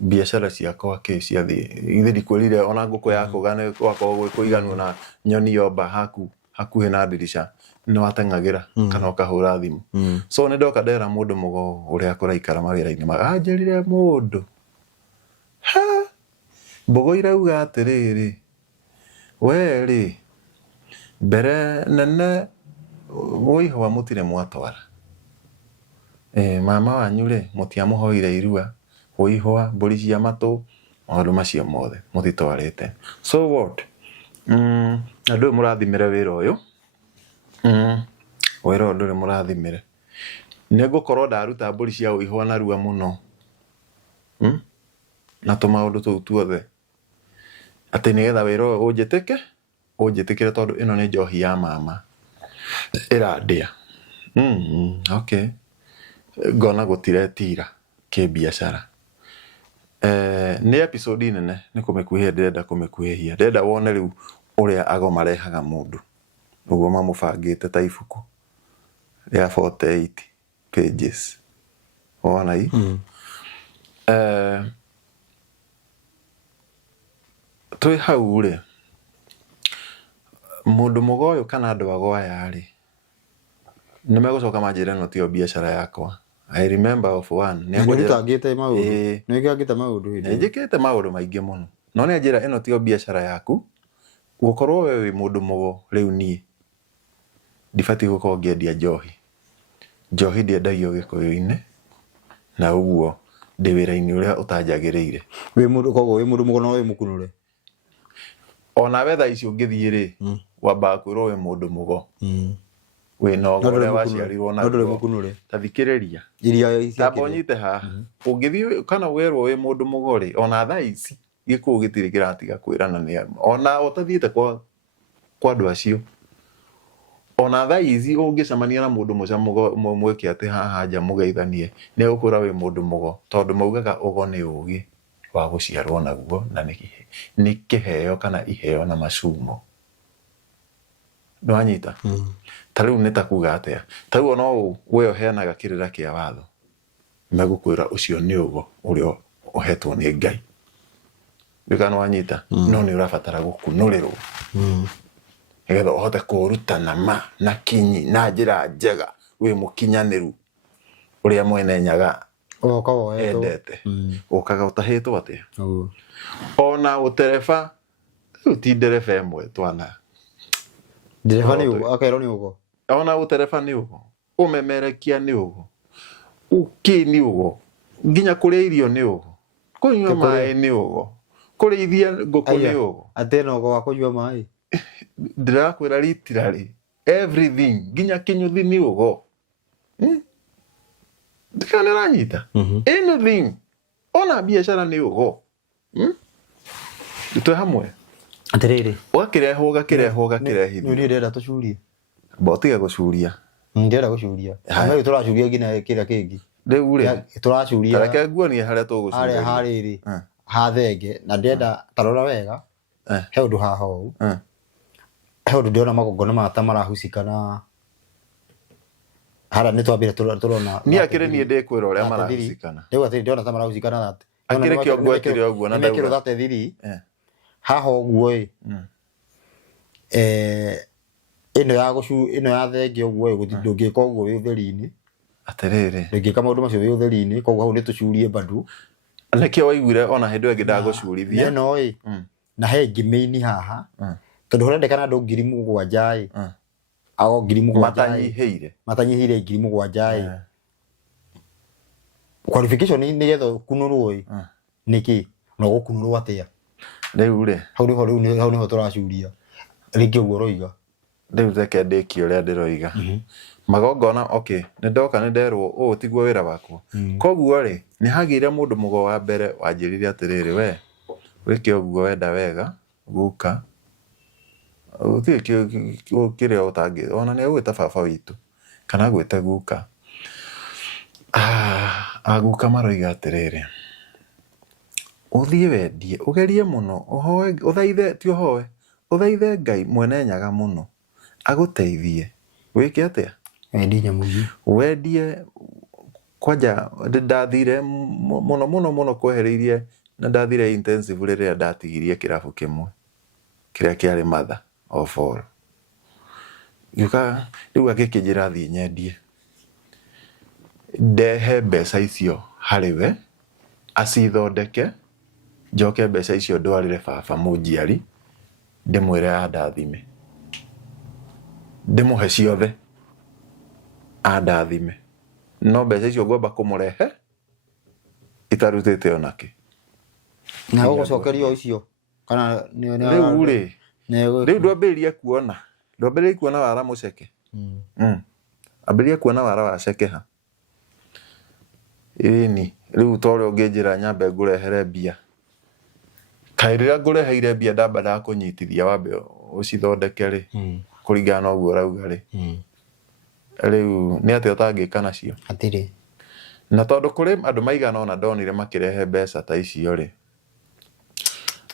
biacara ciakwa ciathiĩ ithe ndikwĩrire ona ngũkũ yakũga nĩ gwakorwo gwĩ kũiganu na nyoni yomba hakuhĩ na ndirisha nĩ wateng'agĩra kana ũkahũra thimũ. So nĩ ndoka ndera mũndũ mũgo ũrĩa kũraikara mawĩra-inĩ anjĩrire mũndũ mbogo irauga atĩrĩrĩ we rĩ mbere nene wĩihũa mũtire mwatwara mama wanyu rĩ mũtiamũhoire irua wĩihũa mbũri cia matũ maũndũ macio mothe mũtitwarĩte. So what andũ mũrathimĩre wĩra ũyũ wĩra ũyũ ndũrĩ mũrathimĩre nĩ ngũkorwo ndaruta mbũri cia wĩihũa narua mũno na tũmaũndũ tũu tuothe atĩ nĩgetha wĩra ũyũ ũnjĩtĩkĩre tondũ ĩno nĩ njohi ya mama ĩrandĩa. Okay ngona gũtiretira kĩbiacara. Nĩ episode nene nĩ kũmĩkuhĩhia ndĩrenda kũmĩkuhĩhia ndĩrenda wone rĩu ũrĩa ago marehaga mũndũ ũguo mamũbangĩte ta ibuku rĩa 48 pages wona hii. Twĩ hau rĩ mũndũ mũgoyũ kana andũ agoya rĩ nĩ megũcoka manjĩre no tio biacara yakwa. I remember of one nĩ ngũtangĩte maũndũ nĩ ngĩangĩte maũndũ hĩndĩ njĩkĩte maũndũ maingĩ mũno no nĩ njĩra ĩno tio biacara yaku gũkorwo we wĩ mũndũ mũgo. Rĩu niĩ ndibatiĩ gũkorwo ngĩendia njohi ndiendagio Gĩkũyũ-inĩ na ũguo ndĩ wĩra-inĩ ũrĩa ũtanjagĩrĩire. Wĩ mũndũ koguo wĩ mũndũ mũgo no wĩ mũkunũre ona we thaa ici ũngĩthiĩ rĩ wambaga kwĩrwo wĩ mũndũ mũgo wĩna ũrĩa waciarirwo naguo. Ta thikĩrĩria tamba ũnyite haha ũngĩthiĩ kana werwo wĩ mũndũ mũgo rĩ ona thaa ici Gĩkũyũ gĩtirĩ kĩratiga kwĩrana nĩ ona ũtathiĩte kwa andũ acio ona thaa ici ũngĩcemania na mũndũ mũca mũgo mwĩke atĩ haha nja mũgeithanie nĩ ũkũra wĩ mũndũ mũgo tondũ maugaga ũgo nĩ ũgĩ wa gũciarwo naguo na nĩ kĩheo kana iheo na macumo. Nĩwanyita ta rĩu nĩ ta kuga atĩa ta rĩu no we ũheanaga kĩrĩra kĩa watho megũkwĩra ũcio nĩ ũgo ũrĩa ũhetwo nĩ Ngai. Nĩka nĩwanyita no nĩ ũrabatara gũkunũrĩrwo nĩgetha ũhote kũruta na kinyi na njĩra njega wĩ mũkinyanĩru ũrĩa mwene nyaga endete ũkaga ũtahĩtwo atĩa. Ona ũtereba rĩu ti ndereba ĩmwe twana ndereba nĩ ũgo akaĩrwo nĩ ũgo ona ũtereba nĩ ũgo ũmemerekia nĩ ũgo ũkĩ nĩ ũgo nginya kũrĩa irio nĩ ũgo kũnyua maĩ nĩ ũgo kũrĩithia ngũkũ nĩ ũgo atĩ no ũgo wa kũnyua maĩ ndĩrakwĩra literally everything nginya kĩnyuthi nĩ ũgo. Ndika nĩranyita anything ona biacara nĩ ũgo. Twĩ hamwe atĩrĩrĩ ũgakĩrehwo gakĩrehithio. Nĩ ndĩrenda tũcurie botiga gũcuria ndĩrenda gũcuria no tũracuria nginya kĩrĩa kĩngĩ rĩu rĩ tũracuria tareke nguonie harĩa tũgũcuria harĩrĩ hathenge na ndĩrenda tarora wega he ũndũ haha ũũ he ũndũ ndĩrona magongona mata marahucikana harĩa nĩ twambire tũrona niĩ akĩrĩ niĩ ndĩkwĩra ũrĩa marahucikana rĩu atĩ ndĩrona ta marahucikana akĩrĩ kĩongo ekĩre ũguo na ndĩrona thate thiri haha ũguo ĩno ya thenge ũguo ndũngĩka ũguo wĩ ũtheri-inĩ atĩrĩrĩ ndũngĩka maũndũ macio wĩ ũtheri-inĩ koguo hau nĩ tũcurie bado nĩkĩo waiguire ona hĩndĩ ĩyo ĩngĩ ndagũcurithia ĩno na he ĩngĩ main haha tondũ ũrendekana andũ 7,000 ago 7,000 matanyihĩire 7,000 qualification nĩgetha ũkunũrwo nĩkĩ no gũkunũrwo atĩa rĩu rĩ hau nĩho tũracuria rĩngĩ ũguo roiga rĩu reke ndĩkie ũrĩa ndĩroiga magongona okay nĩ ndoka nĩ nderwo ũũ tiguo wĩra wakwa koguo rĩ nĩ hagĩire mũndũ mũgo wa mbere wanjĩrire atĩrĩrĩ we wĩke ũguo wenda wega guka ũthiĩ kĩrĩa ũtangĩ ona nĩ agwĩta baba witũ kana agwĩte guka aguka maroiga atĩrĩrĩ ũthiĩ wendie ũgerie mũno ũhoe ũthaithe ti ũhoe uthaithe Ngai mwene nyaga muno aguteithie wike atia Wendi nyamugi. Wendie kwanja ndathire muno kwehereirie na ndathire intensive rĩrĩa ndatigirie kĩrabu kĩmwe kĩrĩa kĩarĩ Mother of All. Yuka rĩu agĩkĩnjĩra thiĩ nyendie ndehe mbeca icio harĩ we acithondeke njoke mbeca icio ndwarĩre baba mũnjiari ndĩmwĩre andathime ndĩmũhe ciothe andathime no mbeca icio ngwamba kũmũrehe itarutĩte onake Na ũgũcokerio icio kana rĩu rĩu ndwambĩrĩrie kuona wara mũceke ambĩrĩrie kuona wara wa cekeha ĩni rĩu tore ũngĩnjĩra nyambe ngũrehere mbia kaĩ rĩrĩa ngũreheire mbia ndamba ndakũnyitithia wambe ũcithondeke rĩ kũringana na ũguo ũrauga rĩ rĩu nĩ atĩ ũtangĩka nacio hatirĩ na tondũ kũrĩ andũ maigana ona ndonire makĩrehe mbeca ta icio rĩ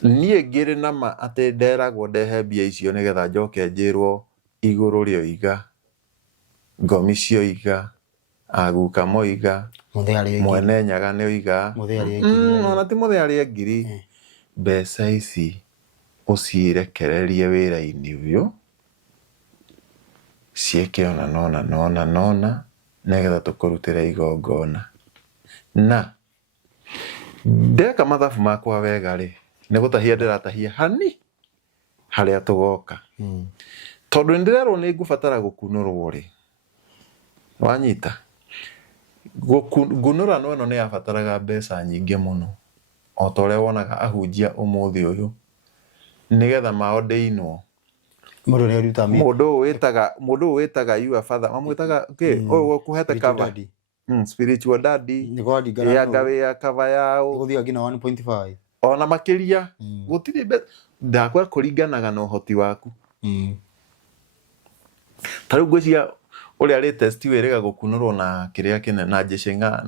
niĩ ngĩrĩ na ma atĩ nderagwo ndehe mbia icio nĩgetha njoke njĩrwo igũrũ rĩoiga ngomi cioiga aguka moiga mwene nyaga nĩoiga ona ti mũthĩ ngiri mbeca ici ũcirekererie wĩra-inĩ ũyũ ciĩke ona nĩgetha tũkũrutĩre igongona na ndeka mathabu makwa wega rĩ nĩ gũtahia ndĩratahia hani harĩa tũgoka tondũ nĩndĩrerwo nĩ ngũbatara gũkunũrwo rĩ wanyita ngunũrano ĩno nĩ yabataraga mbeca nyingĩ mũno o ta ũrĩa wonaga ahunjia ũmũthĩ ũyũ nĩgetha mao ndĩinwo mũndũ ũyũ wĩtaga your father mamwĩtaga ũyũ kũhete cover spiritual daddy yangawĩ ya cover yao gũthiga nginya 1.5 ona makĩria gũtirĩ ndakwa kũringanaga na ũhoti waku ta rĩu ngwĩciria ũrĩa latest wĩrĩga gũkunũrwo na kĩrĩa kĩnene na njĩcĩng'a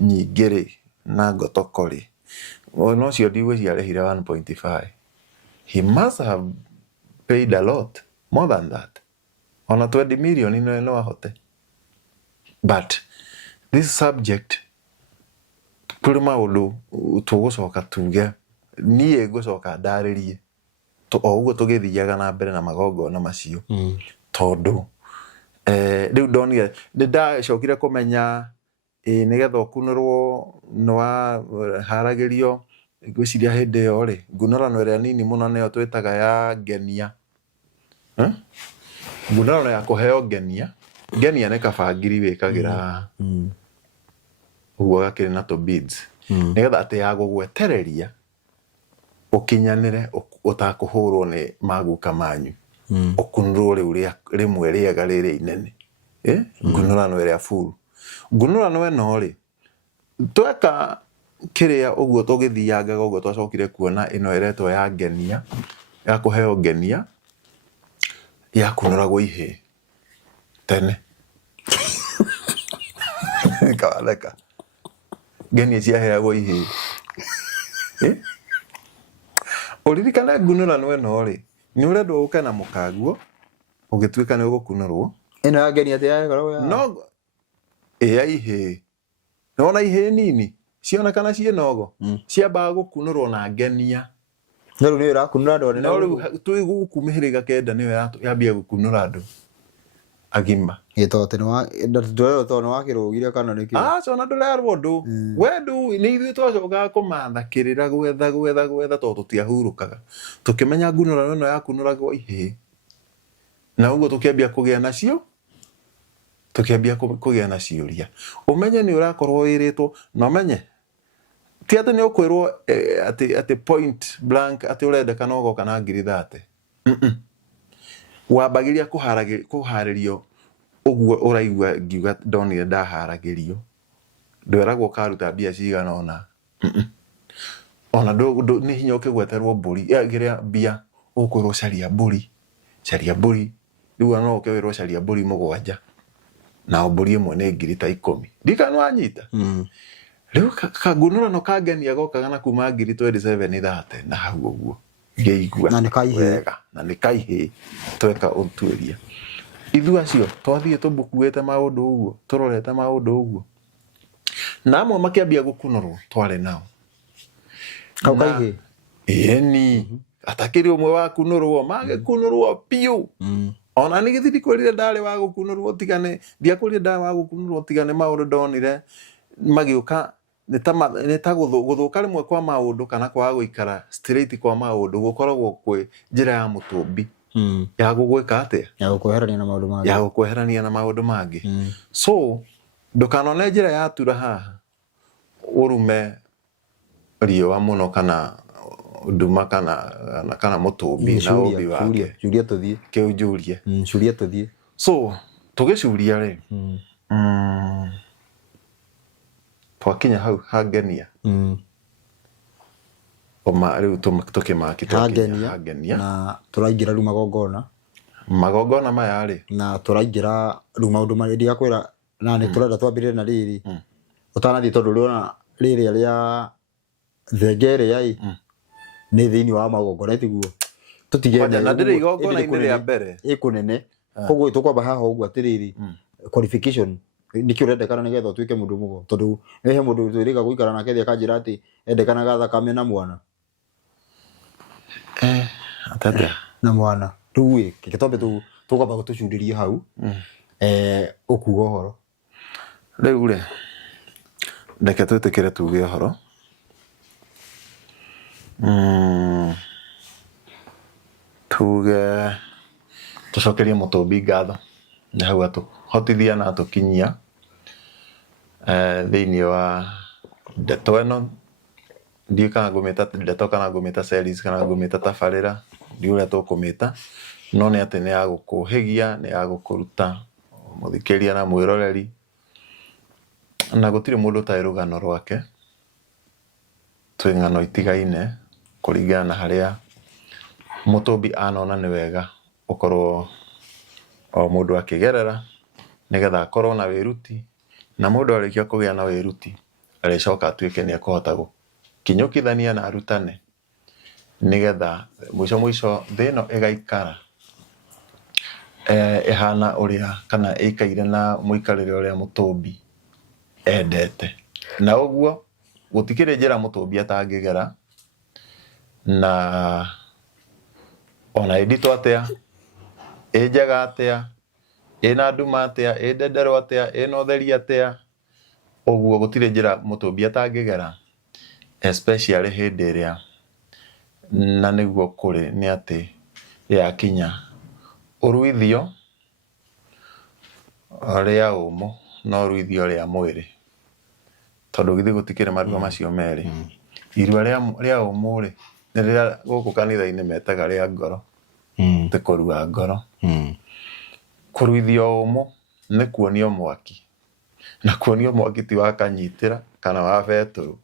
nyingĩ rĩ na ngotoko rĩ no cio ndigwĩciria arehire 1.5 he must have paid a lot more than that ona 20 million no ahote but this subject kũrĩ maũndũ tũgũcoka tuge niĩ ngũcoka ndarĩrie o ũguo tũgĩthiaga na mbere na magongona macio tondũ rĩu ndonire nĩndacokire kũmenya nĩgetha ũkunũrwo nĩwaharagĩrio ngwĩciria hĩndĩ ĩyo rĩ ngunũrano ĩrĩa nini mũno nĩyo twĩtaga ya ngenia ngunũrano ya kũheo ngenia nĩ kabangiri wĩkagĩra ũguo gakĩrĩ na beads nĩgetha atĩ ya gũgwetereria ũkinyanĩre ũtakũhũrwo nĩ maguka manyu ũkunũrwo rĩu rĩmwe rĩega rĩrĩ inene ngunũrano ĩrĩa full ngunũrano ĩno rĩ tweka kĩrĩa ũguo tũgĩthiangaga ũguo twacokire kuona ĩno ĩretwo ya ngenia ya kũheo ngenia ya kunũragwo ihĩ tene kawatheka ngenia ciaheagwo ihĩ ũririkana ngunũrano ĩno rĩ nĩ ũrendwo ũke na mũkanguo ũgĩtuĩka nĩ ũgũkunũrwo ĩno ya ngenia atĩ yakoragwo ya no ya ihĩ nĩwona ihĩ nini cionekana ciĩ nogo ciambaga gũkunũrwo na ngenia no rĩu nĩ ĩrakunũra andũ no rĩu twĩ gũkũ mĩhĩrĩga kenda nĩyo yambia gũkunũra andũ agima gĩtote nĩ wakĩrũgire kana nĩkĩ cona ndũrerwo ndũ we ndũ nĩ ithuĩ twacokaga kũmathakĩrĩra gwetha tondũ tũtiahurũkaga tũkĩmenya ngunũrano ĩno yakunũragwo ihĩ na ũguo tũkĩambia kũgĩa na ciũria ũmenye nĩ ũrakorwo wĩrĩtwo na ũmenye ti atĩ nĩ ũkwĩrwo atĩ point blank atĩ ũrendekana ũgoka na 30,000 wambagĩria kũharĩrio ũguo ũraigua ngiuga ndonire ndaharagĩrio ndweragwo karuta mbia cigana ona nĩ hinya ũkĩgweterwo mbũri kĩrĩa mbia ũkwĩrwo caria mbũri rĩu no ũkĩwĩrwo caria mbũri 7 na mbũri ĩmwe nĩ ngiri ta 10 ndikana wanyita rĩu kangunũrano ka ngenia gokaga na kuma ngiri 27 30 na hau ũguo ngĩigua Na nĩ kaihĩ. wega na nĩ kaihĩ tweka ũtuĩria ithuĩ acio twathiĩ tũmũkuĩte maũndũ ũguo tũrorete maũndũ ũguo na amwe makĩambia gũkunũrwo twarĩ nao Kau kaihĩ. ĩni atakĩrĩ ũmwe wa kunũrwo magĩkunũrwo piũ ona nĩ gĩthiri kwĩrire ndarĩ wa gũkunũrwo tigane ndiakwĩrire ndarĩ wa gũkunũrwo tigane maũndũ ndonire magĩũka nĩ ta gũthũka rĩmwe kwa maũndũ kana kwa gũikara straight kwa maũndũ gũkoragwo kwĩ njĩra ya mũtũmbi ya gũgwĩka atĩa Ya gũkweherania na maũndũ mangĩ. ya gũkweherania na maũndũ mangĩ so ndũkanone njĩra ya tura haha ũrume riũa mũno kana nduma kana mũtũmbi na ũmbi wake Curia tũthiĩ. kĩu njũrie Curia tũthiĩ. so tũgĩcuria rĩ twakinya hau hangenia rĩu tũkĩmaki Hangenia. Na tũraingĩra rĩu magongona maya rĩ na tũraingĩra rĩu maũndũ marĩa ndigakwĩra na nĩ tũrenda twambĩrĩrie na rĩrĩ ũtanathiĩ tondũ rĩona rĩrĩa rĩa thenge ĩrĩa nĩ thĩinĩ wa magongona tiguo tũtigende na ndĩrĩ igongona-inĩ rĩa mbere ĩkũnene koguo tũkwamba haha ũguo atĩrĩrĩ qualification nĩkĩo ũrendekana nĩgetha ũtuĩke mũndũ mũgo tondũ he mũndũ twĩrĩga gũikara nake thĩ akanjĩra atĩ endekanaga thakame na mwana atata na mwana rĩu kĩke twambe tũkwamba gũtũcurĩrie hau ũkuga ũhoro rĩu rĩ reke twĩtĩkĩre tuge ũhoro tuge tũcokerie mũtũmbi ngatho nĩ hau atũhotithia na atũkinyia thĩinĩ wa ndeto ĩno ndiũ kana ngũmĩta ndeto kana ngũmĩta series kana ngũmĩta tabarĩra ndiũ ũrĩa tũkũmĩta no nĩ atĩ nĩ ya gũkũhĩgia nĩ ya gũkũruta mũthikĩria na mwĩroreri na gũtirĩ mũndũ ũtarĩ rũgano rwake twĩ ng'ano itigaine kũringana na harĩa mũtũmbi anona nĩ wega ũkorwo o mũndũ akĩgerera nĩgetha akorwo na wĩruti na mũndũ arĩkia kũgĩa na wĩruti arĩcoka atuĩke nĩ ekũhota gũkinyũkithania na arutane nĩgetha mũico thĩ ĩno ĩgaikara ĩhana ũrĩa kana ĩikaire na mũikarĩre ũrĩa mũtũmbi endete na ũguo gũtikĩrĩ njĩra mũtũmbi atangĩgera na ona ĩnditwo atĩa ĩnjega atĩa ĩna nduma atĩa ĩndenderwo atĩa ĩna ũtheri atĩa ũguo gũtirĩ njĩra mũtũmbi atangĩgera especially hĩndĩ ĩrĩa na nĩguo kũrĩ nĩ atĩ yakinya ũruithio rĩa ũmũ no ũruithio rĩa mwĩrĩ tondũ githĩ gũtikĩrĩ maruga macio merĩ irua rĩa ũmũ rĩ nĩ rĩrĩa gũkũ kanitha-inĩ metaga rĩa ngoro tĩ kũrua ngoro kũruithio ũmũ nĩ kuonio mwaki na kuonio mwaki ti wa kanyitĩra kana wa betũrũ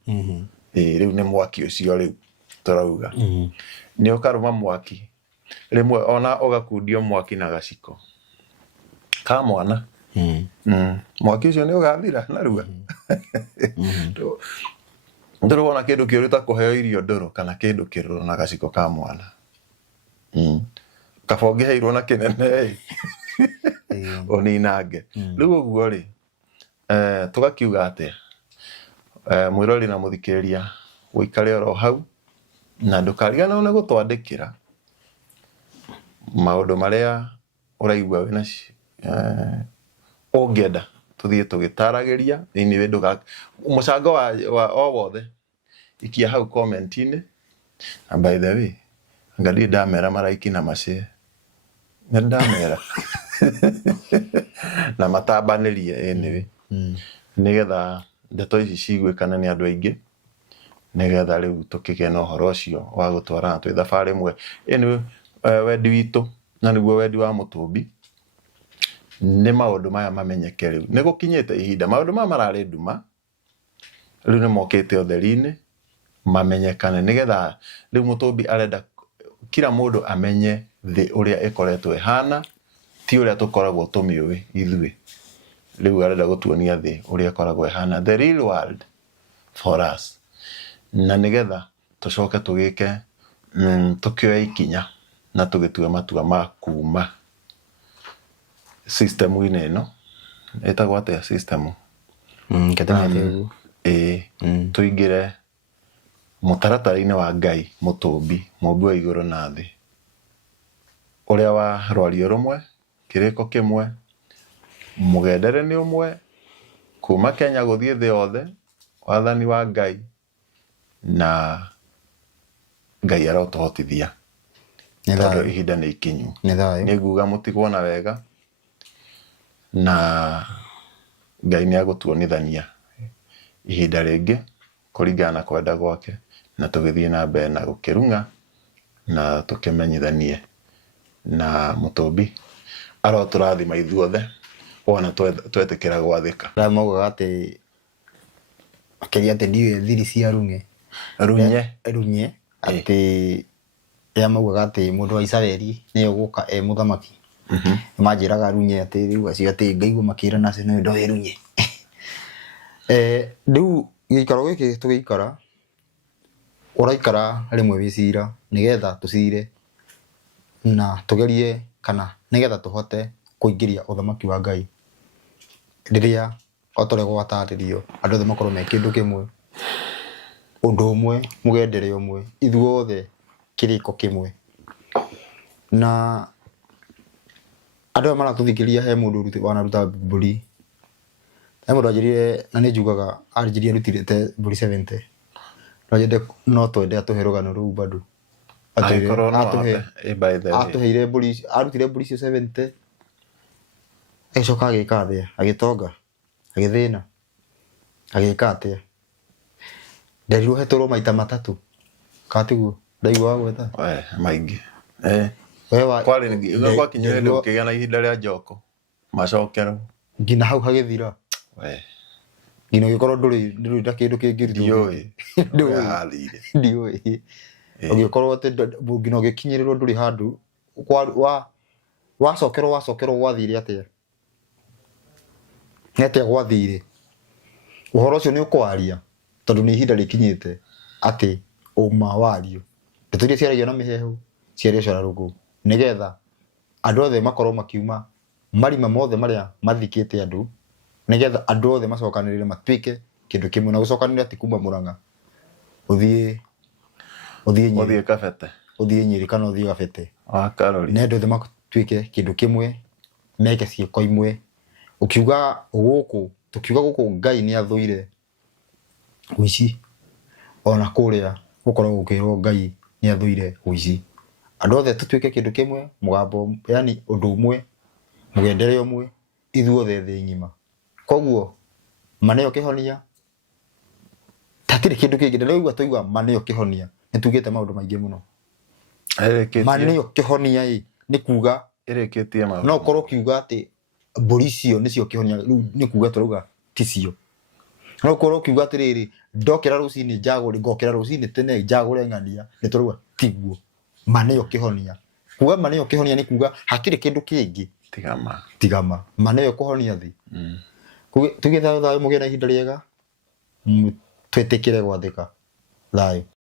rĩu nĩ mwaki ũcio rĩu tũrauga nĩ ũkarũma mwaki rĩmwe ona ũgakundio mwaki na gaciko ka mwana mwaki ũcio nĩ ũgathira narua ndũrona kĩndũ kĩũru ta kũheo irio ndũrũ kana kĩndũ kĩrũrũ na gaciko ka mwana kaba ũngĩheirwo na kĩnene ũninange rĩu ũguo rĩ tũgakiuga atĩa mwĩrori na mũthikĩrĩria ũikare oro hau na ndũkariganĩrwo nĩ gũtwandĩkĩra maũndũ marĩa ũraigua wĩna ũngĩenda tũthiĩ tũgĩtaragĩria thĩinĩ wĩ mũcango wa o wothe ikia hau comment-inĩ na by the way ngadĩ ndamera maraiki na macĩ nĩ ndamera na matambanĩrie anyway nĩgetha ndeto ici ciguĩkane nĩ andũ aingĩ nĩgetha rĩu tũkĩgĩa na ũhoro ũcio wa gũtwarana twĩ thabarĩ ĩmwe anyway wendi witũ na nĩguo wendi wa mũtũmbi nĩ maũndũ maya mamenyeke rĩu nĩ gũkinyĩte ihinda maũndũ maya mararĩ nduma rĩu nĩ mokĩte ũtheri-inĩ mamenyekane nĩgetha rĩu mũtũmbi arenda kila mũndũ amenye thĩ ũrĩa ĩkoretwo ĩhana ti ũrĩa tũkoragwo tũmĩũĩ ithuĩ rĩu arenda gũtuonia thĩ ũrĩa ĩkoragwo ĩhana the real world for us na nĩgetha tũcoke tũgĩke tukioya ikinya na tugitua matua ma kuma system-inĩ ĩno ĩtagwo atĩa system tuingĩre mũtaratara-inĩ wa Ngai mũtũmbi mũmbi wa igũrũ na thĩ ũrĩa wa rwario rũmwe kĩrĩko kĩmwe mũgendere nĩ ũmwe kuma Kenya gũthiĩ thĩ yothe wathani wa Ngai na Ngai arotũhotithia tondũ ihinda nĩ ikinyu nĩ nguga mũtigwo na wega na Ngai nĩ agũtuonithania ihinda rĩngĩ kũringana na kwenda gwake na tũgĩthiĩ na mbere na gũkĩrung'a na tũkĩmenyithanie na mũtũmbi arotũrathima ithuothe wona twetĩkĩra gwathĩka. Maugaga atĩ makĩria atĩ ndiũĩ thiri cia runye atĩ rĩrĩa maugaga atĩ mũndũ wa Isiraeli nĩwe ũgũka mũthamaki nĩmanjĩraga runye atĩ rĩu acio atĩ ngaigua makĩrana acio nĩwe ndoĩ runye. Rĩu gĩikaro gĩkĩ tũgĩikara ũraikara rĩmwe wĩ cira nĩgetha tũcire na tũgerie kana nĩgetha tũhote kũingĩria ũthamaki wa Ngai rĩrĩa otorĩa gwatarĩrio andũ othe makorwo me kĩndũ kĩmwe ũndũ ũmwe mũgendere ũmwe ithuothe kĩrĩko kĩmwe na andũ aya maratũthikĩria he mũndũ wanaruta mbũri he mũndũ anjĩrire na nĩ njugaga anjĩrire arutĩte mbũri 70 no twende atũhe rũgano rũu bado atũheire mbũri arutire mbũri icio 70 agĩcoka agĩka atĩa agĩtonga agĩthĩna agĩka atĩa nderirwo hetũrwo maita matatũ katiguo ndaigua gweta maingĩ gwakinyire hĩndĩ gũkĩgĩa na ihinda rĩa njoko macokerwo nginya hau hagĩthira nginya ũgĩkorwo ndũrĩ na kĩndũ kĩngĩrutwo ndiũĩ ũgĩkorwo atĩ nginya ũgĩkinyĩrĩrwo ndũrĩ handũ wacokerwo gwathire atĩa nĩ atĩa gwathire ũhoro ũcio nĩ ũkwaria tondũ nĩ ihinda rĩkinyĩte atĩ ũma wario ndeto iria ciaragio na mĩhehu ciario cararũkũ nĩgetha andũ othe makorwo makiuma marima mothe marĩa mathikĩte andũ nĩgetha andũ othe macokanĩrĩre matuĩke kĩndũ kĩmwe na gũcokanĩrĩra ti kuma Mũrang'a ũthiĩ Kabete ũthiĩ Nyĩrĩ kana ũthiĩ Kabete Karori na andũ othe matuĩke kĩndũ kĩmwe meke ciĩko imwe ukiuga gũkũ tukiuga gũkũ Ngai nĩ athũire ũici ona kũrĩa gũkorwo gũkĩrwo Ngai nĩ athũire ũici andũ othe tũtuĩke kĩndũ kĩmwe mũgambo yani ũndũ ũmwe mũgendere ũmwe ithuothe thĩ ng'ima koguo maneo kĩhonia tatirĩ kĩndũ kĩngĩ na rĩu tũigua maneo kĩhonia nĩ tugĩte maũndũ maingĩ mũno maneo kĩhonia nĩ kuga ĩrĩkĩtie maũndũ no korwo kiuga atĩ mbũri icio nĩcio kĩhonia rĩu nĩ kuga tũrauga ticio no korwo kiuga atĩrĩrĩ ndokĩra rũcinĩ njagũre ngokĩra rũcinĩ tene njagũre ng'ania nĩ tũrauga tiguo maneo kĩhonia kuga maneo kĩhonia nĩ kuga hatirĩ kĩndũ kĩngĩ tigama maneo kũhonia thĩ tugĩthayo thayũ mũgĩe na ihinda rĩega twĩtĩkĩre gwathĩka thayũ.